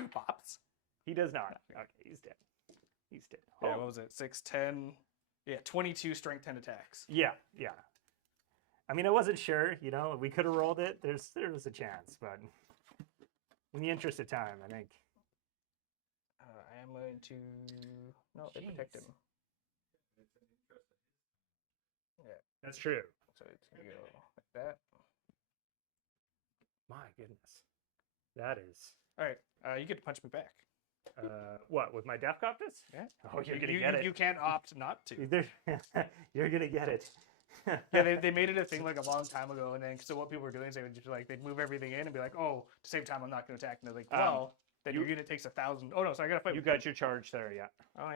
who pops. He does not. Okay, he's dead. He's dead. Yeah, Oh. what was it? 6, 10. Yeah, 22 strength 10 attacks. Yeah. I mean, I wasn't sure. You know, we could have rolled it. There was a chance, but in the interest of time, I think. I am going to they protect him. Yeah, That's true. so it's gonna go like that. My goodness, that is. All right, you get to punch me back. What with my Death Coptus? Yeah. Oh, you're gonna get it. You can't opt not to. You're gonna get it. Yeah, they made it a thing like a long time ago, and then so what people were doing is they would just like they'd move everything in and be like, oh, to save time, I'm not going to attack. And they're like, well, then your unit takes 1,000. Oh no, so I got to fight. You with got your charge there, yeah. Oh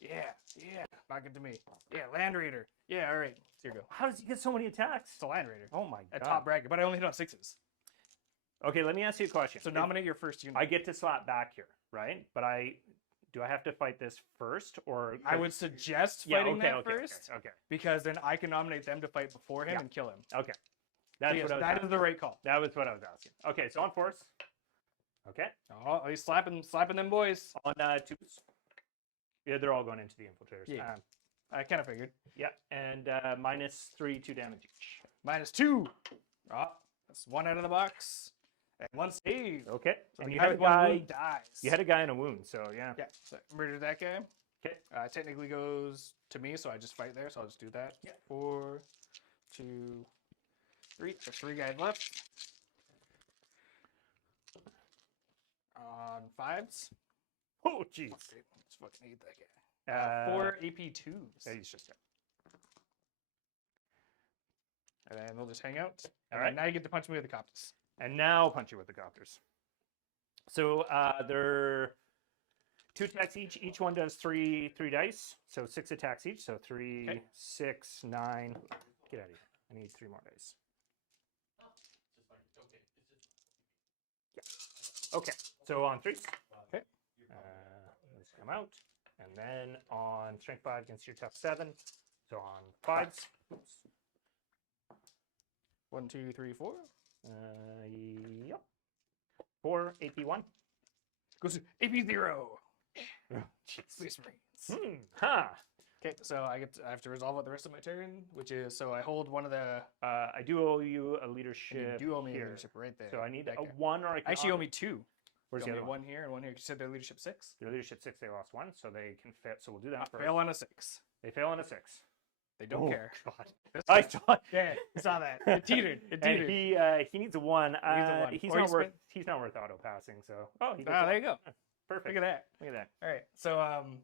yeah, yeah, not good to me. Yeah, Land Raider. Yeah, all right, here you go. How does he get so many attacks? It's a Land Raider Oh my at god. top bracket, but I only hit on 6s. Okay, let me ask you a question. So nominate your first unit. I get to slap back here, right? But do I have to fight this first, or I would suggest yeah? fighting Okay, that okay, first okay, because then I can nominate them to fight before him Yeah. and kill him. okay. That's So yes, what I was. that asking. is the right call. That was what I was asking. Okay, so on force. Okay, Oh, he's slapping them boys. on twos. Yeah, they're all going into the infiltrators. Yeah. I kind of figured. Yeah, and -3, 2 damage each. -2. Oh, that's one out of the box. And one save. Okay, So and the you guy had a with one guy. wound dies. You had a guy in a wound, so yeah. Yeah, so murdered that guy. Okay. Technically goes to me, so I just fight there, so I'll just do that. Yeah. 4, 2, 3. There's 3 guys left. On 5s. Oh jeez. Let's fucking hate that guy. 4 AP2s. Yeah, he's just dead. And then we'll just hang out. All And right. now you get to punch me with the Coptus. And now punch you with the copters. So they're 2 attacks each. Each one does three dice. So 6 attacks each. So 3, Okay. 6, 9. Get out of here. I need 3 more dice. Yeah. Okay. So on 3s. Okay. Let's come out. And then on strength 5 against your tough 7. So on 5s. Oops. 1, 2, 3, 4. Yep. 4 AP1. Goes to AP0. Jeez. Space Marines. Ha. Okay, so I have to resolve out the rest of my turn, which is so I hold one of the. I do owe you a And leadership. you do owe me a here. leadership right there. So I need That a guy. 1 or I can. Actually, owe me 2. Where's You the owe other me one? one here and one here. You said their leadership 6. Their leadership 6. They lost 1, so they can fit. So we'll do that first. Fail on a 6. They fail on a 6. They don't care. God. This I guy- thought. yeah, I saw that. It tetered. It And tetered. he needs a 1. He needs a 1. He's Or not he worth. spent- He's not worth auto passing. So he gets Ah, it. there you go. Perfect. Look at that. Look at that. All right. So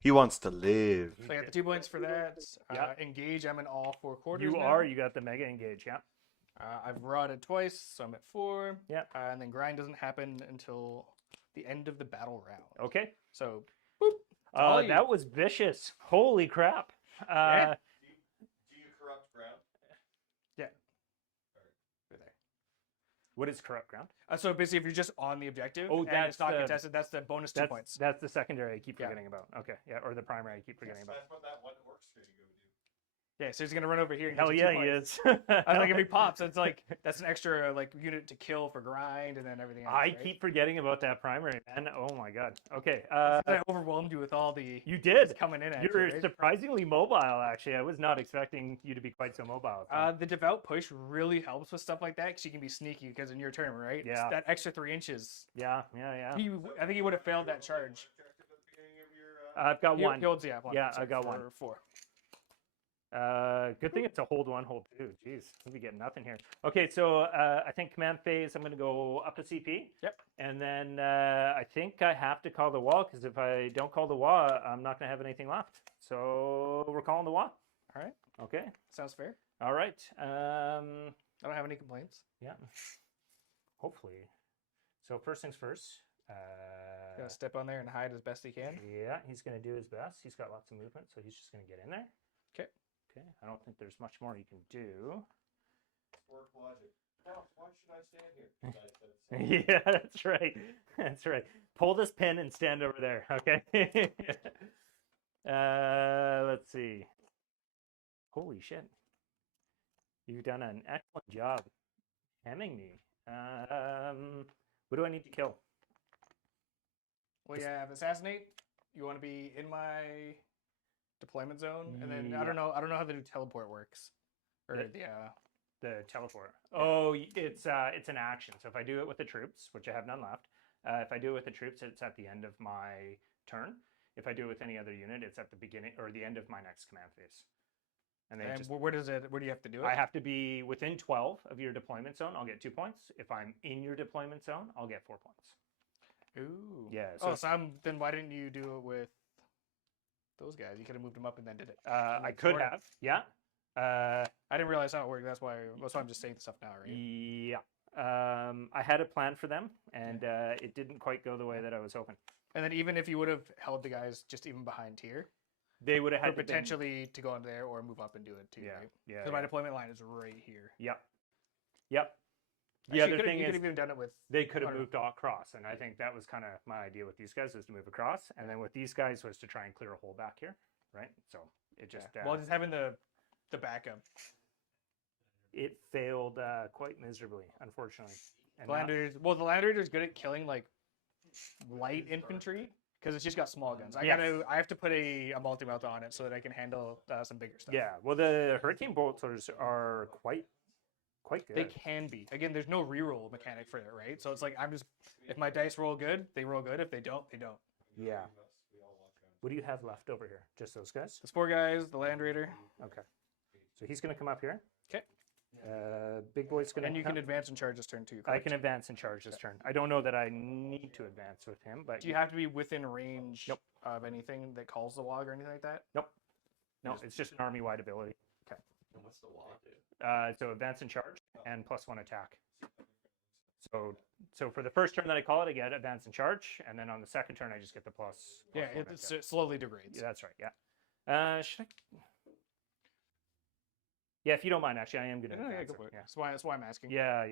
He wants to live. so I got the 2 points for that. Yeah. Engage. I'm in all 4 quarters. You now. are. You got the mega engage. Yeah. I've rotted twice, so I'm at 4. Yeah. And then grind doesn't happen until the end of the battle round. Okay. So, boop. all you. That was vicious. Holy crap. Yeah. Do you corrupt ground? Yeah. Right there. What is corrupt ground? So basically, if you're just on the objective Oh, and that's it's not the- contested, that's the bonus 2 points. That's the secondary I keep Yeah. forgetting about. Okay. Yeah. Or the primary I keep forgetting about. That's what that one Orks going to go do. Yeah, so he's gonna run over here. And Hell get you yeah, 2 he points. is. I was like, if he pops, it's like that's an extra like unit to kill for grind and then everything else. I right? keep forgetting about that primary, man. Oh my god. Okay. I overwhelmed you with all the You did. coming in. At You're you, right? surprisingly mobile, actually. I was not expecting you to be quite so mobile. So. The devout push really helps with stuff like that because you can be sneaky because in your turn, right? It's Yeah. that extra 3 inches. Yeah. I think he would have failed that charge. Objective at the beginning of your. I've got He one. holds, yeah, one. Yeah, So I got 4, one. 4. Good thing it's a hold 1, hold 2. Jeez, we'll be getting nothing here. Okay, so I think command phase, I'm going to go up a CP. Yep. And then I think I have to call the wall because if I don't call the wall, I'm not going to have anything left. So we're calling the wall. All right, Okay. sounds fair. All right. I don't have any complaints. Yeah. Hopefully. So first things first. Gonna step on there and hide as best he can. Yeah, he's going to do his best. He's got lots of movement, so he's just going to get in there. 'Kay. Okay. I don't think there's much more you can do. Work logic. Oh, why should I stand here? Yeah, that's right. That's right. Pull this pin and stand over there. Okay. Let's see. Holy shit. You've done an excellent job hemming me. What do I need to kill? Well, you have assassinate. You want to be in my deployment zone, and then I don't know how the new teleport works, or The teleport. Oh, it's an action. So if I do it with the troops, which I have none left, if I do it with the troops, it's at the end of my turn. If I do it with any other unit, it's at the beginning or the end of my next command phase. And then And where does it? Where do you have to do it? I have to be within 12 of your deployment zone. I'll get 2 points. If I'm in your deployment zone, I'll get 4 points. Ooh. Yeah. So, then why didn't you do it with those guys? You could have moved them up and then did it. I like could Jordan. have. Yeah. I didn't realize how it worked. That's why I'm just saying stuff now, right? Yeah. I had a plan for them, and it didn't quite go the way that I was hoping. And then even if you would have held the guys just even behind here, They would have or had to been- potentially to go in there or move up and do it too, Yeah, right? yeah. Because my deployment line is right here. Yep. Yep. The Actually, other thing you is could have even done it with. they could have or- moved all across, and I think that was kind of my idea with these guys was to move across, and then with these guys was to try and clear a hole back here, right? So it just well, just having the backup. it failed quite miserably, unfortunately. And The Land Raiders. Well, the Land Raider's good at killing like light infantry because it's just got small guns. I have to put a multi-melt on it so that I can handle some bigger stuff. yeah, well, the Hurricane bolters are quite good. They can be. Again, there's no reroll mechanic for it, right? So it's like I'm just if my dice roll good, they roll good. If they don't, they don't. Yeah. What do you have left over here? Just those guys? There's 4 guys. The Land Raider, Okay. So he's going to come up here. 'Kay. Big boy's going to. and you can advance and charge this turn too. I correct? can advance and charge this turn. I don't know that I need to advance with him, but Do you have to be within range Nope. of anything that calls the log or anything like that? no, it's just an army-wide ability. And what's the wall do? So advance and charge and +1 attack. So for the first turn that I call it, I get advance and charge, and then on the second turn I just get the plus. Yeah, +1 it attack. slowly degrades. Yeah, that's right. Yeah. Should I? Yeah, if you don't mind, actually, I am gonna. Yeah, advance go it, for it. Yeah. That's why I'm asking. Yeah.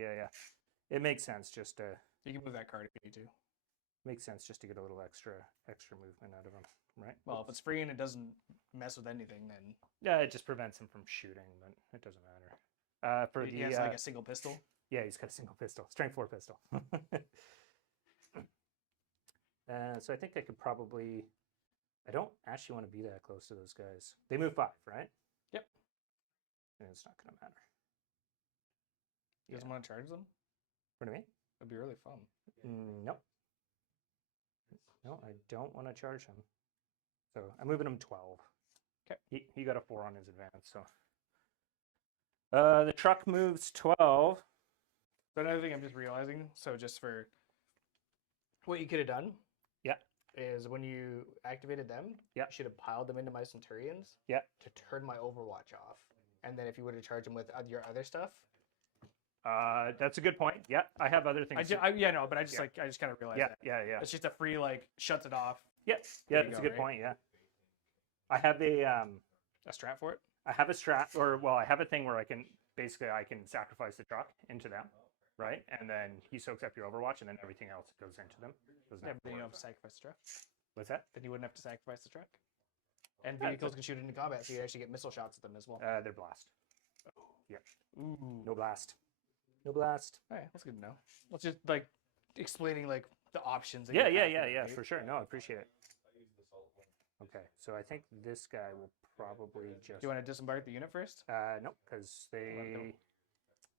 It makes sense just to You can move that card if you need to. to get a little extra movement out of him, right? Well, if it's free and it doesn't mess with anything, then Yeah, it just prevents him from shooting, but it doesn't matter. For he the has like a single pistol. yeah, he's got a single pistol, strength 4 pistol. So I think I could probably. I don't actually want to be that close to those guys. They move 5, right? Yep. And it's not going to matter. You guys want to charge them? Pardon me? That'd be really fun. Nope. No, I don't want to charge him. So I'm moving him 12. Okay. He got a 4 on his advance. So the truck moves 12. So another thing I'm just realizing. So just for what you could have done. Yeah. Is when you activated them. Yeah. You should have piled them into my Centurions. Yeah. To turn my Overwatch off, and then if you would have charged them with your other stuff. That's a good point. Yeah, I have other things. But I just Yeah. I just kind of realized yeah, that. yeah. It's just a free shuts it off. Yeah, There you that's a go, good right? point. Yeah, I have A strat for it. I have a strat, I have a thing where I can sacrifice the truck into them, right? And then he soaks up your Overwatch, and then everything else goes into them. Doesn't Yeah, have but then you to don't worry have to about. sacrifice the truck. What's that? Then you wouldn't have to sacrifice the truck. And Yeah, vehicles can shoot into combat, so you actually get missile shots at them as well. They're blast. Ooh. No blast. No blast. All right, that's good to know. Let's just explaining the options. that Yeah, you have here, yeah, right? for sure. No, I appreciate it. Okay, so I think this guy will probably just. Do you want to disembark the unit first? No, because they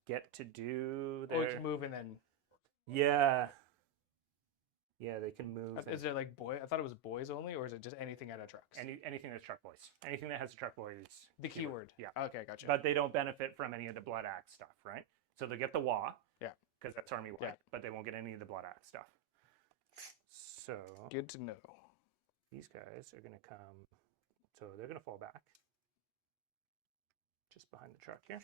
get to do Or their. you can move and then. Yeah. Yeah, they can move. Is there boy? I thought it was boys only, or is it just anything out of trucks? Anything that's truck boys. Anything that has a truck boy is The keyword. Yeah. Okay, gotcha. But they don't benefit from any of the blood axe stuff, right? So they'll get the WA. Yeah. Because that's army wide, Yeah. but they won't get any of the blood axe stuff. So Good to know. these guys are going to come. So they're going to fall back. Just behind the truck here.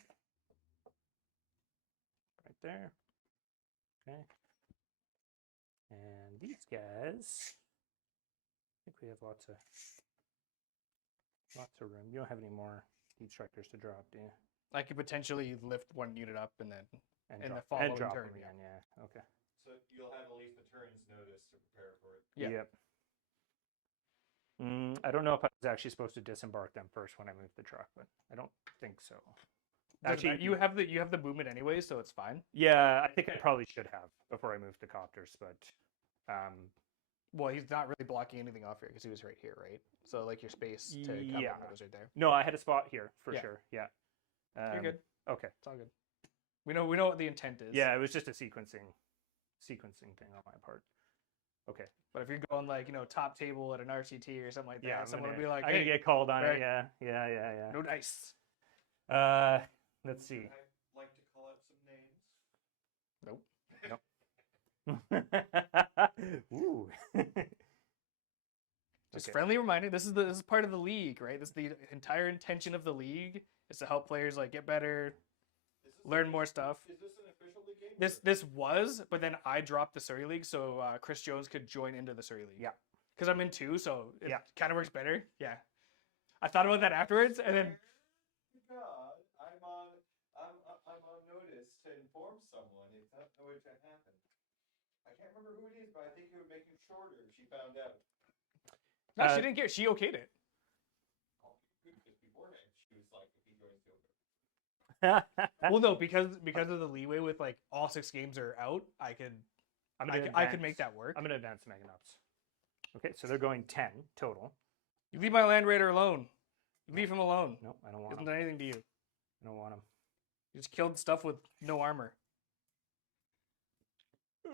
Right there. Okay. And these guys, I think we have lots of room. You don't have any more deep strikers to drop, do you? I could potentially lift one unit up and then. And In the drop, following drop turn, them yeah. again, yeah. Okay. So you'll have at least the turn's notice to prepare for it. Yeah. Yep. I don't know if I was actually supposed to disembark them first when I moved the truck, but I don't think so. Actually, you have the movement anyway, so it's fine. Yeah, I think I probably should have before I moved the copters, but Well, he's not really blocking anything off here because he was right here, right? So your space to come Yeah. in was right there. no, I had a spot here for Yeah. sure. Yeah. You're good. Okay. It's all good. We know what the intent is. Yeah, it was just a sequencing thing on my part. Okay. But if you're going top table at an RCT or something like that, Yeah, someone will be like, I'm "Hey, gonna get called on right. it. Yeah. no dice." Let's see. I'd like to call out some names. Nope. Ooh. Just Okay. friendly reminder. This is part of the league, right? This is the entire intention of the league is to help players like get better, learn more stuff. Is this an official league game? This was, but then I dropped the Surrey League so Chris Jones could join into the Surrey League. Yeah. Because I'm in 2, so it Yeah. kind of works better. Yeah. I thought about that afterwards, and then God, I'm on notice to inform someone if that were to happen. I can't remember who it is, but I think it would make him shorter if she found out. no, she didn't care. She okayed it. Oh, good, because beforehand she was like, if he joins the over. Well, no, because of the leeway with like all 6 games are out, I could make that work. I'm gonna advance the Meganops. Okay, so they're going 10 total. You leave my Land Raider alone. You leave him alone. No, I don't He want hasn't them. done anything to you. I don't want them. You just killed stuff with no armor. So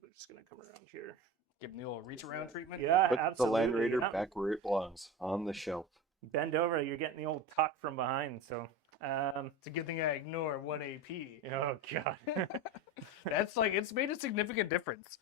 they're just gonna come around here. Give him the old reach around treatment. Yeah, Put absolutely. the Land Raider yeah. back where it belongs, on the shelf. Bend over. You're getting the old tuck from behind. So, It's a good thing I ignore 1 AP. oh god. That's like it's made a significant difference.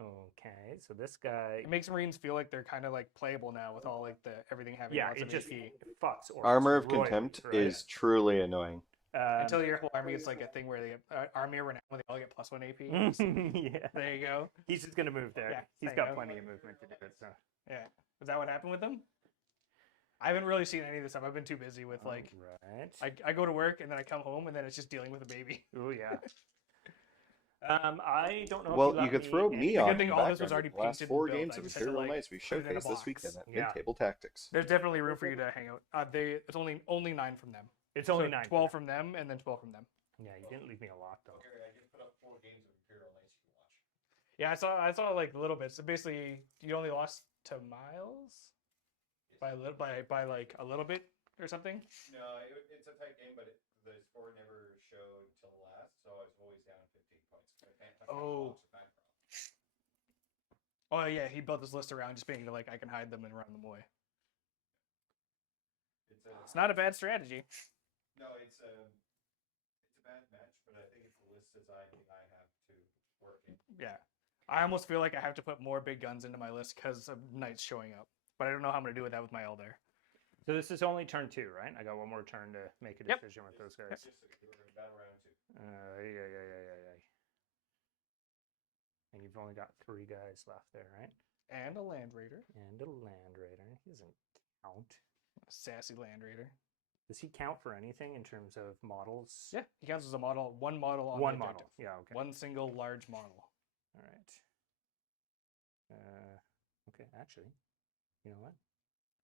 Okay, so this guy. It makes Marines feel like they're kind of like playable now with all like the everything having Yeah, lots it of just AP. fucks. Orcs Armor of royally, Contempt right? is truly annoying. Until your whole army gets like a thing where they get army of renown where they all get +1 AP. yeah. There you go. He's just gonna move there. Yeah, He's there you got go. plenty of movement to do it. So. Yeah. Is that what happened with them? I haven't really seen any of this stuff. I've been too busy with like Right. I go to work and then I come home and then it's just dealing with a baby. Oh yeah. I don't know. Well, if you let could throw in. me The good on thing in all this the was background. already The last painted and 4 built. games I of just had to, Imperial like, Knights we put it in a showcased this box. weekend at Yeah. Table Tactics. There's definitely room for you to hang out. It's only 9 from them. It's only So 9. 12 from them and then 12 from them. Yeah, you didn't leave me a lot though. Gary, I just put up 4 games of Imperial Knights you can watch. Yeah, I saw like a little bit. So basically, you only lost to Miles by like a little bit or something. No, it's a tight game, but the score never showed till the last, so I was always down 15 points. I can't Oh. watch the background. Oh yeah, he built this list around just being like I can hide them and run them away. It's not a bad strategy. No, it's a bad match, but I think it's the list as I have to work in. Yeah, I almost feel like I have to put more big guns into my list because of knights showing up. But I don't know how I'm gonna do with that with my Elder. So this is only turn 2, right? I got one more turn to make a Yep. decision with those guys. It's just that we're in battle round 2. Yeah. And you've only got 3 guys left there, right? And a Land Raider, And a Land Raider. He doesn't count. a sassy Land Raider. Does he count for anything in terms of models? Yeah, he counts as a model. One model on One the model. objective. Yeah, okay. One single large model. All right. Okay, actually, you know what?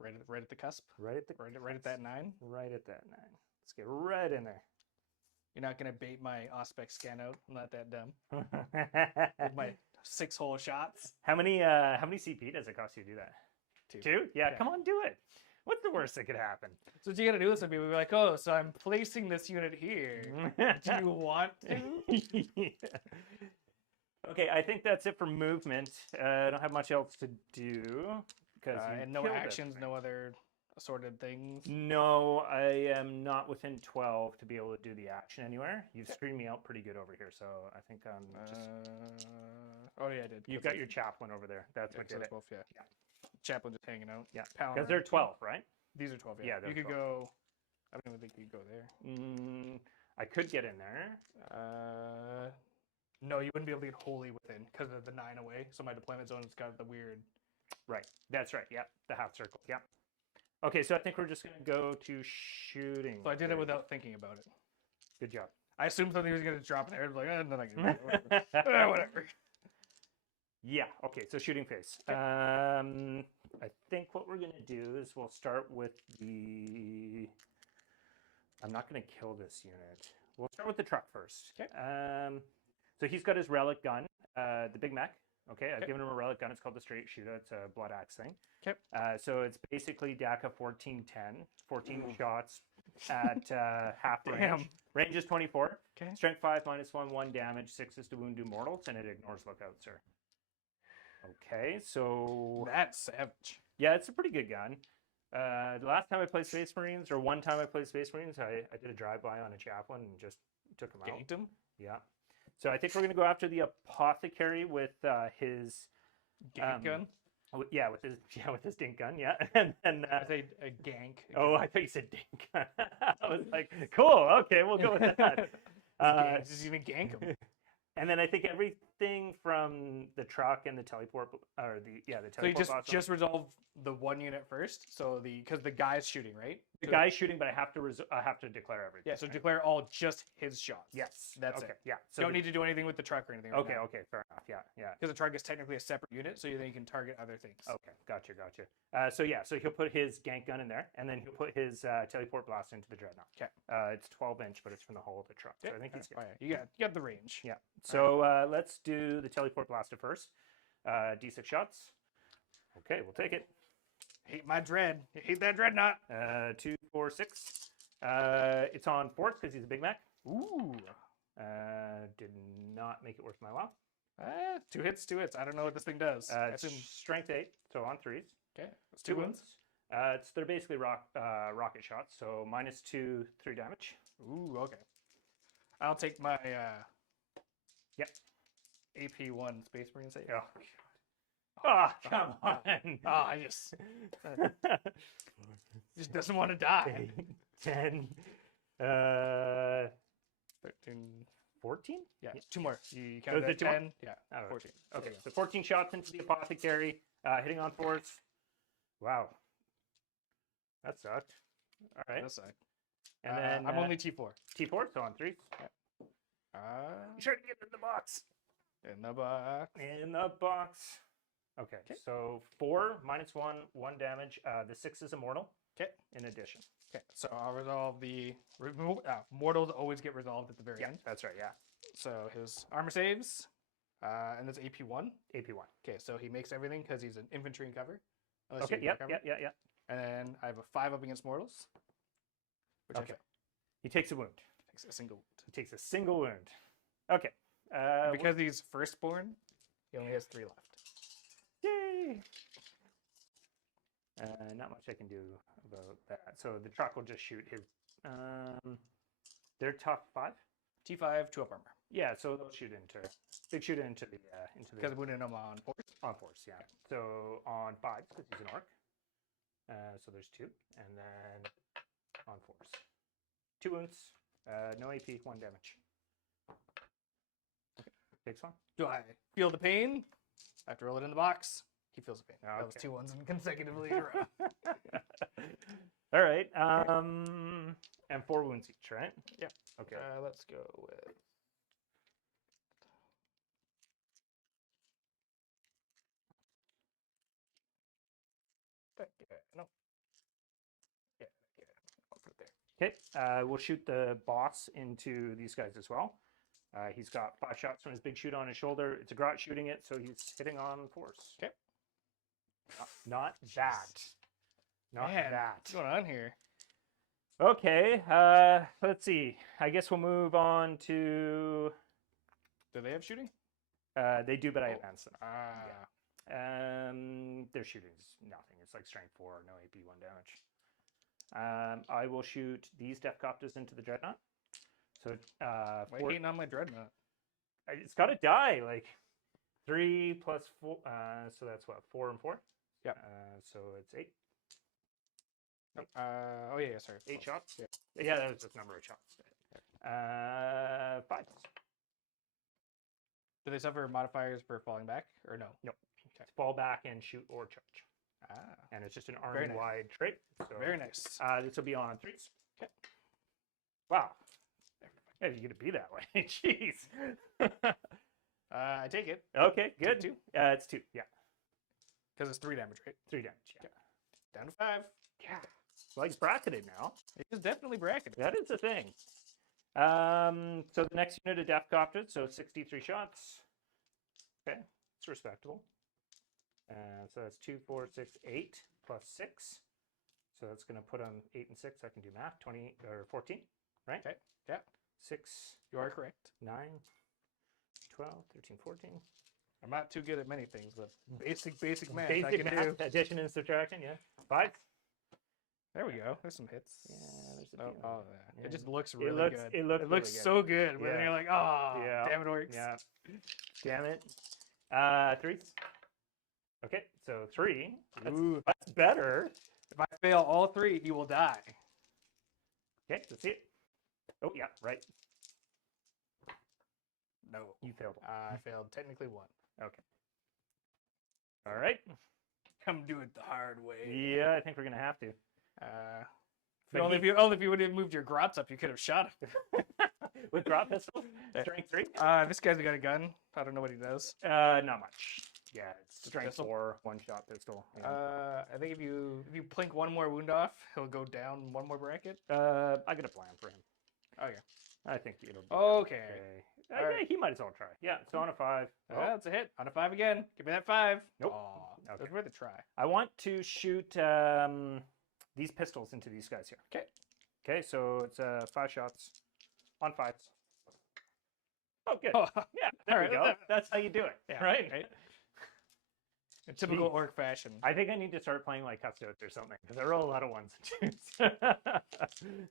Right at the cusp. Right at the Right at that 9. Right at that 9. Let's get right in there. You're not gonna bait my Auspex scan out. I'm not that dumb. With my 6-hole shots. How many CP does it cost you to do that? 2. 2? Yeah, Yeah. come on, do it. What's the worst that could happen? So what you gotta do is be like, oh, so I'm placing this unit here. Do you want to? Yeah. Okay, I think that's it for movement. I don't have much else to do because And no actions, no other assorted things. No, I am not within 12 to be able to do the action anywhere. You've screened me out pretty good over here, so I think I'm just. Oh yeah, I did. You've got your chaplain over there. That's Yeah, what so did it's it. both, yeah. Yeah. Chaplain just hanging out. Yeah, Palmer. because they're 12, right? These are 12. Yeah, Yeah, they're you could 12. go. I don't even think you could go there. I could get in there. No, you wouldn't be able to get wholly within because of the 9 away. So my deployment zone has got the weird. Right. That's right. Yeah, the half circle. Yeah. Okay, so I think we're just gonna go to shooting. So I did it phase. without thinking about it. Good job. I assumed something was gonna drop in there. I was like, and then I can whatever. Yeah. Okay. So shooting phase. Okay. I think what we're gonna do is we'll start with the. I'm not gonna kill this unit. We'll start with the truck first. Okay. So he's got his relic gun, the Big Mac. Okay, I've Okay. given him a relic gun. It's called the Straight Shooter. It's a blood axe thing. Okay. So it's basically DACA 1410, 14 shots at half range. Damn. Range is 24. Okay. Strength 5 -1, 1 damage, 6 is to wound, do mortals, and it ignores lookout, sir. Okay, so That's savage. yeah, it's a pretty good gun. The last time I played Space Marines, or one time I played Space Marines, I did a drive-by on a chaplain and just took him out. Ganked him. Yeah. So I think we're going to go after the Apothecary with his Gank gun. Yeah, with his dink gun. Yeah, and then I say a gank. oh, I thought you said dink. I was like, cool. Okay, we'll go with that. Just even gank him. And then I think everything from the truck and the teleport, or the So teleport. you blast just resolve the one unit first. So because the guy's shooting, right? the So- guy's shooting, but I have to declare everything. Yeah. So right? declare all just his shots. Yes, That's okay. it. Yeah. So don't need to do anything with the truck or anything. Okay. Okay. Fair enough. Yeah. Because the truck is technically a separate unit, so then you can target other things. Okay. Gotcha. So he'll put his gank gun in there, and then he'll put his teleport blast into the dreadnought. Okay. It's 12-inch, but it's from the hull of the truck. So I think he's good. Fine. You got the range. Yeah. So let's do the teleport blaster first. D6 shots. Okay, we'll take it. Hate my dread. Hate that dreadnought. 2, 4, 6. It's on force because he's a Big Mac. Ooh. Did not make it worth my while. 2 hits. I don't know what this thing does. I It's assume- strength 8, so on 3s. okay. That's 2 2 wounds. They're basically rocket shots, so -2, 3 damage. Ooh. Okay. I'll take my Yep. AP1 Space Marine save. Oh, God. Oh, come on. Oh, I just doesn't want to die. 10, 13. 14? Yeah. 2 more. You Oh, count is that it 2 more? 10. Yeah. Oh, 14. Okay, so 14 shots into the apothecary, hitting on force. Wow. That sucked. All right. That side. And then I'm only T4. T4, so on 3s. Be sure to get in the box. In the box. In the box. Okay, so 4, -1, 1 damage. The 6 is immortal. Okay. In addition. Okay, so I'll resolve the mortals always get resolved at the very Yeah, end. that's right. Yeah, So his armor saves, and that's AP1. AP1. Okay, so he makes everything because he's an infantry and cover. Unless Okay. you Yep. recover. Yeah. And then I have a 5 up against mortals. Which I Okay. fail. He takes a wound. Takes a single wound. He takes a single wound. Okay. Because he's firstborn, he only has 3 left. Yay! Not much I can do about that. So the truck will just shoot his. They're tough 5. T5, 2 up armor. Yeah, so they'll shoot into the Because I'm wounding him on 4. on force. Yeah. So on 5 because he's an orc. So there's 2, and then on force, 2 wounds. No AP, 1 damage. Takes 1. Do I feel the pain? I have to roll it in the box. He feels the pain. That was Okay. 2 ones consecutively in a row. All right. And 4 wounds each, right? Yeah. Okay. Let's go with. No. Yeah. I'll put it there. Okay. We'll shoot the boss into these guys as well. He's got 5 shots from his big shoot on his shoulder. It's a grot shooting it, so he's hitting on force. Okay. Not that. Not Man, that. what's going on here? Okay. Let's see. I guess we'll move on to. Do they have shooting? They do, but I advanced them. Ah. Their shooting's nothing. It's like strength 4, no AP, 1 damage. I will shoot these Deathcopters into the dreadnought. So Why are you hating on my dreadnought? it's got to die. Like 3 plus 4. So that's what, 4 and 4. Yeah. So it's 8. Oh yeah, sorry. 8 shots. Yeah. Yeah, that was just number of shots. 5. Do they suffer modifiers for falling back or no? Nope. Fall back and shoot or charge. Ah, And it's just an Very nice. army-wide trait. So, very nice. This will be on 3s. Okay. Wow. Yeah, you're gonna be that way. Jeez. I take it Okay, good. 2? It's 2. Yeah, because it's 3 damage, right? 3 damage. Yeah. Down to 5. Yeah. Like bracketed now. It is definitely bracketed. That is a thing. So the next unit of Deathcopters, so 63 shots. Okay, it's respectable. So that's 2, 4, 6, 8 plus 6. So that's going to put them 8 and 6. I can do math. 20 or 14, right? Okay. Yeah, 6, you are correct. 9, 12, 13, 14. I'm not too good at many things, but basic math I Basic can math, do. addition and subtraction, yeah. 5. There we go. There's some hits. Yeah, there's a Oh, few. oh, yeah. Yeah. It just looks It really looks- good. it looks really good. so good. But then Yeah. you're like, oh, Yeah. damn it, works. Yeah. Damn it. 3s. Okay, so 3. Ooh. That's better. If I fail all 3, he will die. Okay, let's see it. Oh, yeah, right. No. You failed. I failed technically 1. Okay. All right. Come do it the hard way. Yeah, I think we're going to have to. But Only if you would have moved your grots up, you could have shot him. With drop pistol? Strength 3? This guy's got a gun. I don't know what he does. Not much. Yeah, it's strength Pistol? 4, one-shot pistol. Yeah. I think if you plink one more wound off, he'll go down one more bracket. I got a plan for him. Okay. I think it'll be Okay. Yeah, he might as well try. Yeah, so on a 5. Oh, That's a hit. On a 5 again. Give me that 5. Nope. Aw, Okay. It's worth a try. I want to shoot these pistols into these guys here. Okay. Okay, so it's 5 shots on 5s. Oh, good. Oh, Yeah, there Alright, we go. That's how you do it. Yeah, right? right. In typical Sweet. orc fashion. I think I need to start playing like Custodes or something because I roll a lot of 1s and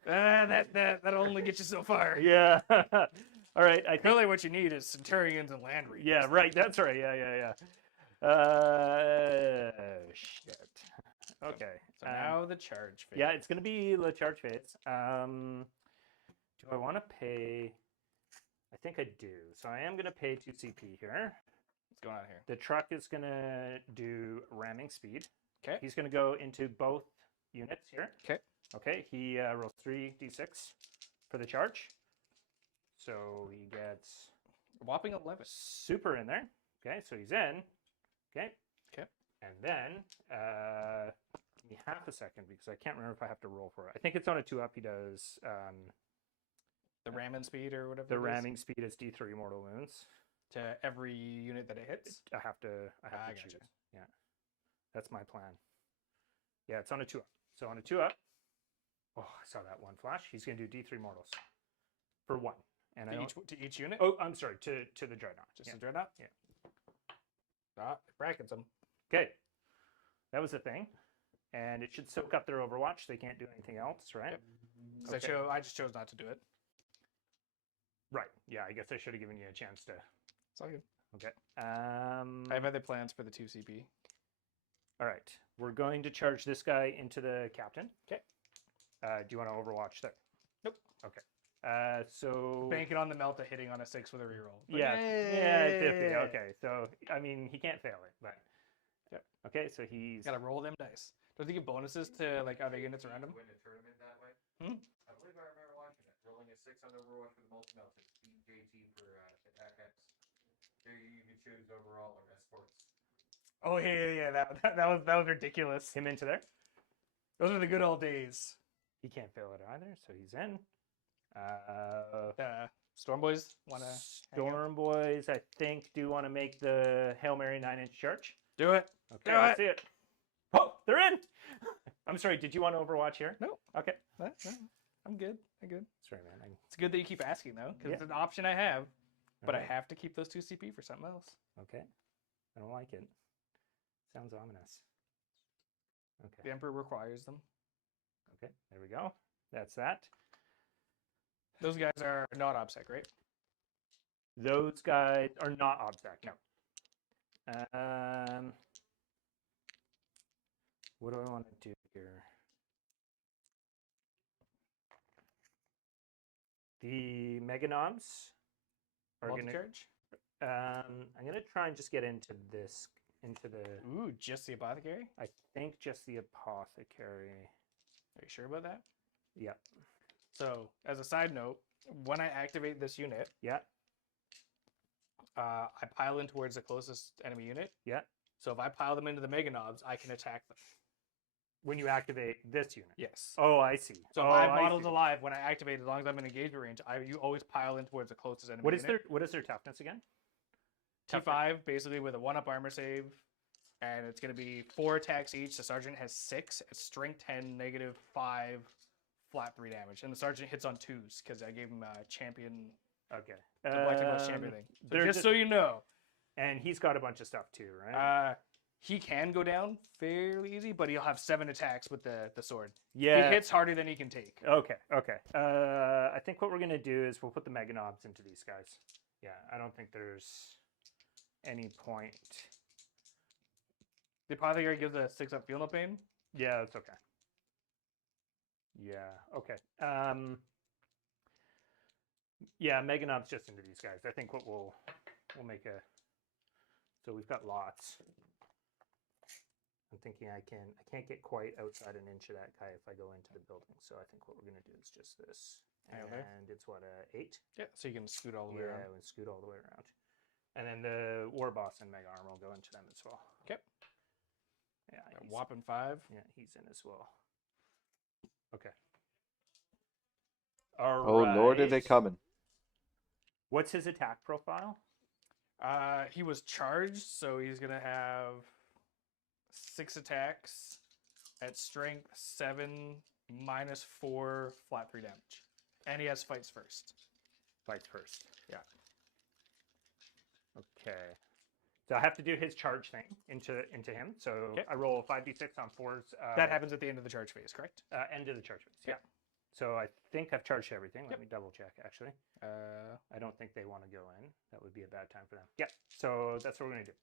2s. That'll only get you so far. Yeah. All right. I think. Really, what you need is centurions and land reapers. Yeah. Right. That's right. Yeah. Shit. Okay. So now the charge phase. Yeah, it's gonna be the charge phase. Do I want to pay? I think I do. So I am gonna pay 2 CP here. What's going on here? The truck is gonna do ramming speed. Okay. He's gonna go into both units here. Okay. Okay. He rolls 3d6 for the charge. So he gets A whopping 11. super in there. Okay, so he's in. Okay. Okay. And then, give me half a second because I can't remember if I have to roll for it. I think it's on a 2-up. He does The ramming speed or whatever. the it is, ramming speed is D3 mortal wounds. to every unit that it hits. I have to I choose. gotcha. Yeah, that's my plan. Yeah, it's on a 2-up. So on a 2-up, oh, I saw that one flash. He's going to do D3 mortals for 1. And To each unit. oh, I'm sorry, to the dreadnought. Just Yeah. a dreadnought. Yeah. It brackets them. Okay, that was the thing, and it should soak up their Overwatch. They can't do anything else, right? Yep. 'Cause Okay. I just chose not to do it. Right. Yeah, I guess I should have given you a chance to. It's all good. Okay. I have other plans for the 2 CP. All right. We're going to charge this guy into the captain. Okay. Do you want to Overwatch there? Nope. Okay. So. Banking on the Melta hitting on a 6 with a reroll. But Yeah. Yeah. It's iffy. yay! Okay. So I mean, he can't fail it, but. Yep. Okay. So he's. Gotta roll them dice. Don't they give bonuses to like other units around him? Win a tournament that way. Hmm? I believe I remember watching it. Rolling a 6 on Overwatch with multi-melted. Beat JT for attack X. There you can choose overall or escorts. Oh yeah. That was ridiculous. Him into there. Those are the good old days. He can't fail it either, so he's in. Storm Boys wanna Storm Boys, I think, do want to make the Hail Mary 9-inch charge. do it? Okay, Do let's see it. Oh, they're in. I'm sorry. Did you want to Overwatch here? No. Okay. No, I'm good. Sorry, man. It's good that you keep asking though, because Yeah. it's an option I have, but I Alright. have to keep those 2 CP for something else. Okay. I don't like it. Sounds ominous. Okay. The Emperor requires them. Okay. There we go. That's that. Those guys are not OBSEC, right? Those guys are not OBSEC. No. What do I want to do here? The Meganobs are going to. Multi-charge? I'm gonna try and just get into this, into the. Ooh, just the Apothecary? I think just the apothecary. Are you sure about that? Yeah. So, as a side note, when I activate this unit, Yeah. I pile in towards the closest enemy unit. Yeah. So if I pile them into the Meganobs, I can attack them. When you activate this unit. Yes. Oh, I see. So oh, if I have I models see. alive, when I activate, as long as I'm in engagement range, you always pile in towards the closest enemy What is unit. their toughness again? T5, basically with a 1-up armor save, and it's going to be 4 attacks each. The sergeant has 6. It's strength 10, -5, flat 3 damage. And the sergeant hits on 2s because I gave him a champion, Okay. the Black Templars champion thing. So they're just so you know, and he's got a bunch of stuff too, right? he can go down fairly easy, but he'll have 7 attacks with the sword. yeah. He hits harder than he can take. Okay. Okay. I think what we're gonna do is we'll put the Meganobs into these guys. Yeah. I don't think there's any point The apothecary gives a 6 up feel no pain. Yeah, that's okay. Yeah, okay. Yeah, Meganob's just into these guys. I think what we'll make a. So we've got lots. I'm thinking I can't get quite outside an inch of that guy if I go into the building. So I think what we're gonna do is just this, Hang on and there. it's what 8. Yeah, so you can scoot all the way Yeah, around. we'll scoot all the way around, and then the war boss and mega armor will go into them as well. Okay. Yeah, he's, Whopping 5. yeah, he's in as well. Okay. All Oh Lord, are they right. coming? What's his attack profile? He was charged, so he's gonna have 6 attacks at strength 7 -4 flat 3 damage, and he has fights first. Fights first. Yeah. Okay. So I have to do his charge thing into him. So Okay. I roll 5d6 on 4s. That happens at the end of the charge phase, correct? End of the charge phase. Yeah. Yeah. So I think I've charged everything. Let Yep. me double check. Actually, Uh, I don't think they want to go in. That would be a bad time for them. Yeah. So that's what we're gonna do.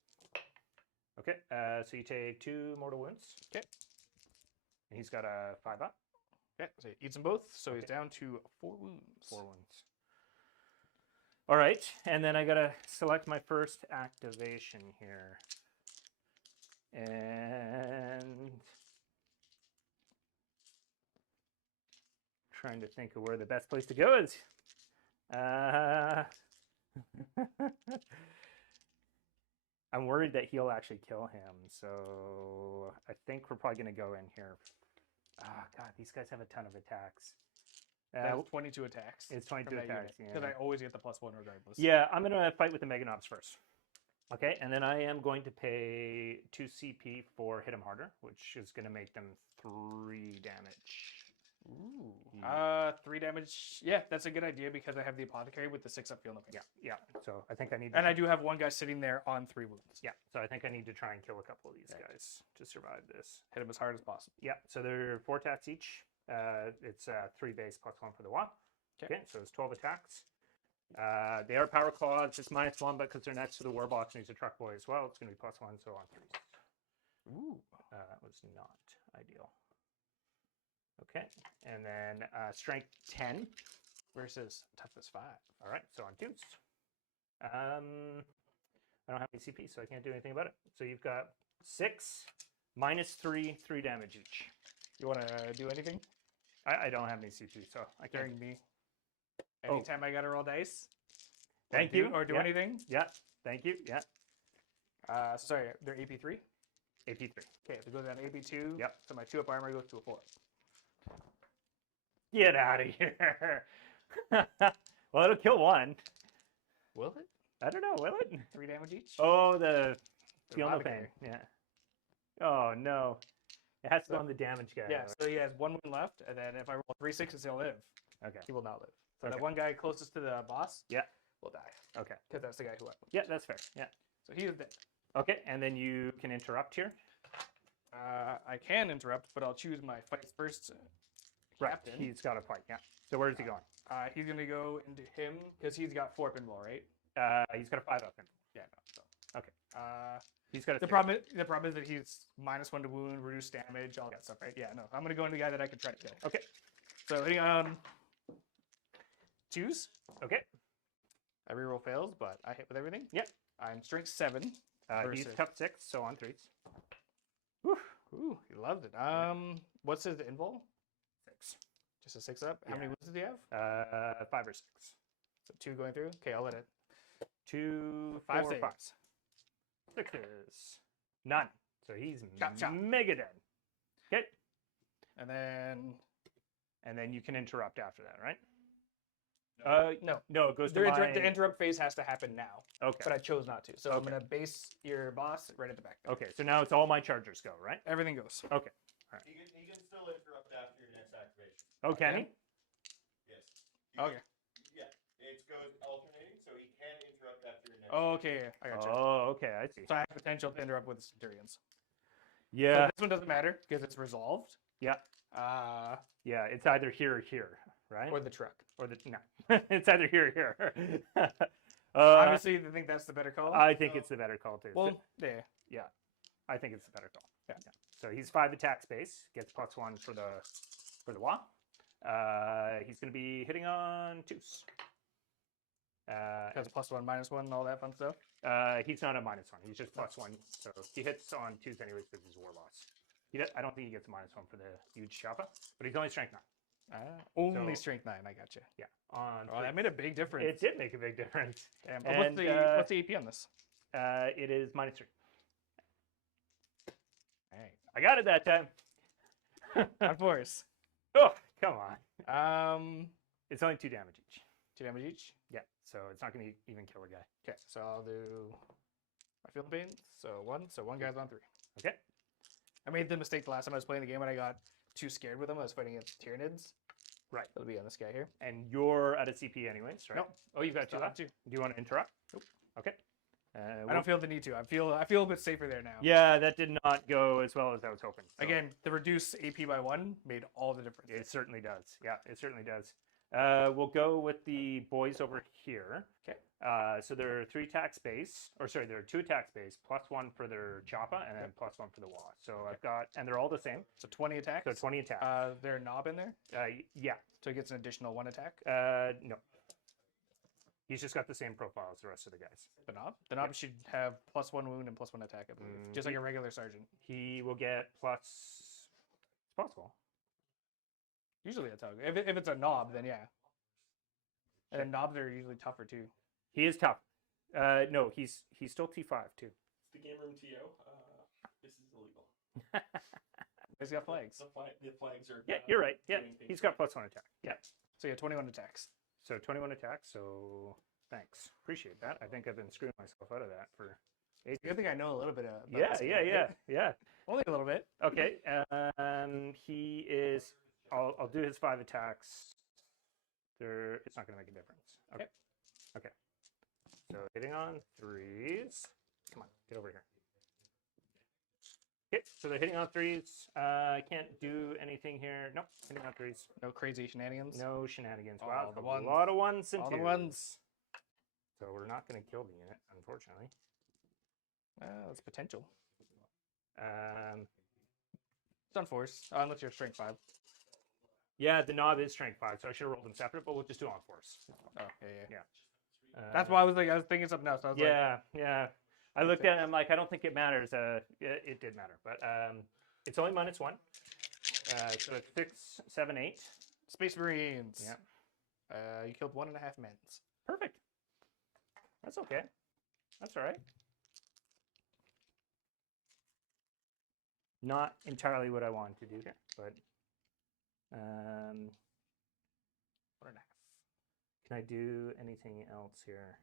Okay. So you take 2 mortal wounds. Okay. And he's got a 5 up. yeah, so he eats them both, so he's Okay. down to 4 wounds. 4 wounds. All right, and then I gotta select my first activation here, and trying to think of where the best place to go is. I'm worried that he'll actually kill him, so I think we're probably gonna go in here. Ah, God, these guys have a ton of attacks. That's 22 attacks. It's 22 attacks, Because yeah. I always get the +1 regardless. Yeah, I'm gonna fight with the Meganobs first. Okay, and then I am going to pay 2 CP for hit him harder, which is gonna make them 3 damage. Ooh. Yeah. 3 damage. Yeah, that's a good idea because I have the apothecary with the 6 up feel no pain. Yeah, yeah. So I think I need. And I do have one guy sitting there on 3 wounds. Yeah, so I think I need to try and kill a couple of these Okay. guys to survive this. Hit him as hard as possible. Yeah, so they're 4 attacks each. It's 3 base +1 for the WAP. Okay. Okay, so it's 12 attacks. They are power claws. It's -1, but because they're next to the war box and he's a truck boy as well, it's going to be +1. So on 3s. Ooh. That was not ideal. Okay, and then strength 10 Versus toughness 5. All right, so on 2s. I don't have any CP, so I can't do anything about it. So you've got 6 -3, 3 damage each. You want to do anything I don't have any CP, so I can't. during me? Oh. Anytime I got to roll dice? Thank do, you. Or do Yeah. anything? Yeah, thank you. Yeah, So sorry, they're AP3? AP3. Okay, so it goes down to AP2. Yep. So my 2 up armor goes to a 4. Get out of here. Well, it'll kill one. Will it? I don't know, will it? 3 damage each? Oh, the The feel no apothecary. pain. Yeah. Oh, no. It has to go on the damage guy. Yeah, though. so he has 1 wound left, and then if I roll 3 6s, he'll live. Okay. He will not live. So Okay. that one guy closest to the boss Yeah. will die. Okay. Because that's the guy who Yeah, that's fair. Yeah. So he is dead. Okay, and then you can interrupt here. I can interrupt, but I'll choose my fights first. Captain. He's got a fight. Yeah. So where's he going? He's going to go into him because he's got 4 pinball, right? He's got a 5 up him. Yeah, no. So. Okay. He's got a the 6. problem is that he's -1 to wound, reduced damage, all that stuff, right? Yeah, no. I'm going to go into the guy that I can try to kill. Okay. So hitting on 2s. Okay. I reroll fails, but I hit with everything. Yep. I'm strength 7. He's versus- tough 6, so on 3s. Ooh, he loved it. What's his invul? 6. Just a 6 up. How many Yeah. wounds does he have? 5 or 6. So 2 going through. Okay, I'll let it. 2, 5 4, saves. 5. 6s. None. So he's Chop, chop. mega dead. Okay. And then And then you can interrupt after that, right? no. No, it goes to The interrupt phase has to happen now, Okay. but I chose not to. So I'm Okay. gonna base your boss right at the back. Okay, so now it's all my chargers go, right? Everything goes. Okay. He can still interrupt after your next activation. Oh, can he? Yes. Okay. Yeah, it goes alternating, so he can interrupt after your next. Oh, okay. I got you. Oh, okay, I see. So I have potential to interrupt with the Centurions. Yeah, So this one doesn't matter because it's resolved. yeah, yeah. It's either here or here, right? Or the truck. Or the no. It's either here or here. Obviously, I think that's the better call. I think it's the better call too. well, yeah. yeah. I think it's the better call. Yeah. So he's 5 attack space, gets +1 for the wah. He's going to be hitting on 2s. Has +1, -1, all that fun stuff. He's not a -1. He's just +1. So he hits on 2s anyways because he's war boss. I don't think he gets a -1 for the huge choppa, but he's only strength 9. Only So- strength 9. I got you. Yeah. On Oh, that made a big difference. it did make a big difference. Damn. And, What's the AP on this? It is -3. All right. I got it that time. On force. Oh, come on. It's only 2 damage each. 2 damage each. Yeah, so it's not going to even kill a guy. Okay, so I'll do my field pain. So one guy's on 3. Okay. I made the mistake the last time I was playing the game and I got too scared with him. I was fighting against Tyranids. Right. It'll be on this guy here. And you're at a CP anyways, right? Nope. Oh, you've got 2 Still left? have 2. Do you want to interrupt? Nope. Okay. I don't feel the need to. I feel a bit safer there now. Yeah, that did not go as well as I was hoping. So Again, the reduce AP by 1 made all the difference. it certainly does. Yeah, it certainly does. We'll go with the boys over here. Okay. So they're 3 attack space, or sorry, they're 2 attack space, +1 for their choppa, and then +1 for the wall. So I've got, and they're all the same. So 20 attacks. So 20 attack. There a knob in there, Yeah. so he gets an additional 1 attack. No. He's just got the same profile as the rest of the guys. The knob. The knob should have +1 wound and +1 attack, I believe, just like a regular sergeant. He will get plus. It's possible. Usually that's how. If it's a knob, then yeah. And then knobs are usually tougher too. He is tough. No, he's still T5 too. It's the game room TO. This is illegal. He's got flags. The flags are. Yeah, you're right. Yeah, doing things he's got +1 attack. Yeah. So yeah, 21 attacks. So 21 attacks. So thanks. Appreciate that. I think I've been screwing myself out of that for ages. Good thing I know a little bit about Yeah, this yeah, game. yeah. Only a little bit. Okay. He is. I'll do his 5 attacks. It's not going to make a difference. Okay. Okay. So hitting on 3s. Come on, get over here. Okay, so they're hitting on 3s. Can't do anything here. Nope, hitting on 3s. No crazy shenanigans. No shenanigans. All Wow, the a ones. lot of 1s and All 2s. the ones. So we're not going to kill the unit, unfortunately. That's potential. Um, It's on force, unless you're strength 5. yeah, the knob is strength 5, so I should have rolled them separate, but we'll just do it on force. Oh, yeah. Yeah. That's why I was thinking something else. I was Yeah. I looked at it, I'm like, I don't think it matters. It did matter, but it's only -1. So it's 6, 7, 8. Space Marines. Yeah. You killed 1.5 men. Perfect. That's okay. That's all right. Not entirely what I wanted to do here, but 1.5. can I do anything else here?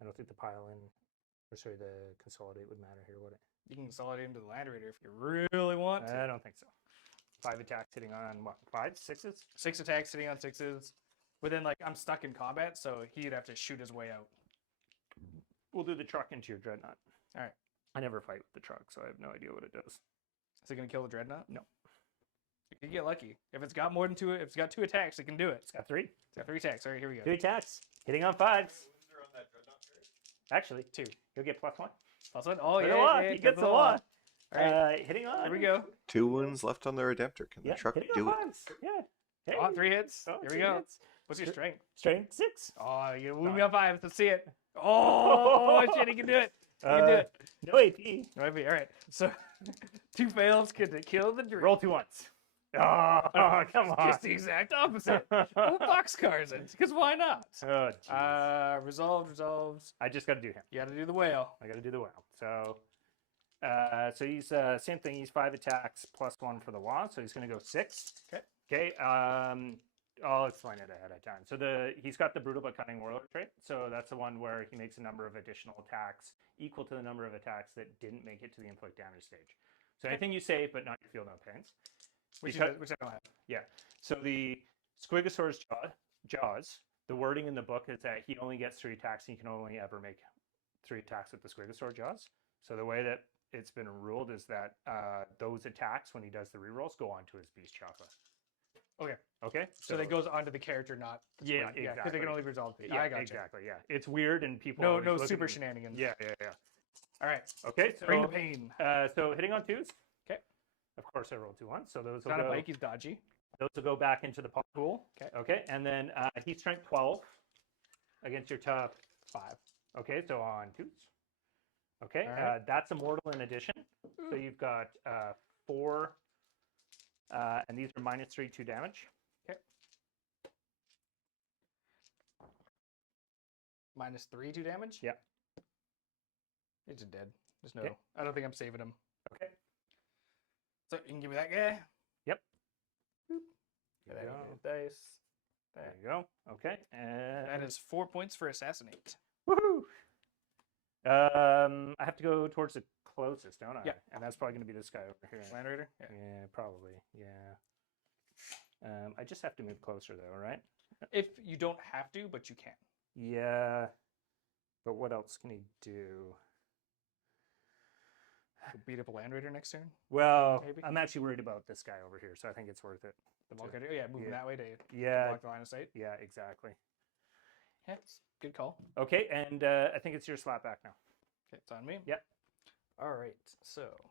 I don't think the pile in, or sorry, the consolidate would matter here, would it? You can consolidate into the Land Raider if you really want to. I don't think so. 5 attacks hitting on what? 5, 6s? 6 attacks sitting on 6s. But then, I'm stuck in combat, so he'd have to shoot his way out. We'll do the truck into your dreadnought. All right. I never fight with the truck, so I have no idea what it does. Is he going to kill the Dreadnought? No. You can get lucky. If it's got more than 2, if it's got 2 attacks, it can do it. It's got 3. It's got 3 attacks. All right, here we go. 2 attacks hitting on 5s. Wounds are on that dreadnought turret? Actually, 2. You'll get +1. Also, oh, Look at yeah, the lot. yeah, He gets a lot. lot. All right, Hitting on. here we go. 2 wounds left on the Redemptor. Can the Yeah, truck hitting do on it? 5s. Yeah. Hey. Oh, 3 hits. Oh, Here we 3 go. hits. What's your strength? Strength 6. Oh, you wound me on 5. Let's see it. Oh, shit, he can do it. He can do it. No AP. Might be. All right. So, 2 fails could kill the dream. Roll 2 ones. Oh, come on. Just the exact opposite. We'll boxcars it, because why not? Oh, jeez. Resolves. I just got to do him. You got to do the whale. I got to do the whale. So, he's same thing. He's 5 attacks +1 for the wand. So he's going to go 6. Okay. Okay. I'll explain it ahead of time. So he's got the brutal but cunning warlord trait. So that's the one where he makes a number of additional attacks equal to the number of attacks that didn't make it to the inflict damage stage. So anything you save, but not you feel no pains. Which Because- I don't have. Yeah. So the Squigosaur's jaws, the wording in the book is that he only gets 3 attacks and he can only ever make 3 attacks with the Squigosaur jaws. So the way that it's been ruled is that those attacks, when he does the rerolls, go on to his beast choppa. Okay. Okay? So that goes onto the character, not the Yeah, sprite. exactly. Because they can only resolve. Yeah, I got exactly. Yeah. It's weird and people No always look at super me- shenanigans. Yeah. All right. Okay, so Bring the pain. so hitting on 2s. Okay. Of course, I rolled 2 1s, so those It's will not a go. bike. He's dodgy. Those will go back into the pool. Okay. Okay, and then he's strength 12 against your tough 5. Okay, so on 2s. Okay, All right. that's a mortal in addition. So you've got 4, and these are -3, 2 damage. Okay. -3, 2 damage? Yeah. He's just dead. There's no. Okay. I don't think I'm saving him. Okay. So you can give me that guy. Yep. Boop. There That you is go. dice. There you go. Okay, and That is 4 points for assassinate. woohoo! I have to go towards the closest, don't I? Yeah. And that's probably going to be this guy over here. Land Raider? Yeah, probably. Yeah. I just have to move closer, though, right? If you don't have to, but you can. Yeah. But what else can he do? Beat up a Land Raider next turn. Well, Maybe. I'm actually worried about this guy over here, so I think it's worth it. The bulk Raider. Yeah, move him Yeah. that way to Yeah. block the line of sight. Yeah, exactly. Yeah, it's a good call. Okay, and I think it's your slap back now. Okay, it's on me. Yep. All right, so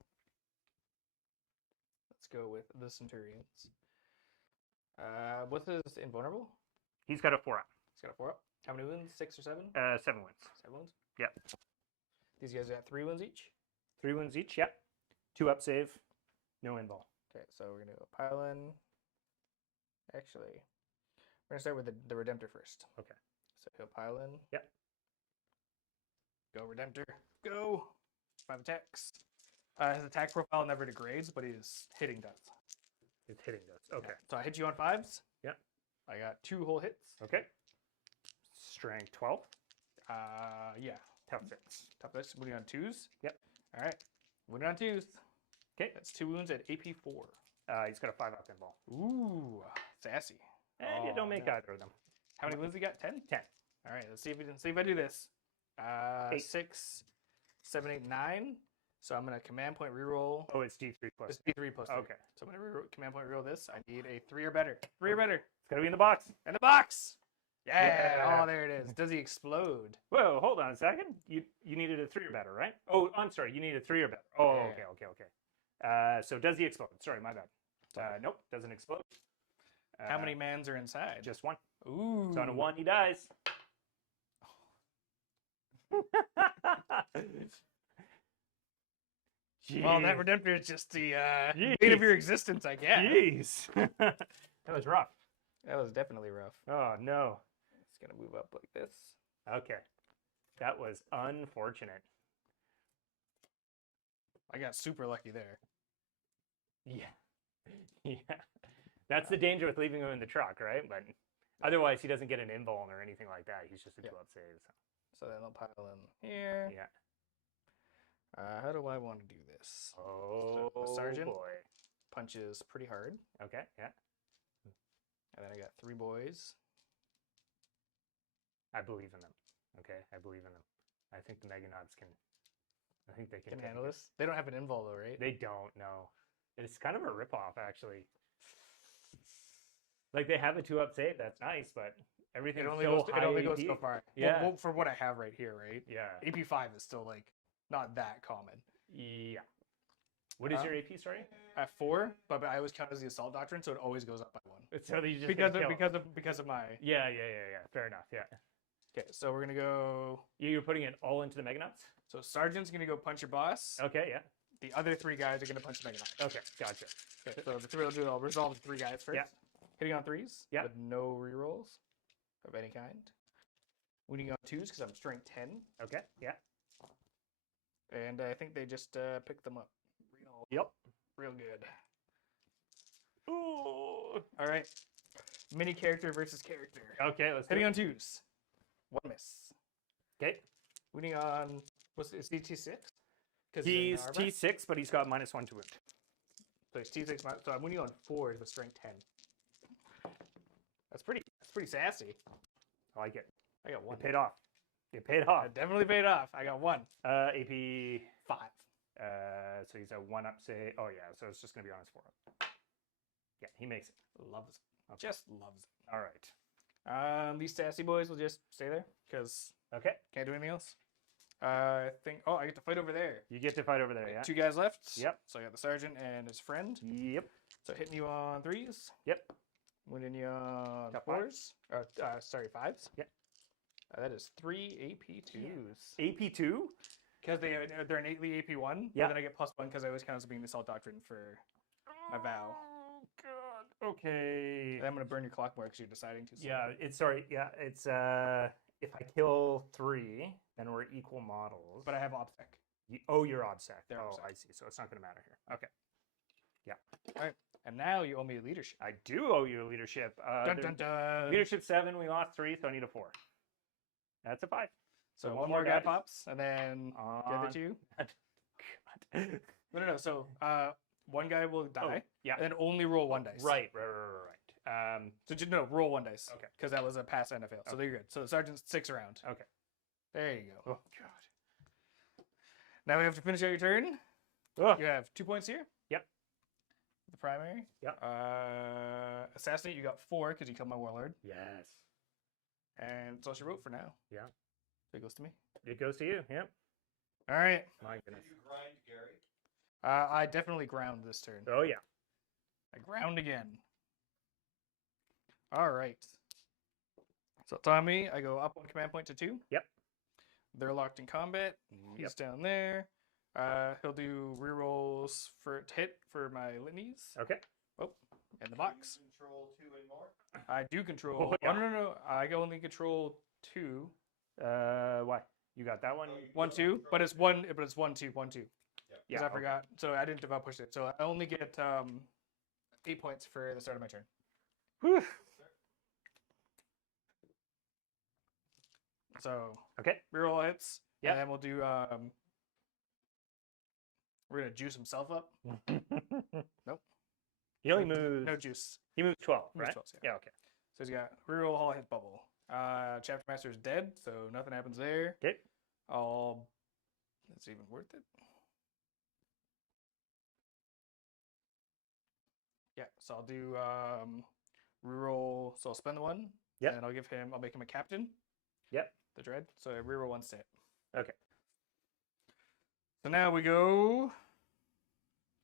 let's go with the Centurions. What's his invulnerable? He's got a 4 up. He's got a 4 up. How many wounds? 6 or 7? 7 wins. 7 wounds? Yep. These guys got 3 wounds each? 3 wounds each, yep. 2 up save, no invul. Okay, so we're going to go Pylon. Actually, we're going to start with the Redemptor first. Okay. So go Pylon. Yep. Go Redemptor. Go! 5 attacks. His attack profile never degrades, but his hitting does. It's hitting those. Okay. So I hit you on 5s. Yep. I got 2 whole hits. Okay. Strength 12. Yeah. Tough 6. Top this. Moving on 2s. Yep. All right. Moving on 2s. Okay. That's 2 wounds at AP 4. He's got a 5 up invul. Ooh, sassy. And you Oh, don't make no. either of them. How many wounds he got? 10? 10. All right. Let's see if I do this. 8. 6, 7, 8, 9. So I'm gonna command point reroll. Oh, it's D3 plus. It's D3 plus 3. Okay. So I'm gonna command point reroll this. I need a 3 or better. 3 or better. It's got to be in the box. And the box. Yeah. Yeah. Oh, there it is. Does he explode? Whoa, hold on a second. You needed a 3 or better, right? Oh, I'm sorry. You need a 3 or better. Oh, Yeah. okay. So does he explode? Sorry, my bad. Nope, doesn't explode. How many mans are inside? Just 1. Ooh. So on a 1, he dies. Well, that Jeez. Redemptor is just the Jeez. bait of your existence, I guess. Jeez. That was rough. That was definitely rough. Oh, no. It's gonna move up like this. Okay. That was unfortunate. I got super lucky there. Yeah. Yeah. That's the danger with leaving him in the truck, right? But otherwise, he doesn't get an invuln or anything like that. He's just a 2-up save. So then I'll pile in here. Yeah. How do I want to do this? Oh, a sergeant? boy. Punches pretty hard. Okay, yeah. And then I got 3 boys. I believe in them. Okay, I believe in them. I think the Meganauts can. I think they can Can take handle it. this. They don't have an invul though, right? They don't know. It's kind of a ripoff, actually. Like they have a 2-up save. That's nice, but everything It only so goes. high It only goes AP. so far. Yeah. Well, for what I have right here, right? Yeah. AP 5 is still like not that common. Yeah. What is your AP? Sorry. At 4, but I always count as the assault doctrine, so it always goes up by 1. So you just Because get killed. of my. Yeah. Fair enough. Yeah. Okay, so we're gonna go. You're putting it all into the Meganauts. So sergeant's gonna go punch your boss. Okay. Yeah. The other 3 guys are gonna punch the Meganauts. Okay. Gotcha. Okay, so the 3 will do. I'll resolve the 3 guys first. Yeah. Hitting on 3s. Yeah. With no rerolls of any kind. Winning on 2s because I'm strength 10, Okay. Yeah. and I think they just picked them up. Yep. Real good. Ooh. All right. Mini character versus character. Okay. Let's do Hitting it. on 2s. 1 miss. Okay. Winning on. Is he T6? He's T6, but he's got -1 to wound. So he's T6. So I'm winning on 4s with strength 10. That's pretty sassy. I like it. I got 1. It paid off. It paid off. It definitely paid off. I got 1. AP 5. So he's a 1-up say. Oh yeah, so it's just gonna be on his 4-up. Yeah, he makes it. Loves it. Okay. Just loves it. All right. These sassy boys will just stay there because Okay. can't do anything else. I think. Oh, I get to fight over there. You get to fight over there, yeah? 2 guys left. Yep. So I got the sergeant and his friend. Yep. So hitting you on 3s. Yep. Winning you on Got 4s. Sorry, 5s. Yep. That is 3 AP2s. AP2? Because they're innately AP1. Yeah. But then I get +1 because I always count as being the Assault Doctrine for my vow. Oh, God. Okay. And I'm going to burn your clock more because you're deciding to. Yeah, it's if I kill 3, then we're equal models. But I have OBSEC. You're OBSEC. They're Oh, OBSEC. I see. So it's not going to matter here. Okay. All right. And now you owe me a leadership. I do owe you a leadership. Dun, dun, dun. Leadership 7, we lost 3, so I need a 4. That's a 5. So So one more guy guy. pops, and then the other On- 2. God. No. So one guy will die, yeah. and then only roll 1 dice. Right. So just roll 1 dice. Okay. Because that was a pass and a fail. So Okay. you're good. So the sergeant sticks around. Okay. There you go. Oh, God. Now we have to finish out your turn. Ugh. You have 2 points here. Yep. The primary. Yep. Assassinate, you got 4 because you killed my warlord. Yes. And so she wrote for now. Yeah. So it goes to me. It goes to you. Yep. All right. My Did goodness. you grind Gary? I definitely ground this turn. Oh, yeah. I ground again. All right. So it's on me. I go up 1 command point to 2. Yep. They're locked in combat. He's down there. He'll do rerolls for to hit for my litanies. Okay. Oh, in the box. Do you control 2 and more? I do control. Oh, yeah. No. I can only control 2. Why? You got that one? Oh, you 1, don't 2. control- But it's 1. But it's 1, 2, 1, 2. Because I okay. forgot. So I didn't push it. So I only get 8 points for the start of my turn. Whew. So Okay. reroll hits. Yep. And then we'll do. We're gonna juice himself up. Nope. He only moves. No juice. He moves 12, Moves right? 12, yeah. Yeah. Okay. So he's got reroll all hit bubble. Chapter Master is dead, so nothing happens there. Okay. It's even worth it. Yeah. So I'll do reroll. So I'll spend the 1. Yep. And I'll make him a captain. Yep. The dread. So I reroll 1 stat. Okay. So now we go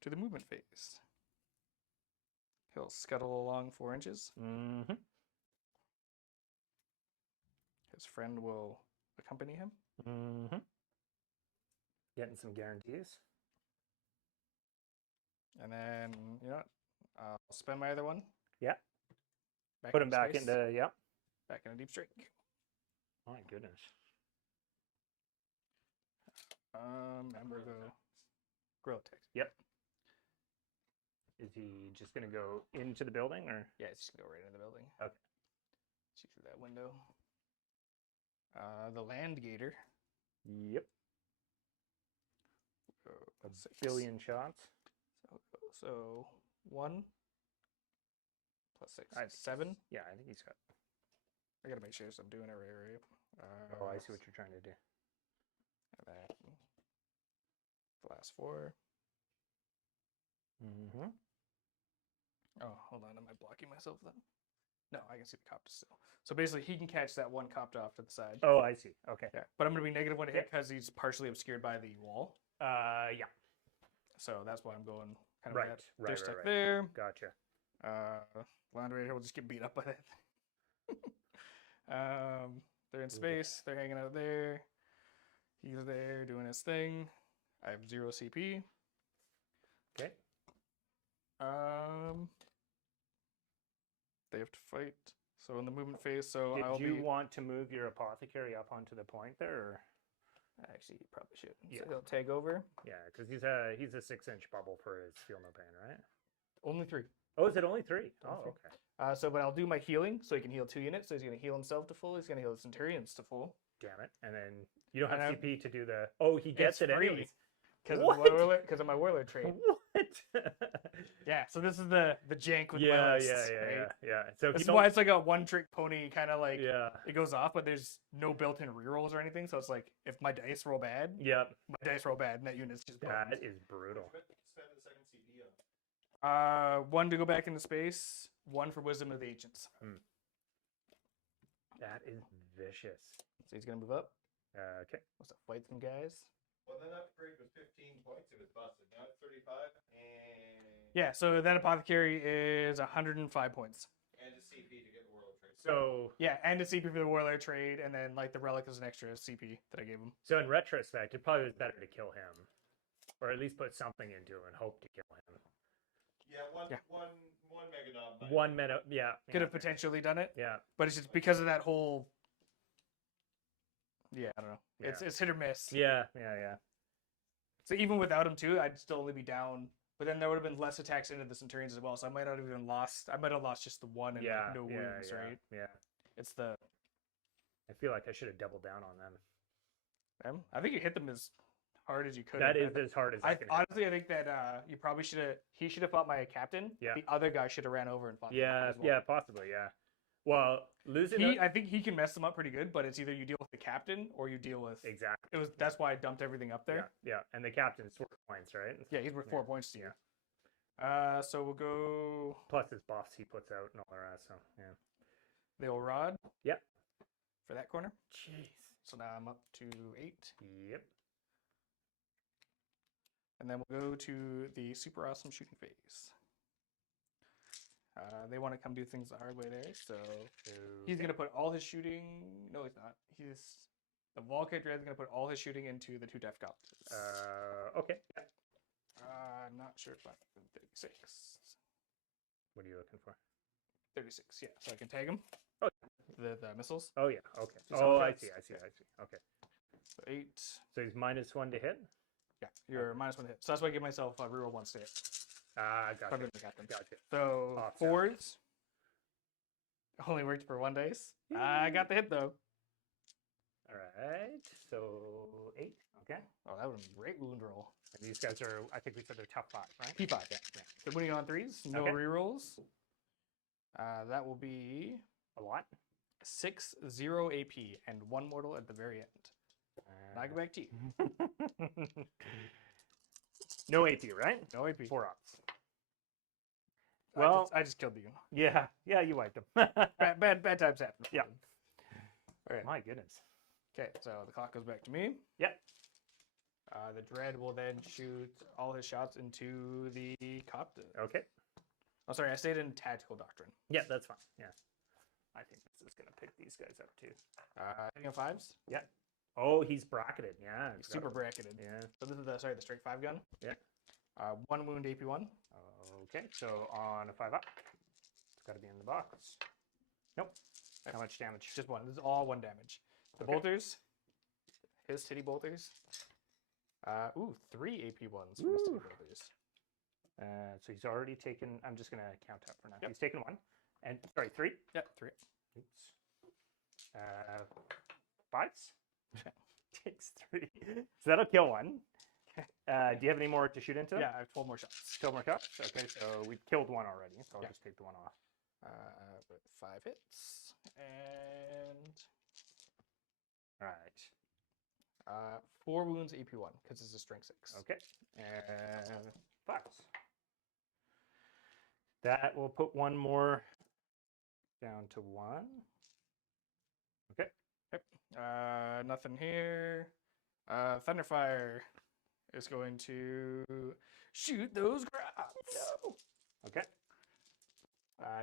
to the movement phase. He'll scuttle along 4 inches. Mm-hmm. His friend will accompany him. Mm-hmm. Getting some guarantees. And then, you know what? I'll spend my other 1. Yeah. Put him back space. into, yeah. Back into deep strike. My goodness. And we're go grill attack. Yep. Is he just going to go into the building or? Yeah, it's just gonna go right into the building. Okay. See through that window. The land gator. Yep. Go A 6. billion shots. So 1 plus 6. I think 7. Yeah, I think he's got. I gotta make sure I'm doing it right. Oh, I see what you're trying to do. And then the last 4. Mm-hmm. Oh, hold on. Am I blocking myself then? No, I can see the copter still. So basically, he can catch that 1 copter off to the side. Oh, I see. Okay. Yeah, but I'm going to be negative 1 to hit because he's partially obscured by the wall. Yeah. So that's why I'm going kind of Right, that. right, They're right, stuck right. there. Gotcha. Land Raider will just get beat up by it. They're in space. They're hanging out there. He's there doing his thing. I have 0 CP. Okay. They have to fight. So in the movement phase, so Did I'll you be. want to move your apothecary up onto the point there? Or? Actually, you probably should. Yeah. So he'll tag over. Yeah, because he's a 6-inch bubble for his feel no pain, right? Only 3. Oh, is it only 3? Only Oh, 3. okay. But I'll do my healing, so he can heal 2 units. So he's going to heal himself to full. He's going to heal the Centurions to full. Damn it! And then you don't have And CP to do the. Oh, he gets It's it free. anyways. Because What? of my warlord trait. What? Yeah, so this is the jank with yeah, my yeah, lists, yeah, right? yeah. So This he is why it's like a one-trick pony, kind of like Yeah. it goes off, but there's no built-in rerolls or anything. So it's like if my dice roll bad, Yep. my dice roll bad, and that unit's just That boned. is brutal. Spend the second CD on. 1 to go back into space, 1 for Wisdom of the Ancients. That is vicious. So he's gonna move up. Okay. What's that? fight some guys. Well, that upgrade was 15 points. It was busted. Now it's 35, and Yeah, so that apothecary is 105 points. and a CP to get the World Trade. So Yeah, and a CP for the warlord trade, and then like the relic is an extra CP that I gave him. so in retrospect, it probably was better to kill him, or at least put something into him and hope to kill him. Yeah, one Megadon. might- 1 minute, yeah. Could have potentially done it, Yeah. but it's just because of that whole. Yeah, I don't know. It's hit or miss. Yeah. So even without him too, I'd still only be down. But then there would have been less attacks into the Centurions as well, so I might not have even lost. I might have lost just the one and Yeah. no wounds, right? Yeah. It's the. I feel like I should have doubled down on them. I think you hit them as hard as you could. That have. is as hard as I can hit. Honestly, I think that you probably should have. He should have fought my captain. Yeah. The other guy should have ran over and fought. them Yeah, as well. yeah, possibly, yeah. Well, losing I think he can mess them up pretty good, but it's either you deal with the captain or you deal with. exactly. That's why I dumped everything up there. Yeah, and the captain's 4 points, right? Yeah, he's worth 4 points to you. So we'll go Plus his buffs he puts out and all the rest. So yeah. the old rod. Yep. For that corner. Jeez. So now I'm up to 8. Yep. And then we'll go to the super awesome shooting phase. They want to come do things the hard way there, so he's gonna put all his shooting. No, he's not. The Volkite Dread's gonna put all his shooting into the 2 Def Goblins. Okay. Yeah. I'm not sure if I'm 36. What are you looking for? 36, yeah. So I can tag him. Oh. The missiles. Oh yeah. Okay. Just Oh, on I threats? see. Okay. So 8. So he's -1 to hit. Yeah, you're -1 hit. So that's why I give myself a reroll 1 to hit. Gotcha. From the captain. Gotcha. So Offset. 4s. Only worked for 1 dice. I got the hit though. All right. So 8. Okay. Oh, that was a great wound roll. And these guys are, I think we said they're tough 5, right? P5, yeah. So winning on 3s, no Okay. rerolls. That will be A lot. 6 0 AP and 1 mortal at the very end. Now I go back to you. No AP, right? No AP. 4 ups. Well, I just killed you. Yeah, you wiped them. Bad times happen. Yeah. All right. My goodness. Okay, so the clock goes back to me. Yep. The Dread will then shoot all his shots into the Copta. Okay. Oh, sorry, I stayed in Tactical Doctrine. Yeah, that's fine. Yeah. I think this is gonna pick these guys up too. Hitting on 5s. Yeah. Oh, he's bracketed. Yeah. He's super bracketed. Yeah. So this is the straight 5 gun. Yeah. 1 wound AP1. Okay, so on a 5 up, it's got to be in the box. Nope. How much damage? Just 1. This is all 1 damage. The Okay. bolters. His titty bolters. 3 AP1s from his titty Woo. bolters. So he's already taken. I'm just gonna count up for now. Yep. He's taken 1, and sorry, 3. Yep, 3. Oops. 5s. Takes 3. So that'll kill 1. Do you have any more to shoot into? Yeah, I have 12 more shots. 12 more shots. Okay, so we killed 1 already. So I'll Yeah. just take the 1 off. With 5 hits. And All right. 4 wounds AP1, because it's a strength 6. Okay. And 5s. That will put 1 more down to 1. Okay. Nothing here. Thunderfire is going to shoot those grabs. Okay.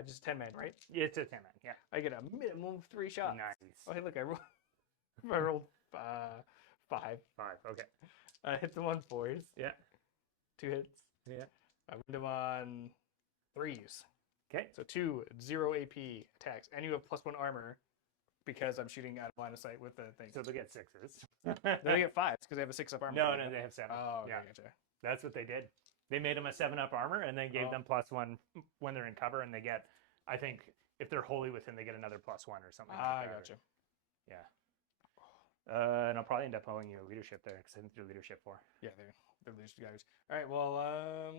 Just 10 man, right? Yeah, it's a 10 man. Yeah. I get a minimum of 3 shots. Nice. Oh, hey, look, I rolled 5. 5. Okay. Hit them on 4s. Yeah. 2 hits. Yeah. I win them on 3s. Okay. So 2 0 AP attacks, and you have +1 armor because I'm shooting out of line of sight with the thing. So they'll get 6s. No, they get 5s because they have a 6 up armor. No, they have 7. Oh, okay, yeah. gotcha. That's what they did. They made them a 7-up armor and then gave Oh. them +1 when they're in cover, and they get, I think, if they're wholly within, they get another +1 or something. I like that. gotcha. Yeah. And I'll probably end up owing you a leadership there because I think they're leadership 4. Yeah, they're leadership guys. All right, well,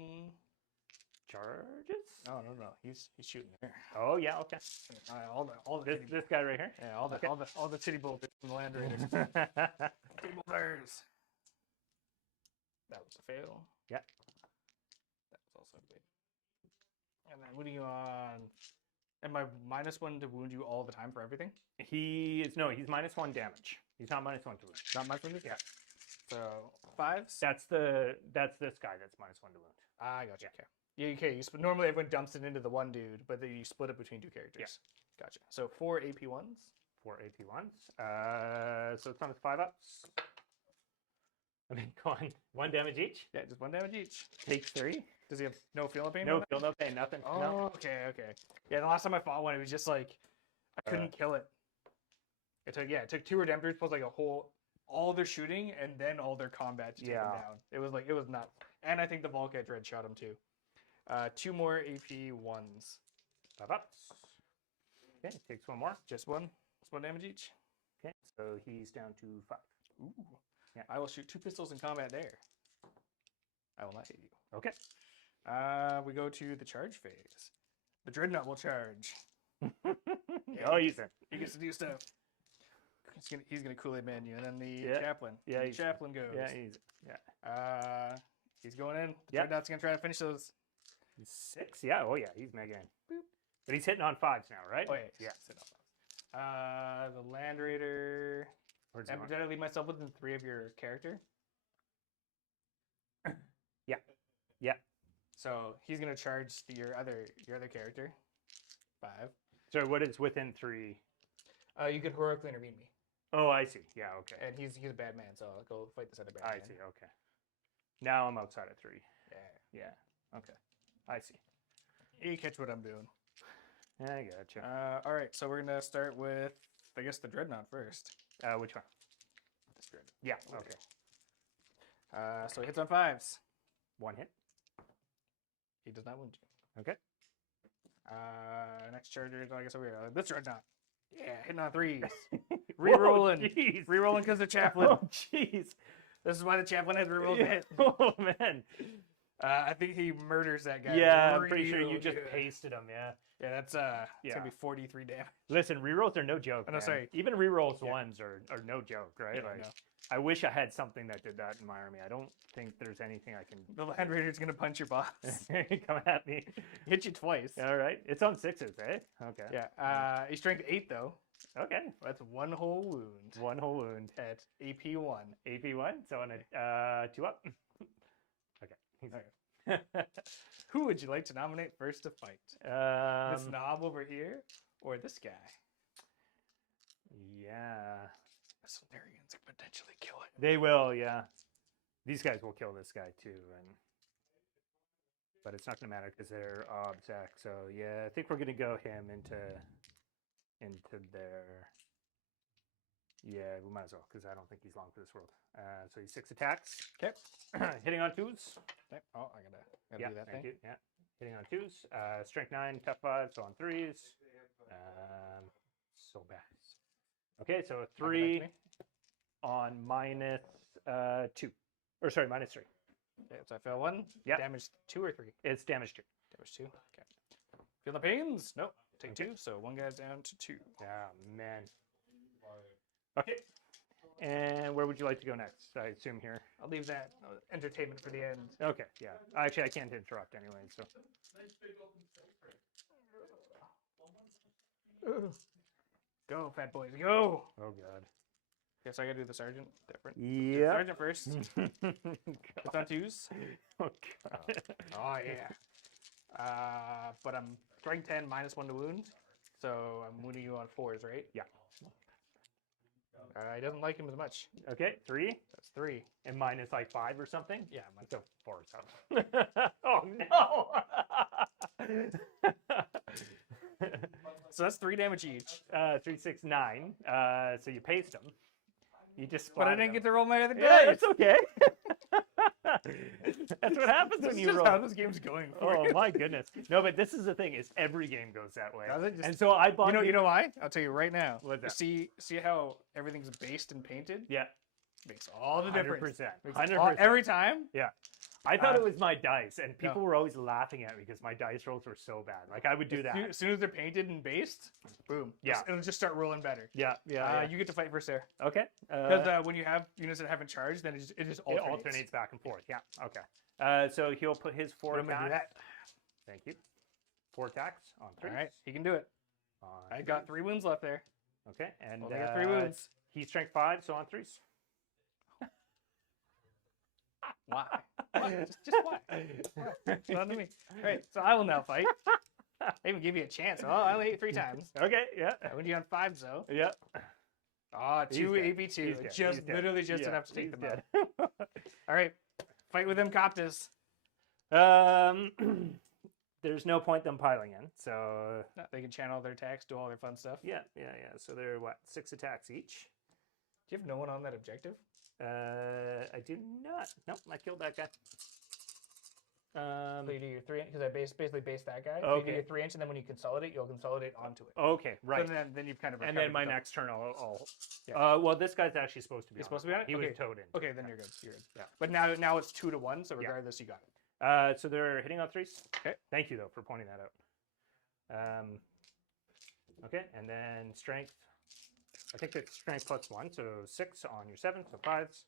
Charges? no, he's shooting there. Oh yeah, okay. All the titty, This guy right here. yeah, all the okay. all the titty bolters from the land raiders. Titty bolters. That was a fail. Yeah. That was also a fail. And then what are you on? Am I -1 to wound you all the time for everything? He's -1 damage. He's not -1 to wound. Not much from this. Yeah. So 5s. That's this guy that's -1 to wound. I got you. Okay. Yeah, okay. Normally everyone dumps it into the one dude, but then you split it between 2 characters. Gotcha. So 4 AP1s. 4 AP1s. So it's on his 5-ups. I mean, go on. 1 damage each. Yeah, just 1 damage each. Takes 3. Does he have no feel of pain? No on that? feel, no pain, nothing. Oh, No. okay. Yeah, the last time I fought one, it was just like I couldn't kill it. It took 2 Redemptors plus like all their shooting and then all their combat to take him down. It was nuts. And I think the Volkite Dread shot him too. 2 more AP1s. 5-ups. Okay, takes 1 more. Just 1. It's 1 damage each. Okay, so he's down to 5. Ooh. Yeah. I will shoot 2 pistols in combat there. I will not hit you. Okay. We go to the charge phase. The Dreadnought will charge. Oh, he's in. He gets to do stuff. He's gonna Kool-Aid Man you, and then the chaplain. Yeah, the chaplain goes. Yeah, He's going in. The Yeah. Dreadnought's gonna try to finish those. he's 6. Yeah, oh yeah, he's mega in. Boop. But he's hitting on 5s now, right? Oh yeah. Yeah. Sit up. The Land Raider. Where's he And going? did I leave myself within 3 of your character? Yeah. Yeah. So he's gonna charge your other character. 5. So what is within 3? You could heroically intervene me, Oh, I see. Yeah, okay. and he's a bad man, so I'll go fight this other bad I man. see, okay. Now I'm outside of 3. Yeah. Yeah, okay. I see. You catch what I'm doing. I gotcha. All right, so we're gonna start with, I guess, the Dreadnought first. Which one? This Dreadnought. Yeah, okay. So he hits on 5s. 1 hit. He does not wound you. Okay. Next charger, I guess over here. This Dreadnought. Yeah, hitting on 3s. Whoa, Rerolling. jeez. Rerolling because the chaplain. Oh, jeez. This is why the chaplain has rerolled to hit. Oh, man. I think he murders that guy. Yeah, I'm pretty sure you real just good. pasted him, yeah. Yeah, that's Yeah. gonna be 43 damage. Listen, rerolls are no joke. Oh, no, man. sorry. Even rerolls Yeah. ones are no joke, right? Yeah, like, no. I wish I had something that did that in my army. I don't think there's anything I can. The Land Raider's gonna punch your boss. Come at me. Hit you twice. All right, it's on 6s, eh? Okay. Yeah. He's strength 8 though. Okay. That's 1 whole wound 1 whole wound. at AP1. AP1. So on a 2 up. Okay. He's Who would you like to nominate first to fight? This knob over here or this guy? Yeah. The Solarians could potentially kill it. They will, yeah. These guys will kill this guy too, but it's not gonna matter because they're obsec. So yeah, I think we're gonna go him into there. Yeah, we might as well because I don't think he's long for this world. So he's 6 attacks. Okay. Hitting on 2s. Okay. Oh, I gotta Yeah, do that thank thing. you. Yeah, hitting on 2s. Strength 9, tough 5, so on 3s. So bad. Okay, so a Knock it back to 3 me. on -2, or sorry, -3. Okay, so I fail 1. Yep. Damage 2 or 3? It's damage 2. Damage 2. Okay. Feel the pains? Nope. Take Okay. 2. So 1 guy's down to 2. Yeah, man. Okay. And where would you like to go next? I assume here. I'll leave that entertainment for the end. Okay, yeah. Actually, I can't interrupt anyway, so. Go, fat boys, go! Oh, God. Guess I gotta do the sergeant different. Yeah. Sergeant first. It's on 2s. Oh, God. Oh yeah. But I'm strength 10 -1 to wound, so I'm wounding you on 4s, right? Yeah. He doesn't like him as much. Okay, 3. That's 3. And minus like 5 or something? Yeah, So 4 or something. Oh, no. so that's 3 damage each. 3, 6, 9. So you paste them. You just But I splatted didn't get them. to roll my other dice. Yeah, it's okay. That's what happens This when is you just roll. how this game's going for Oh you. my goodness! No, but this is the thing: is every game goes that way. Does it? Just- And so I bought. You know why? I'll tell you right now. What's that? See how everything's based and painted? Yeah, Makes all the difference. 100%. Makes 100%. every time. Yeah, I thought Uh, it was my dice, and people no. were always laughing at me because my dice rolls were so bad. Like I would do that. As soon as they're painted and based, boom. Yeah. It'll just start rolling better. Yeah, yeah. You get to fight first there. Okay. Because when you have units that haven't charged, then it just it alternates. alternates back and forth. Yeah. Okay. So he'll put his 4 But I'm gonna do attacks. that. Thank you. 4 attacks on 3. All right, he can do it. I got 3 wounds left there. Okay, and Only got 3 wounds. he's strength 5, so on 3s. Why? Why? Just why? Why? It's not to me. All right, so I will now fight. I even give you a chance. Oh, I only ate 3 times. Okay, yeah. I went you on 5, though. Yeah. Ah, He's 2 dead. AP2. He's dead. Just He's dead. literally just Yeah, enough to take he's them dead. out. All right, fight with them Coptus. There's no point them piling in. So No, they can channel their attacks, do all their fun stuff. yeah. So they're what, 6 attacks each. Do you have no one on that objective? I do not. Nope, I killed that guy. So you do your 3 because I basically based that guy. So you do Okay. your 3-inch, and then when you consolidate, you'll consolidate onto it. Okay, right. So then you've kind of And then recovered my the double. next turn, I'll Yeah. well, this guy's actually supposed to be. He's supposed to be on it? He Okay. was towed in. Okay, then you're good. You're good. Yeah. But now it's 2 to 1. So Yeah. regardless, you got it. So they're hitting on 3s. Okay. Thank you though for pointing that out. Okay, and then strength. I think it's strength +1, so 6 on your 7, so 5s.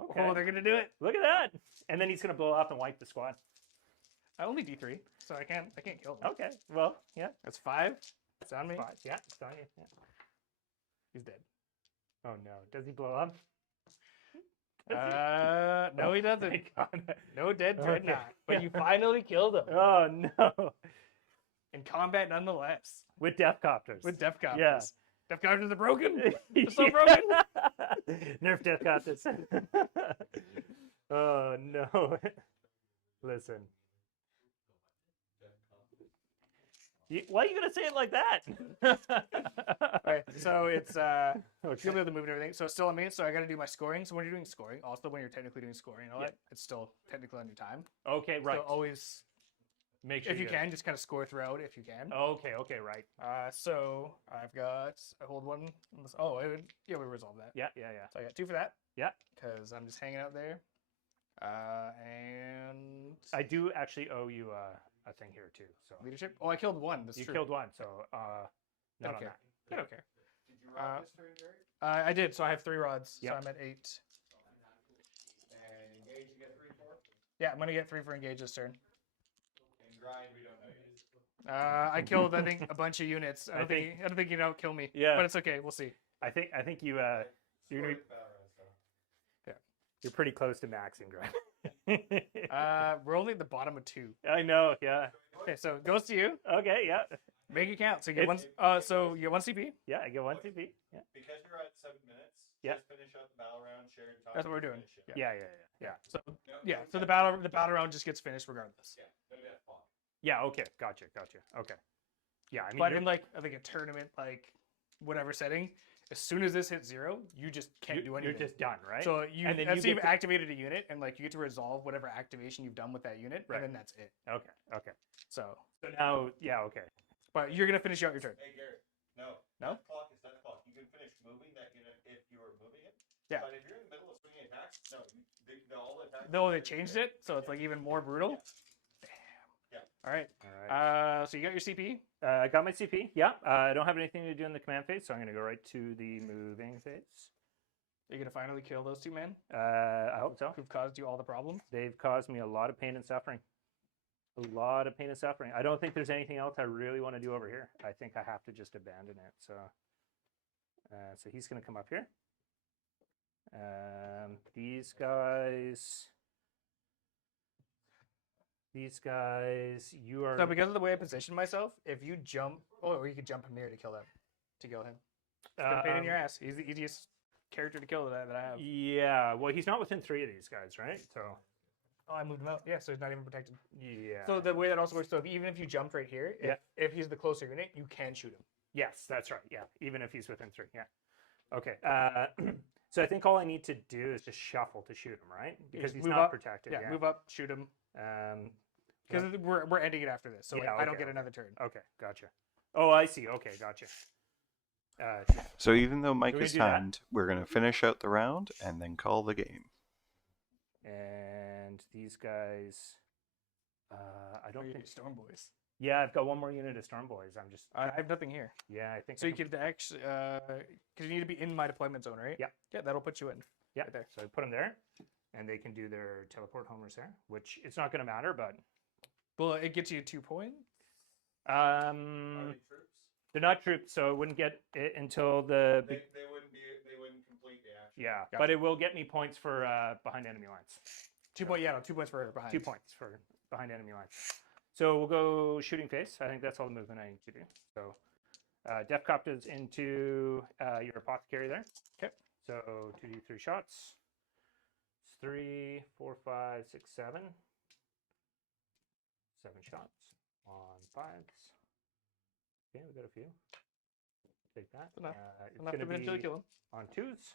Okay. Oh, they're gonna do it. Look at that! And then he's gonna blow up and wipe the squad. I only D3, so I can't kill them. Okay, well, yeah, That's 5. It's on me. 5. Yeah, it's on you. Yeah. He's dead. Oh no, does he blow up? No, he doesn't. Thank God. No dead dread Okay. not. But you finally killed him Oh no! in combat, nonetheless, With death copters. with Def Copters. Yeah. Def Copters are broken. They're so broken. Nerf death copters. Oh no! Listen. Why are you gonna say it like that? All right, so it's Okay. you'll be able to move and everything. So it's still on me. So I got to do my scoring. So when you're doing scoring, also when you're technically doing scoring and all Yeah. that, it's still technically on your time. Okay, right. So always, Make sure if you can, just kind of score throughout if you can. Okay, right. So I've got I hold 1. Oh, we resolve that. Yeah. So I got 2 for that. Yeah. Because I'm just hanging out there. And I do actually owe you a thing here too. So leadership. Oh, I killed 1. That's you true. killed 1, so not on Okay. that. I don't care. Did you rob this turn, Gary? I did. So I have 3 rods. Yep. So I'm at 8. And engage, you get 3 for? Yeah, I'm gonna get 3 for engage this turn. And grind, we don't know yet. I killed I think a bunch of units. I don't think you know kill me. Yeah. But it's okay. We'll see. I think you you're gonna, Scored Valorant, so. you're pretty close to maxing, Greg. We're only at the bottom of 2. I know. Yeah. Okay, so it goes to you. Okay. Yeah. Make it count. So you get It's- 1. So you get 1 CP. Yeah. I get 1 CP. Yeah. Because you're at 7 minutes, Yeah. just finish up the battle round, share your time. That's what we're doing. finish it. Yeah. Yeah. So No, yeah. no So the death. battle round just gets finished regardless. Yeah, no death block. Yeah. Okay. Gotcha. Okay. Yeah. I mean, But you're- in like I think a tournament like whatever setting, as soon as this hits 0, you just can't do anything. You're just done, right? So you And then that's you you've get to- activated a unit and like you get to resolve whatever activation you've done with that unit, Right. and then that's it. Okay. So, So now, yeah. Okay. but you're gonna finish out your turn. Hey, Garrett. No. No? Death clock is death clock. You can finish moving that unit if you were moving it. Yeah. But if you're in the middle of swinging attacks, no. All the attacks. Though they changed it, so it's like even more brutal. Yeah. All right. All right. So you got your CP. I got my CP. Yeah. I don't have anything to do in the command phase, so I'm gonna go right to the moving phase. Are you gonna finally kill those 2 men I hope so. who've caused you all the problems? They've caused me a lot of pain and suffering. A lot of pain and suffering. I don't think there's anything else I really want to do over here. I think I have to just abandon it. So, so he's going to come up here. These guys, you are. So because of the way I position myself, if you jump, or you could jump him here to kill him. It's a pain in your ass. He's the easiest character to kill that I have. Yeah. Well, he's not within 3 of these guys, right? So. Oh, I moved him out. Yeah, so he's not even protected. Yeah. So the way that also works, so even if you jumped right here, Yeah. if he's the closer unit, you can shoot him. Yes, that's right. Yeah, even if he's within 3. Yeah. Okay. So I think all I need to do is just shuffle to shoot him, right? Because just he's move not up. protected. Yeah, move up, shoot him. Because we're ending it after this, so Yeah, I don't okay, get another turn. Okay, gotcha. Oh, I see. Okay, gotcha. So even though Mike gonna is do that? timed, we're going to finish out the round and then call the game. And these guys, I don't Or you think. do Storm Boys. Yeah, I've got 1 more unit of Storm Boys. I'm just. I have nothing here. Yeah, I think. So you could actually, because you need to be in my deployment zone, right? Yeah. Yeah, that'll put you in. Yeah, right there. So I put them there, and they can do their teleport homers there, which it's not going to matter, but. Well, it gets you 2 points. Are they troops? They're not troops, so it wouldn't get it until the. They wouldn't complete the action. Yeah, Gotcha. but it will get me points for behind enemy lines. 2 point. Yeah, no, 2 points for behind. 2 points for behind enemy lines. So we'll go shooting face. I think that's all the movement I need to do. So Def Copta's into your apothecary there. Okay. So 2d3 shots. It's 3, 4, 5, 6, 7. 7 shots on 5s. Okay, we got a few. Take that. Enough. It's Enough going to to eventually be kill him. on 2s.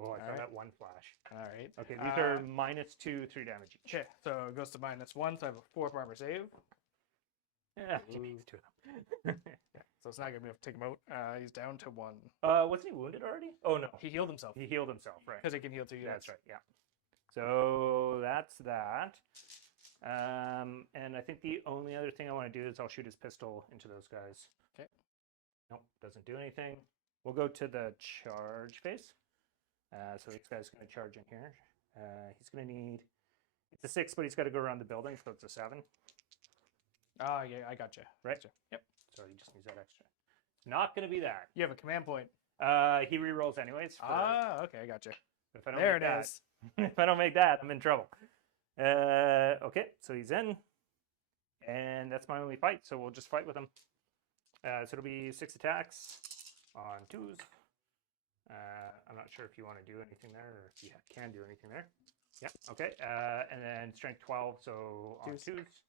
Oh, I All found right. that 1 flash. All right. Okay, these are -2, 3 damage each. Okay, so it goes to -1, so I have a 4 armor save. Yeah, give me 2 of them. Yeah, so it's not gonna be able to take him out. He's down to 1. Wasn't he wounded already? Oh no, He healed himself he healed himself, right? because he can heal 2 That's units. right. Yeah. So that's that. And I think the only other thing I want to do is I'll shoot his pistol into those guys. Okay. Nope, doesn't do anything. We'll go to the charge phase. So this guy's going to charge in here. He's going to need. It's a 6, but he's got to go around the building, so it's a 7. Oh yeah, I gotcha. Right. Gotcha. Yep. So he just needs that extra. It's not going to be that. You have a command point. He rerolls anyways. Okay, I gotcha. If I don't There make it that, is. if I don't make that, I'm in trouble. Okay, so he's in, and that's my only fight. So we'll just fight with him. So it'll be 6 attacks on 2s. I'm not sure if you want to do anything there, or if you can do anything there. Yep. Okay. And then strength 12, so on 2s,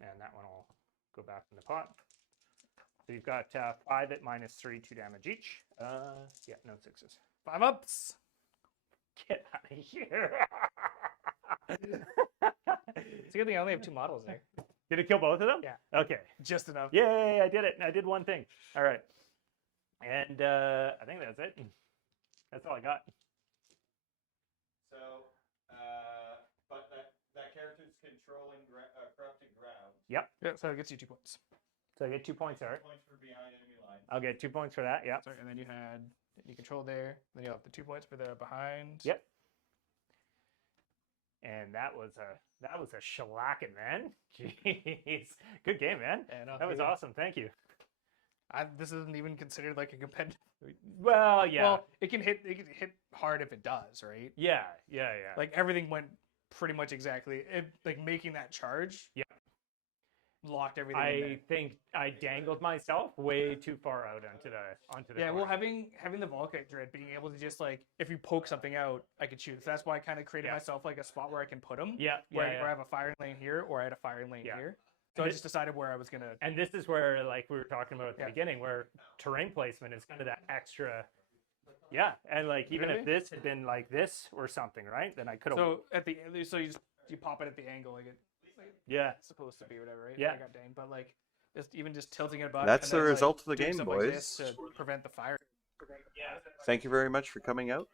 and that one will go back in the pot. So you've got 5 at -3, 2 damage each. Yeah, no 6s. 5 ups. Get out of here. It's a good thing I only have 2 models there. Did it kill both of them? Yeah. Okay. Just enough. Yay, I did it. I did one thing. All right. And I think that's it. That's all I got. So, but that character's controlling corrupted ground. Yep. Yeah, so it gets you 2 points. So I get 2 points there. Points for behind enemy lines. I'll get 2 points for that. Yep. Sorry, and then you control there. Then you have the 2 points for the behind. Yep. And that was a shellacking, man. Jeez. Good game, man. And That was awesome. Thank you. This isn't even considered like a competitive. Well, yeah. Well, it can hit hard if it does, right? Yeah. Like everything went pretty much exactly. Like making that charge. Yeah. Locked everything. in I there. think I dangled myself way too far out onto the Yeah, well, corner. having the Volkite Dread, being able to just like, if you poke something out, I could shoot. So that's why I kind of created Yeah. myself like a spot where I can put them. Yeah, Where I yeah. have a firing lane here, or I had a firing lane Yeah. here. So I just decided where I was gonna. And this is where, like we were talking about at the Yeah. beginning, where terrain placement is kind of that extra. Yeah, and like even Really? if this had been like this or something, right? Then I could have. So at the so you pop it at the angle like yeah, it's supposed to be, whatever, right? Yeah. I got danged, but like just tilting it about. That's and the then, like, result of the doing game, stuff like boys. this to prevent the fire. Thank you very much for coming out.